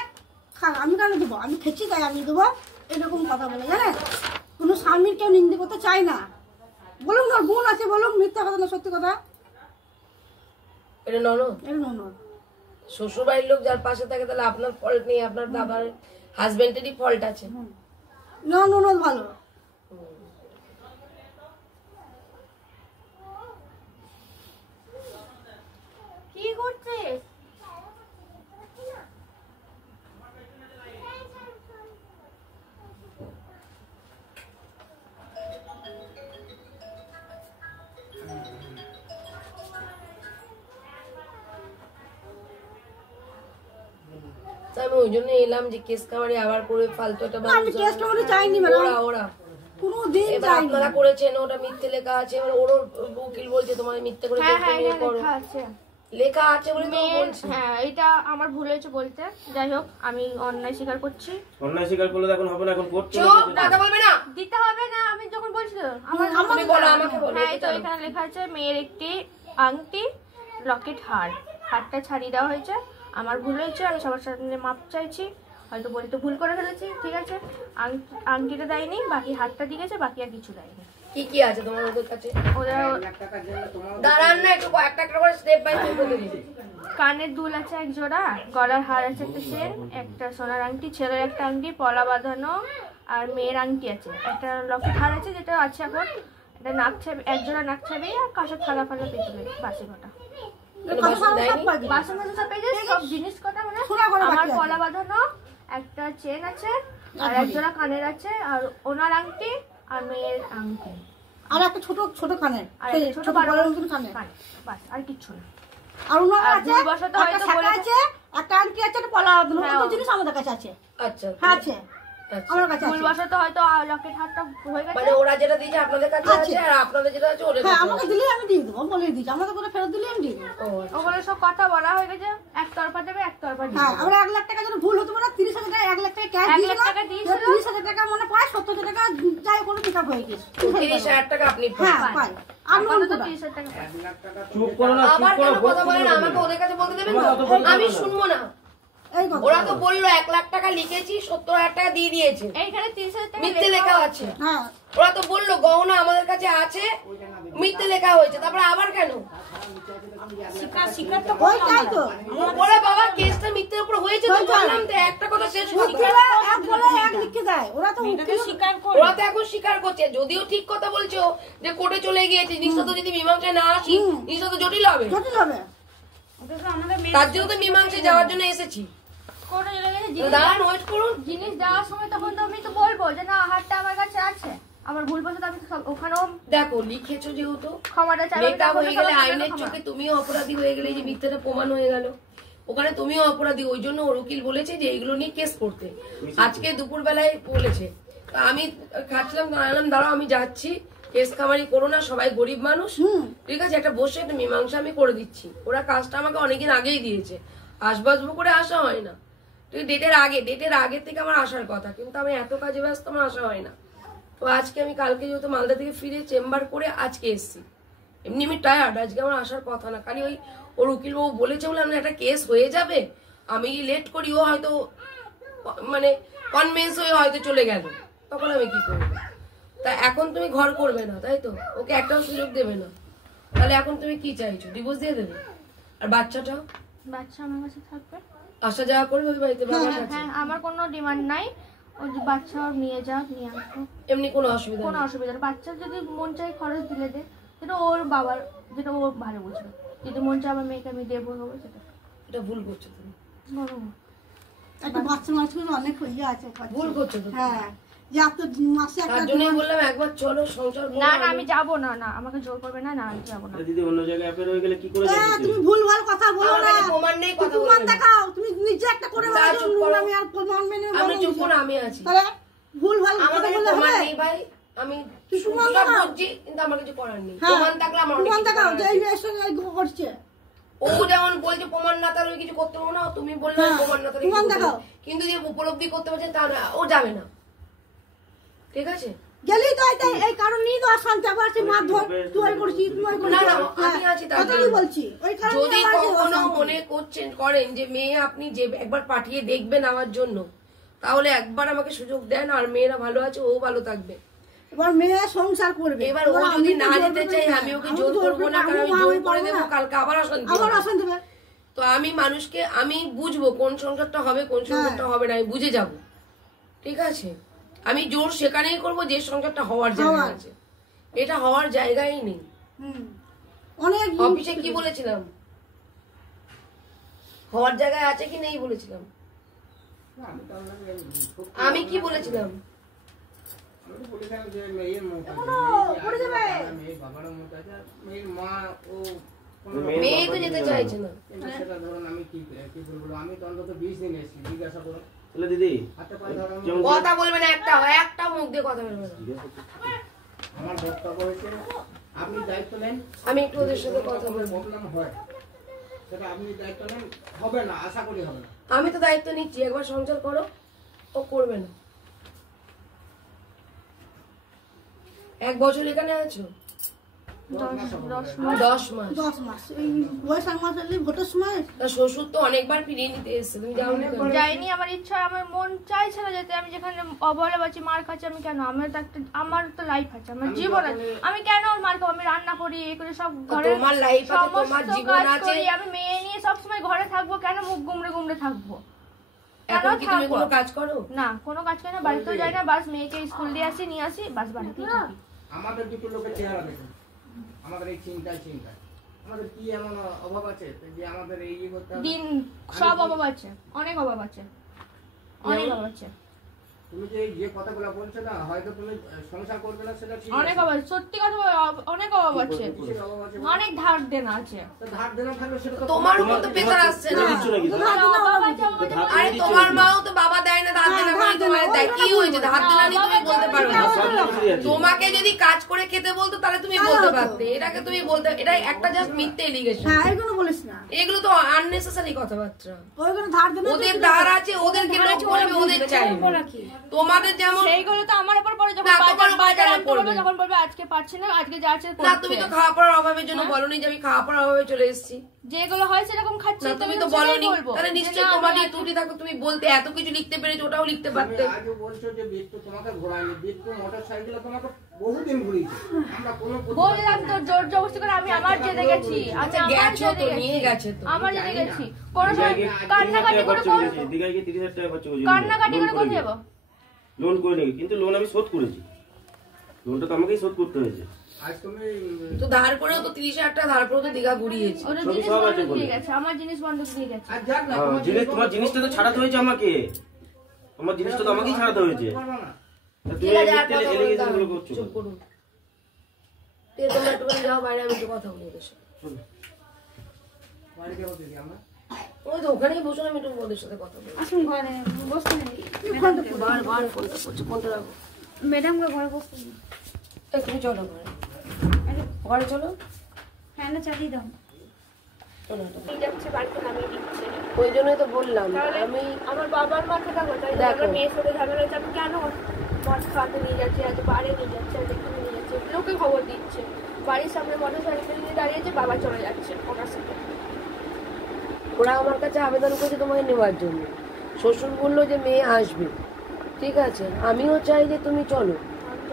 খা, আমি কেন দেবো? আমি খেছি তাই আমি দেবো, এরকম কথা বলে, জানেন? কোনো স্বামীর কেউ নিন্দে করতে চায় না। বলুন না, গুণ আছে বলুন, মিথ্যা কথা না সত্যি কথা। এটা ননদ, এর ননদ। শ্বশুর বাড়ির লোক যার পাশে থাকে, তাহলে আপনার ফল্ট নেই, আপনার দাদার হাজবেন্ডেরই ফল্ট আছে। না, ননদ ভালো। কি করছিস? আমি ওই জন্য এলাম যে কেস কামারি আবার করে ফালতু একটা আমি কেস কামারি চাইনি ম্যাডাম, ওরা কোনোদিন এবার চাইনি। আপনারা করেছেন, ওটা মিথ্যে লেখা আছে, এবার ওরও উকিল বলছে তোমার মিথ্যে করে হ্যাঁ হ্যাঁ, বিয়ে করো। লেখা আছে, লেখা আছে বলে তো বলছি। হ্যাঁ, এটা আমার ভুল হয়েছে বলতে। যাই হোক, আমি অন্যায় স্বীকার করছি। অন্যায় স্বীকার করলে এখন হবে না, এখন করতে চুপ, কথা বলবে না। দিতে হবে না, আমি যখন বলছি তো আমার তুমি বলো, আমাকে বলো। হ্যাঁ, এই তো এখানে লেখা আছে মেয়ের একটি আংটি, লকেট, হার। হাতটা ছাড়িয়ে দেওয়া হয়েছে, আমার ভুল হয়েছে, আমি সবার সামনে মাপ চাইছি, হয়তো বলতে ভুল করে ফেলেছি, ঠিক আছে। আংটিটা দেয়নি, বাকি হাতটা দিয়ে গেছে, বাকি আর কিছু দেয়নি। কি কি আছে তোমার ওদের কাছে? দাঁড়ান না, একটু একটা একটা করে স্টেপ বাই স্টেপ বলে দিই। কানের দুল আছে এক জোড়া, গলার হার আছে একটা চেন, একটা সোনার আংটি, ছেলের একটা আংটি পলা বাঁধানো, আর মেয়ের আংটি আছে, একটা লকেট হার আছে যেটা আছে এখন, একটা নাক ছাবি, এক জোড়া নাক ছাবি, আর কাঁসার থালা ফালা পেতলে বাসি কটা বাসন সব পেয়ে সব জিনিস কটা, মানে আমার পলা বাঁধানো একটা চেন আছে, আর এক জোড়া কানের আছে, আর ওনার আংটি, আর মেয়ের আংটি, আর একটা ছোট ছোট কানের, আর ছোট কানের, বাস আর কিচ্ছু না। আর ওনার আছে একটা শাখা আছে, একটা আংটি আছে, একটা পলা বাঁধানো জিনিস আমাদের কাছে আছে। আচ্ছা হ্যাঁ আছে আমার কাছে। ভুলবশত হয়তো লকেট হারটা হয়ে গেছে, মানে ওরা যেটা দিয়েছে আপনাদের কাছে আছে, আর আপনাদের যেটা আছে ওদের কাছে। হ্যাঁ আমাকে দিলে আমি দিয়ে দেবো, বলে দিয়েছি, আমাকে করে ফেরত দিলে আমি দিয়ে দেবো। ওগুলো সব কথা বলা হয়ে গেছে, একতরফা দেবে একতরফা দিবে। হ্যাঁ আমরা 1 লাখ টাকা যেন ভুল হতে পারে, 30,000 টাকা 1 লাখ টাকা ক্যাশ দিয়েছিল, 30,000 টাকা মানে পায়, 70,000 টাকা যাই কোনো পিকআপ হয়ে গেছে, 30,000 টাকা আপনি হ্যাঁ পায়। আর নন তো 30,000 টাকা। চুপ করো না, আবার কেন কথা বলেন? আমাকে ওদের কাছে বলতে দেবেন না, আমি শুনবো না। ওরা তো বললো 1 লাখ টাকা লিখেছি, 70,000 টাকা দিয়ে দিয়েছে, এইখানে 30,000 টাকা মিথ্যে লেখা আছে। হ্যাঁ ওরা তো বললো গহনা আমাদের কাছে আছে, মিথ্যে লেখা হয়েছে, তারপরে আবার কেন? শিকার তো ওই তাই তো ওরা বাবা কেসটা মিথ্যের উপর হয়েছে তো বললাম তো, একটা কথা শেষ করতে এক বলে এক লিখে দেয়, ওরা তো স্বীকার করে, ওরা তো এখন স্বীকার করছে, যদিও ঠিক কথা বলছো যে কোর্টে চলে গিয়েছে, জিনিসটা তো যদি মীমাংসায় না আসি জিনিসটা তো জটিল হবে, জটিল হবে। তার জন্য তো মীমাংসায় যাওয়ার জন্য এসেছি। দাঁড়ান, ওয়েট করুন। জিনিস দেওয়ার সময় তখন তো আমি তো বলবো যে না হারটা আমার কাছে আছে, আমার ভুলবশত আমি ওখানেও দেখো লিখেছো, যেহেতু ক্ষমাটা চাই, মেয়েটা হয়ে গেলে আইনের চোখে তুমিও অপরাধী হয়ে গেলে, যে মিথ্যাটা প্রমাণ হয়ে গেল, ওখানে তুমিও অপরাধী। ওই জন্য ওর উকিল বলেছে যে এইগুলো নিয়ে কেস করতে, আজকে দুপুর বেলায় বলেছে। আমি খাচ্ছিলাম, দাঁড়ালাম, দাঁড়াও আমি যাচ্ছি, কেস কামারি করো না, সবাই গরিব মানুষ, ঠিক আছে, একটা বসে একটা মীমাংসা আমি করে দিচ্ছি। ওরা কাজটা আমাকে অনেকদিন আগেই দিয়েছে, আসবাসবো করে আসা হয় না, ঠিক ডেটের আগে থেকে আমার আসার কথা, কিন্তু আমি এত কাজে ব্যস্ত আমার আসা হয় না। তো আজকে আমি কালকে যেহেতু মালদা থেকে ফিরে চেম্বার করে আজকে এসছি, এমনি আমি টায়ার্ড, আজকে আমার আসার কথা না, খালি ওই ওর উকিলবাবু বলেছে বলে আমরা একটা কেস হয়ে যাবে, আমি লেট করি, ও হয়তো মানে কনভিন্স হয়ে হয়তো চলে গেল, তখন আমি কি করবো? তা এখন তুমি ঘর করবে না, তাই তো? ওকে একটাও সুযোগ দেবে না, তাহলে এখন তুমি কি চাইছো? ডিভোর্স দিয়ে দেবে? আর বাচ্চাটা? বাচ্চা আমার কাছে থাকবে, আসা যাওয়া করবে ওই বাড়িতে? হ্যাঁ আমার কোনো ডিমান্ড নাই, ওই বাচ্চা নিয়ে যাক, নিয়ে আসবো, এমনি কোনো অসুবিধা? কোনো অসুবিধা নেই, বাচ্চা যদি মন চাই খরচ দিলে দে, যেটা ওর বাবার, যেটা ও ভালো বুঝবে, যদি মন চাই আমার মেয়েকে আমি দেবো, হবে সেটা। এটা ভুল করছো তুমি, একটা বাচ্চা মানুষ অনেক ইয়ে আছে, ভুল করছো তো। হ্যাঁ তার জন্যই বললাম একবার চলো সংসার। না না আমি যাবো না, না আমাকে জোর করবে না, না আমি যাবো না। দিদি অন্য জায়গায় অ্যাফেয়ার হয়ে গেলে কি করে যাবে? তুমি ভুলভাল কথা বলো না, প্রমাণ নেই, কথা প্রমাণ দেখাও, তুমি নিজে একটা করে বলো, আমি আর প্রমাণ মেনে আমি চুপ করে আমি আছি, তাহলে ভুলভাল কথা আমাদের বললে প্রমাণ হবে? নেই ভাই, আমি প্রমাণ সব বুঝছি, কিন্তু আমার কিছু করার নেই। প্রমাণ থাকলে আমার অনেক প্রমাণ কিছু দেখাও করার যে আছে। এই মেয়ের সঙ্গে এই করছে। ও যেমন বলছে প্রমাণ না তাহলে কিছু করতে পারবো না, তুমি বললে প্রমাণ না তাহলে প্রমাণ দেখাও, কিন্তু যে উপলব্ধি করতে পারছে তা না, ও যাবে না, ঠিক আছে? গেলি তো এই কারণ নিয়ে তো শান্তি আবার সে মারধর, তুই করছিস, তুই করছিস, না না আমি আছি তার জন্য বলছি। ওই কারণে যদি কখনো মনে করেন যে মেয়ে আপনি যে একবার পাঠিয়ে দেখবেন আমার জন্য, তাহলে একবার আমাকে সুযোগ দেন, আর মেয়েরা ভালো আছে, ও ভালো থাকবে, এবার মেয়ে সংসার করবে। এবার ও যদি না যেতে চাই আমি ওকে জোর করবো না, কারণ আমি জোর করে দেবো, কালকে আবার অশান্তি হবে। তো আমি মানুষকে আমি বুঝবো কোন সংসারটা হবে কোন সংসারটা হবে না, আমি বুঝে যাব, ঠিক আছে? আমি জোর সেখানেই করবো যে সংসারটা হওয়ার জায়গা আছে, এটা হওয়ার জায়গাই নেই। অনেক অফিসে কি বলেছিলাম? হওয়ার জায়গায় আছে কি নেই বলেছিলাম? আমি কি বলেছিলাম? মেয়ে তো যেতে চাইছে না। আমি তো অন্তত 20 দিন এসেছি, জিজ্ঞাসা করো দিদি কথা বলবে না, একটা মুখ দিয়ে কথা বলবে না। আমার বক্তব্য হয়েছে আপনি দায়িত্ব নেন, আমি একটু ওদের সাথে কথা বলবো, প্রবলেম হয় সেটা আপনি দায়িত্ব নেন, হবে না, আশা করি হবে না। আমি তো দায়িত্ব নিচ্ছি, একবার সংসার করো, ও করবে না। 1 বছর এখানে আছো, 10 মাস বৈশাখ মাস এলে ভোটের সময়। শ্বশুর তো অনেকবার ফিরিয়ে নিতে এসছে, তুমি যাইনি। আমার ইচ্ছা, আমার মন চাইছে না যেতে। আমি যেখানে অবহেলা পাচ্ছি, মার খাচ্ছি, আমি কেন? আমার তো লাইফ আছে, আমার জীবন আছে, আমি কেন ওর মার খাবো? আমি রান্না করি, এই করে সব ঘরে তোমার লাইফ আছে, তোমার জীবন আছে। আমি মেয়ে নিয়ে সবসময় ঘরে থাকবো কেন? মুখ গুমড়ে থাকবো? এখন কি তুমি কোনো কাজ করো? না, কোনো কাজ করি না, বাড়িতেও যাই না, বাস মেয়েকে স্কুল দিয়ে আসি, নিয়ে আসি, বাস বাড়িতেই থাকি। আমাদের দুটো লোকের চেহারা দেখুন, আমাদের এই চিন্তা আমাদের কি এমন অভাব আছে যে আমাদের এই করতে হবে? দিন সব অভাব আছে, অনেক অভাব আছে, অনেক অভাব আছে। তুমি যে কথাগুলো বলছো না, হয়তো তুমি সংসার করবে না, সেটা ঠিক। অনেক অভাব, সত্যি কথা, অনেক অভাব আছে, অনেক ধার দেনা আছে। ধার দেনা থাকলে সেটা তো তোমার মতো বেকার আসছে না। আরে তোমার মাও তো বাবা দেয় না, ধার দেনা করে তোমার দেয়। কি হয়েছে? ধার দেনা নিয়ে তুমি বলতে পারো না। তোমাকে যদি কাজ করে খেতে বলতো তাহলে তুমি বলতে পারতে, এটাকে তুমি বলতে, এটা একটা জাস্ট মিথ্যে এলিগেশন। হ্যাঁ, এগুলো বলিস না, এগুলো তো আননেসেসারি কথাবার্তা। ওইগুলো ধার দেনা, ওদের ধার আছে, ওদেরকে লোক বলবে, ওদের চাই। তোমাদের যেমন সেইগুলো তো আমার উপর পড়ে, যখন যখন বলবে আজকে পারছি না, আজকে যা আছে না। তুমি তো খাওয়া পড়ার অভাবের জন্য বলনি যে আমি খাওয়া পড়ার অভাবে চলে এসেছি। যেগুলো হয় সেরকম খাচ্ছি, তুমি তো বলনি। তাহলে নিশ্চয়ই তোমার এই ত্রুটি থাকো, তুমি বলতে এত কিছু লিখতে পেরেছো, ওটাও লিখতে পারতে। আজও বলছো যে বিট্টু তোমাকে ঘোরায়নি, বিট্টু মোটরসাইকেলে তোমাকে বহুদিন ঘুরিয়েছে। আমরা কোনো বললাম তো, জোর জবরদস্তি করে আমি আমার জেদে গেছি, আমি গেছো তো, নিয়ে গেছে তো, আমার জেদে গেছি। কোন সময় কান্নাকাটি করে দিঘায় গিয়ে 30,000 টাকা খরচ করেছি, কান্নাকাটি করে কোথায় যাবো? লোন করে নিই, কিন্তু লোন আমি শোধ করেছি, লোনটা তো আমাকেই শোধ করতে হয়েছে। আজ তুমি তো ধার করেও তো 30,000 টাকা ধার করেও তো দিঘা ঘুরিয়েছি। ওটা জিনিস বন্ধক দিয়ে গেছে, আমার জিনিস বন্ধক দিয়ে গেছে। আজ যাক না, তোমার জিনিসটা তো ছাড়াতে হয়েছে আমাকে, তোমার জিনিসটা তো আমাকেই ছাড়াতে হয়েছে। তুমি এলিগেশন গুলো করছো। চুপ করুন, তোমরা একটু যাও বাইরে, আমি একটু কথা বলি ওদের সাথে। বাড়ি যাবো দিদি আমরা। ওই তো ওখানেই বসুন, আমি একটু ওদের সাথে কথা বলি। আসুন ঘরে বসতে নেই, বার ফোনটা করছে, ফোনটা রাখো। ম্যাডাম ঘরে বসতে নেই, তুমি চলো ঘরে চলো, ফ্যানটা চালিয়ে দাও। ওই জন্যই তো বললাম, আমি আমার বাবার মাথাটা কোথায়? দেখো মেয়ের সাথে ঝামেলা হচ্ছে, আমি কেন মদ খাওয়াতে নিয়ে যাচ্ছি, আজ বাড়ি নিয়ে যাচ্ছে, আজ এখানে নিয়ে যাচ্ছে, লোকে খবর দিচ্ছে, বাড়ির সামনে মোটরসাইকেল নিয়ে দাঁড়িয়েছে, বাবা চলে যাচ্ছে ওনার সাথে। ওরা আমার কাছে আবেদন করেছে তোমাকে নেওয়ার জন্য, শ্বশুর বললো যে মেয়ে আসবে, ঠিক আছে, আমিও চাই যে তুমি চলো,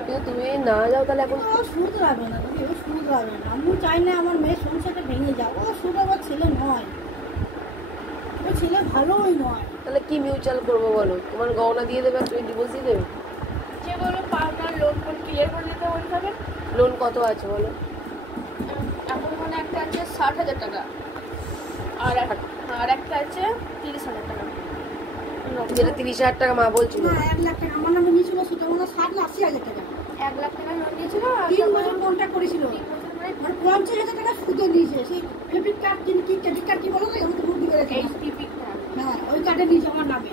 কিন্তু তুমি না যাও তাহলে এখন শুধরাবে না, শুধরাবে না। আমি চাই না আমার মেয়ের সংসারটা ভেঙে যাও, ও শুধরাবার ছেলে নয়, ও ছেলে ভালোই নয়। তাহলে কি মিউচুয়াল করবো বলো? তোমার গহনা দিয়ে দেবে, তুমি ডিভোর্স দিয়ে দেবে? যে বলো পার্টনার লোন ক্লিয়ার করে দিতে বলতে হবে। লোন কত আছে বলো? এখন মানে একটা আছে 60,000 টাকা, আর একটা আছে 30,000 টাকা। যেটা 30,000 টাকা মা বলছিল, 1 লাখ টাকা আমার নামে নিয়েছিল, সেটা মনে হয় 60 না 80,000 টাকা। 1 লাখ টাকা লোন নিয়েছিল, 3 বছর কন্ট্যাক্ট করেছিল, আর 50,000 টাকা সুদে নিয়েছে। সেই ডেবিট কার্ড ক্রেডিট কার্ড কি বলো না, আমি তো ভর্তি করেছি। এইচডিবি কার্ড, হ্যাঁ, ওই কার্ডে নিয়েছে আমার নামে,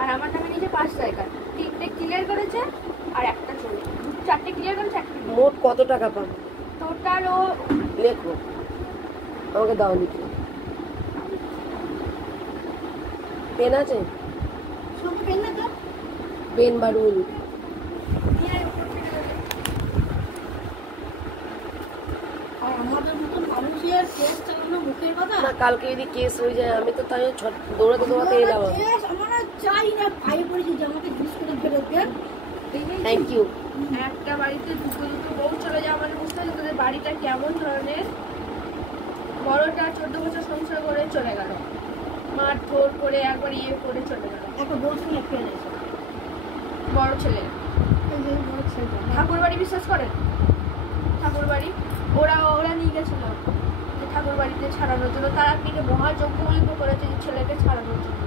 আর আমার নামে নিয়েছে 5 টাকা। 3টে ক্লিয়ার করেছে আর একটা চলে, 4টে ক্লিয়ার করেছে, একটা মোট কত টাকা পাবো টোটাল? ও লেখো, আমাকে দাও লিখে। পেন আছে? সব পেন না তো, পেন বা রুল? আর আমাদের মতন মানুষের কেস চালানো মুখের কথা না, কালকে যদি কেস হয়ে যায়, আমি তো তাই দৌড়াতে এলাম। আমরা চাই না, পায়ে পড়েছি যে আমাকে জিনিস করে ফেরত দেন। Thank you. একটা বাড়িতে দুটো বউ চলে যায়, আমাদের বুঝতে হবে তোদের বাড়িটা কেমন ধরনের। বড়টা 14 বছর সংসার করে চলে গেল, মার ধর করে একবার ইয়ে করে চলে গেল। একটা বউ ছিল ফেলে বড় ছেলে ঠাকুর বাড়ি বিশ্বাস করেন? ঠাকুর বাড়ি ওরা নিয়ে গেছিল ঠাকুর বাড়িতে ছাড়ানোর জন্য, তারা মিলে মহাযজ্ঞ করেছে যে ছেলেকে ছাড়ানোর জন্য।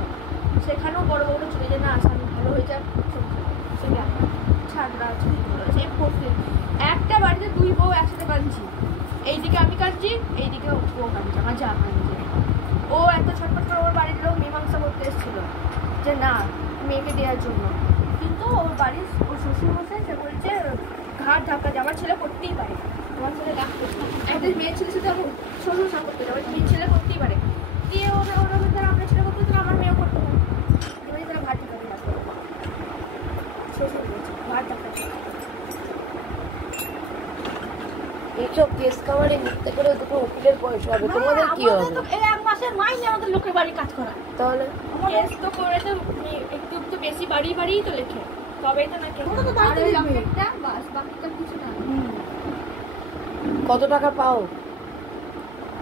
সেখানেও বড় বড় চলে যায় না, স্বামী ভালো হয়ে যায়, সেটা ছাড়া সেই একটা বাড়িতে 2 বউ একসাথে কাঁদছি, এইদিকে আমি কাঁদছি, এইদিকে ও কাঁদছে, আমার যা কাঁদছে। ও এত ছটফট করে ওর বাড়ির লোক মীমাংসা করতে এসেছিল যে না মেয়েকে দেওয়ার জন্য, কিন্তু ওর বাড়ির ওর শ্বশুর মশাই সে বলছে ঘাট ধাক্কা যে আমার ছেলে করতেই পারে, আমার ছেলে একটা মেয়ের ছেলে সাথে শ্বশুর সা করতে পারে, মেয়ের ছেলে করতেই পারে। দিয়ে ওরা আমরা ছেলে করতে পারে, আমার মেয়েও করতে পারে, এবারে তারা ঘাট ধাক্কা শ্বশুর বলছে ঘাট ধাক্কা। এইসব কে বলি মিথ্যে করে দুটো উকিলের পয়সা হবে, তোমাদের কি হবে? এই এক মাসের মাইনে আমাদের লোকের বাড়ি কাজ করা। তাহলে কেস তো করে তো একটু একটু বেশি বাড়িই তো লেখে, তবেই তো নাকি বাস বাকিটা কিছু না। কত টাকা পাও,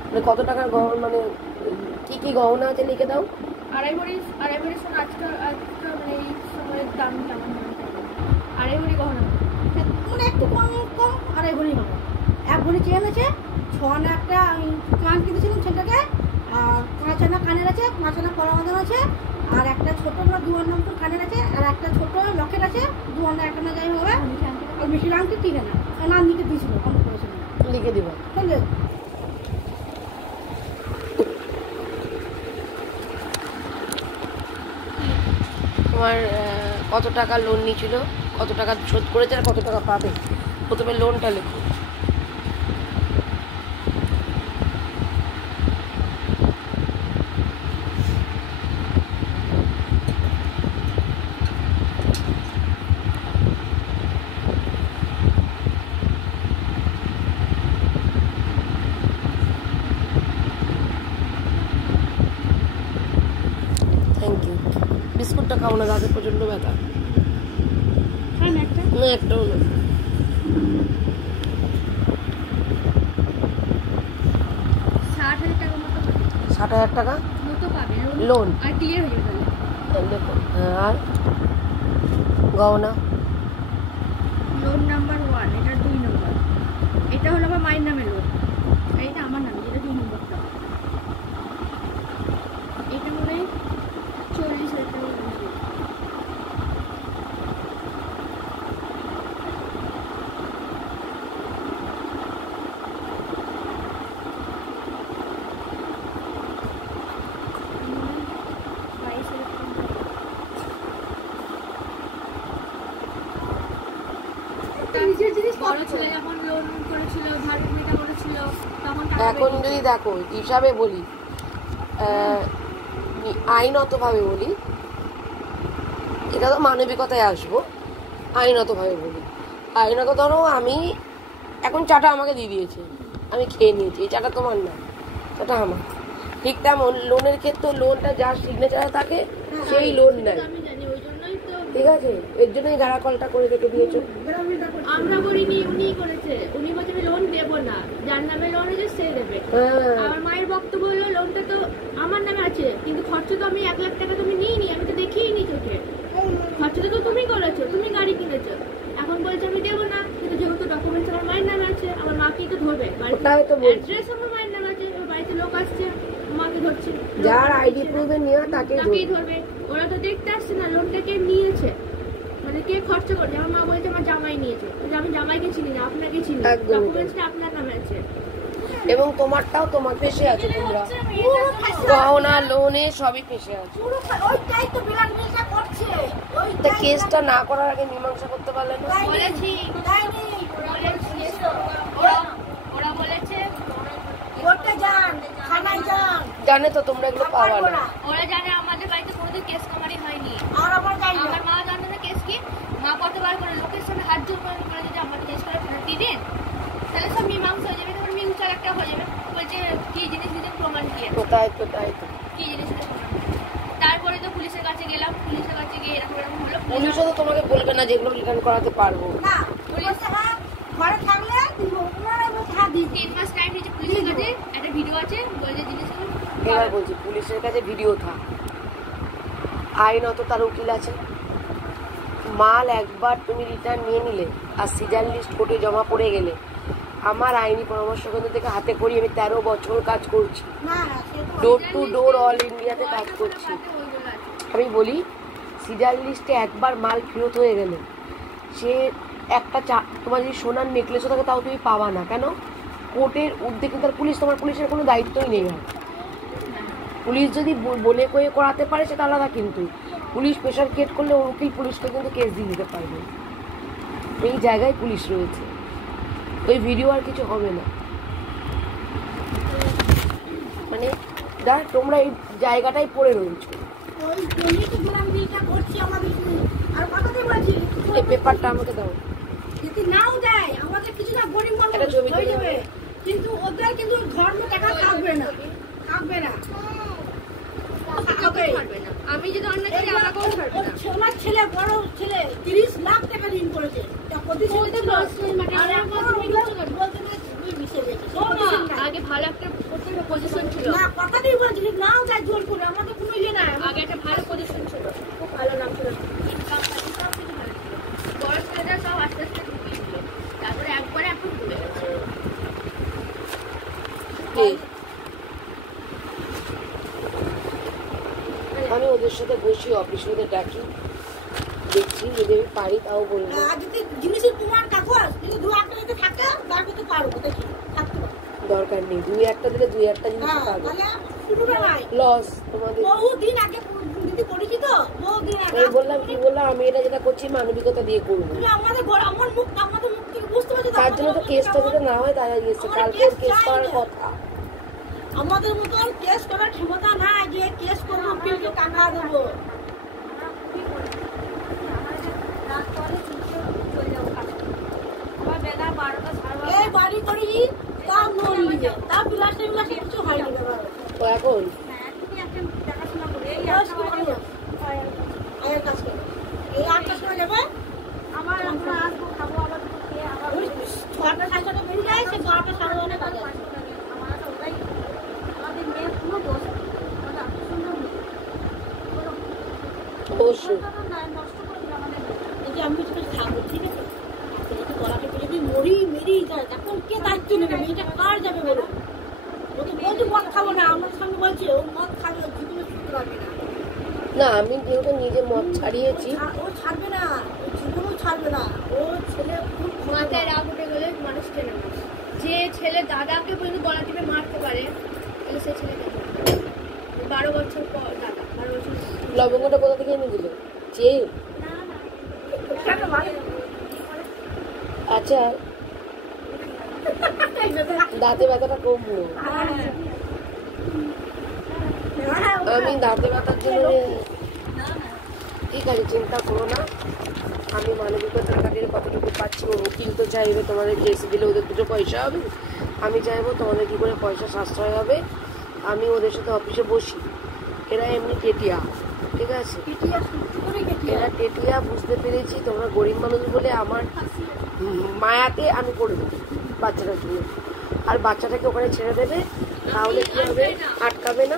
মানে কত টাকার গহনা, মানে কি কি গহনা আছে লিখে দাও। আড়াই ভরি সোনা আজকাল মানে এই সময়ের দাম কেমন? আড়াই ভরি গহনা মানে একটু কম আড়াই ভরি হবে। এক ভরি চেন আছে, 6 আনা একটা কান কিনেছিলাম ছেলেটাকে, আর 5 আনা কানের আছে, 5 আনা কলা বাঁধান আছে, আর একটা ছোট 2 আনা মতো কানের আছে, আর একটা ছোট লকেট আছে 2 আনা 1 আনা যাই হবে, আর মিশির আংটি 3 আনা। নাম লিখে দিয়েছিল, কম করেছিল, লিখে দিবা। তোমার কত টাকা লোন নিয়েছিল, কত টাকা শোধ করেছে, আর কত টাকা পাবে? প্রথমে লোনটা লেখো। Thank you. বিস্কুটটা খাও না, দাঁতে প্রচন্ড ব্যথা। না একটাও না। 60,000 টাকা লোন। আর ক্লিয়ার হয়ে যাবে। দেখো আর গহনা লোন নাম্বার 1, এটা 2 নম্বর, এটা হলো আমার মায়ের নামে লোন, এইটা আমার নামে, যেটা 2 নম্বরটা। এটা মনে হয় 40,000 টাকা। এখন যদি দেখো হিসাবে বলি, আইনতভাবে বলি, এটা তো মানবিকতায় আসবো, আইনতভাবে বলি। আইনত ধরো আমি এখন চাটা আমাকে দিয়ে দিয়েছে, আমি খেয়ে নিয়েছি, এই চাটা তোমার না, চাটা আমার। ঠিক তেমন লোনের ক্ষেত্রে লোনটা যার সিগনেচারে থাকে সেই লোন নেয়, ঠিক আছে? এর জন্যই গাড়া কলটা করে রেখে দিয়েছো। আমরা করিনি, উনি করেছে। উনি বলছে আমি লোন দেবো না, যার নামে লোন আছে সে দেবে। আমার মায়ের বক্তব্য হলো লোনটা তো আমার নামে আছে, কিন্তু খরচা তো আমি 1 লাখ টাকা তুমি নিইনি, আমি তো দেখিইনি চোখে। খরচাটা তো তুমি করেছো, তুমি গাড়ি কিনেছো। এখন বলছে আমি দেবো না, কিন্তু যেহেতু ডকুমেন্টস আমার মায়ের নামে আছে, আমার মাকেই তো ধরবে। অ্যাড্রেস আমার মায়ের নামে আছে, বাড়িতে লোক আসছে, মাকে ধরছে। যার আইডি প্রুফে নেওয়া তাকেই ধরবে। ওরা তো দেখতে আসছে না লোনটা কে নিয়েছে, মানে কে খরচা করছে। আমার মা বলছে আমার জামাই নিয়েছে, আমি জামাইকে চিনি না, আপনাকে চিনি, ডকুমেন্টসটা আপনার নামে আছে। এবং তোমারটাও তোমার পেশে আছে, তোমরা গহনা লোনে সবই পেশে আছে। তা কেসটা না করার আগে মীমাংসা করতে পারলে না? বলেছি, ওরা বলেছে জানে তো তোমরা এগুলো পাওয়া না। ওরা জানে আমাদের বাড়িতে কোনোদিন কেস কামারি হয়নি, আমার মা জানে না কেস কি। মা কতবার করে লোকের সামনে হাত জোর করে বলে যে আমার কেস করে ফেরত দিয়ে দিন, তাহলে সব মীমাংসা হয়ে যাবে, তখন মিউচার একটা হয়ে যাবে। বলছে কি জিনিস দিতে প্রমাণ কি আছে, কোথায় কোথায় কি জিনিস। তারপরে তো পুলিশের কাছে গেলাম, পুলিশের কাছে গিয়ে এরকম এরকম হলো। পুলিশও তো তোমাকে বলবে না যেগুলো রিটার্ন করাতে পারবো না, পুলিশ ঘরে থাকলে 3 মাস টাইম নিয়েছে পুলিশের কাছে, একটা ভিডিও আছে বলে জিনিসগুলো। এবার বলছি পুলিশের কাছে ভিডিও থাক, আইনত তার উকিল আছে। মাল একবার তুমি রিটার্ন নিয়ে নিলে আর সিজার লিস্ট কোর্টে জমা পড়ে গেলে, আমার আইনি পরামর্শ কেন্দ্র থেকে হাতে করি আমি 13 বছর কাজ করছি, ডোর টু ডোর অল ইন্ডিয়াতে কাজ করছি। আমি বলি সিজার লিস্টে একবার মাল ফেরত হয়ে গেলে সে একটা তোমার যদি সোনার নেকলেসও থাকে তাও তুমি পাবা না। কেন? কোর্টের ঊর্ধ্বে কিন্তু পুলিশ, তোমার পুলিশের কোনো দায়িত্বই নেই। পুলিশ যদি বলে কয়ে করাতে পারে সেটা আলাদা, কিন্তু পুলিশ প্রেশার ক্রিয়েট করলে উকিল পুলিশকে কিন্তু কেস দিয়ে দিতে পারবে। এই জায়গায় পুলিশ রয়েছে, ওই ভিডিও আর কিছু হবে না। মানে দেখ তোমরা এই জায়গাটাই পড়ে রয়েছো। এই পেপারটা আমাকে দাও। যদি নাও দেয় আমাদের কিছু না, গরিব মানুষ এটা ছবি হয়ে যাবে। কিন্তু ওদের কিন্তু ধর্ম টাকা থাকবে না, থাকবে না। আমি যদি অন্য করি আমাকেও ছাড়বে না। আমার ছেলে বড় ছেলে 30 লাখ টাকা ঋণ করেছে। আগে ভালো একটা পজিশন ছিল না, কথাটাই বলছি নাও যাই জোর করে, আমাদের কোনো ইয়ে নাই। আগে একটা ভালো পজিশন ছিল, খুব ভালো নাম ছিল, বড় ছেলেটা সব আস্তে আস্তে ঢুকিয়ে দিল, তারপরে একবারে এখন ভুলে গেছে। আমি ওদের সাথে বসি, অফিসে ওদের ডাকি, দেখছি যদি আমি পারি তাও বলবো। জিনিসের তোমার কাগজ যদি 2-1 থাকে তার করতে পারবো, দেখি থাকতে পারবো, দরকার নেই। 2-1টা দিলে 2-1টা জিনিস পাবো, লস তোমাদের। বহুদিন আগে দিদি করেছি তো, বহুদিন আগে আমি বললাম কি বললাম, আমি এটা যেটা করছি মানবিকতা দিয়ে করবো। আমাদের মুখ থেকে বুঝতে পারছি, তার জন্য তো কেসটা যদি না হয় তাই গেছে, কালকে কেস করার কথা। আমাদের মতো কেস করার ক্ষমতা নাই যে কেস করবো, উকিলকে টাকা দেবো। এই বাড়ি করি তাও লোন নিবে, তাও বিলাসে কিছু হয়নি। তো এখন আয়ের কাজ করে এই 8 কাজ করে যাবে আমার, আমরা আসবো খাবো, আবার 6টা 7টা বেরিয়ে যায়, সে 12টা 12:30 কাজে আসে। আমাদের মেয়ে কোনো দোষ অবশ্যই আমি থাকবো, ঠিক আছে? গলাটা যদি মরি মেরেই যায়, তখন কে দায়িত্ব নেবে? মেয়েটা কার যাবে বলো? ওকে বলছি মদ খাবো না, আমার সঙ্গে বলছে ও মদ খাবে, জীবনে সুখ রাখবে না। না, আমি যেহেতু নিজে মদ ছাড়িয়েছি, ও ছাড়বে না, ও জীবনও ছাড়বে না। ও ছেলে খুব মাথায় রাগ উঠে গেলে মানুষ চেনে না। যে ছেলে দাদাকে পর্যন্ত গলা টিপে মারতে পারে, তাহলে সে ছেলে 12 বছর পর দাদা 12 বছর। লবঙ্গটা কোথা থেকে এনে দিল? যে আচ্ছা, দাঁতে ব্যথাটা কমলো। আমি দাঁতে ব্যথার জন্য ঠিক আছে, চিন্তা করো না। আমি মানবিকতার কাজে কতটুকু পাচ্ছি, ও উকিল তো চাইবে তোমাদের কেস দিলে ওদের দুটো পয়সা হবে, আমি চাইবো তোমাদের কী করে পয়সা সাশ্রয় হবে। আমি ওদের সাথে অফিসে বসি, এরা এমনি টেটিয়া, ঠিক আছে? এরা টেটিয়া, বুঝতে পেরেছি। তোমরা গরিব মানুষ বলে আমার মায়াতে আমি করে দেবো বাচ্চাটার জন্য, আর বাচ্চাটাকে ওখানে ছেড়ে দেবে, তাহলে কি হবে? আটকাবে না।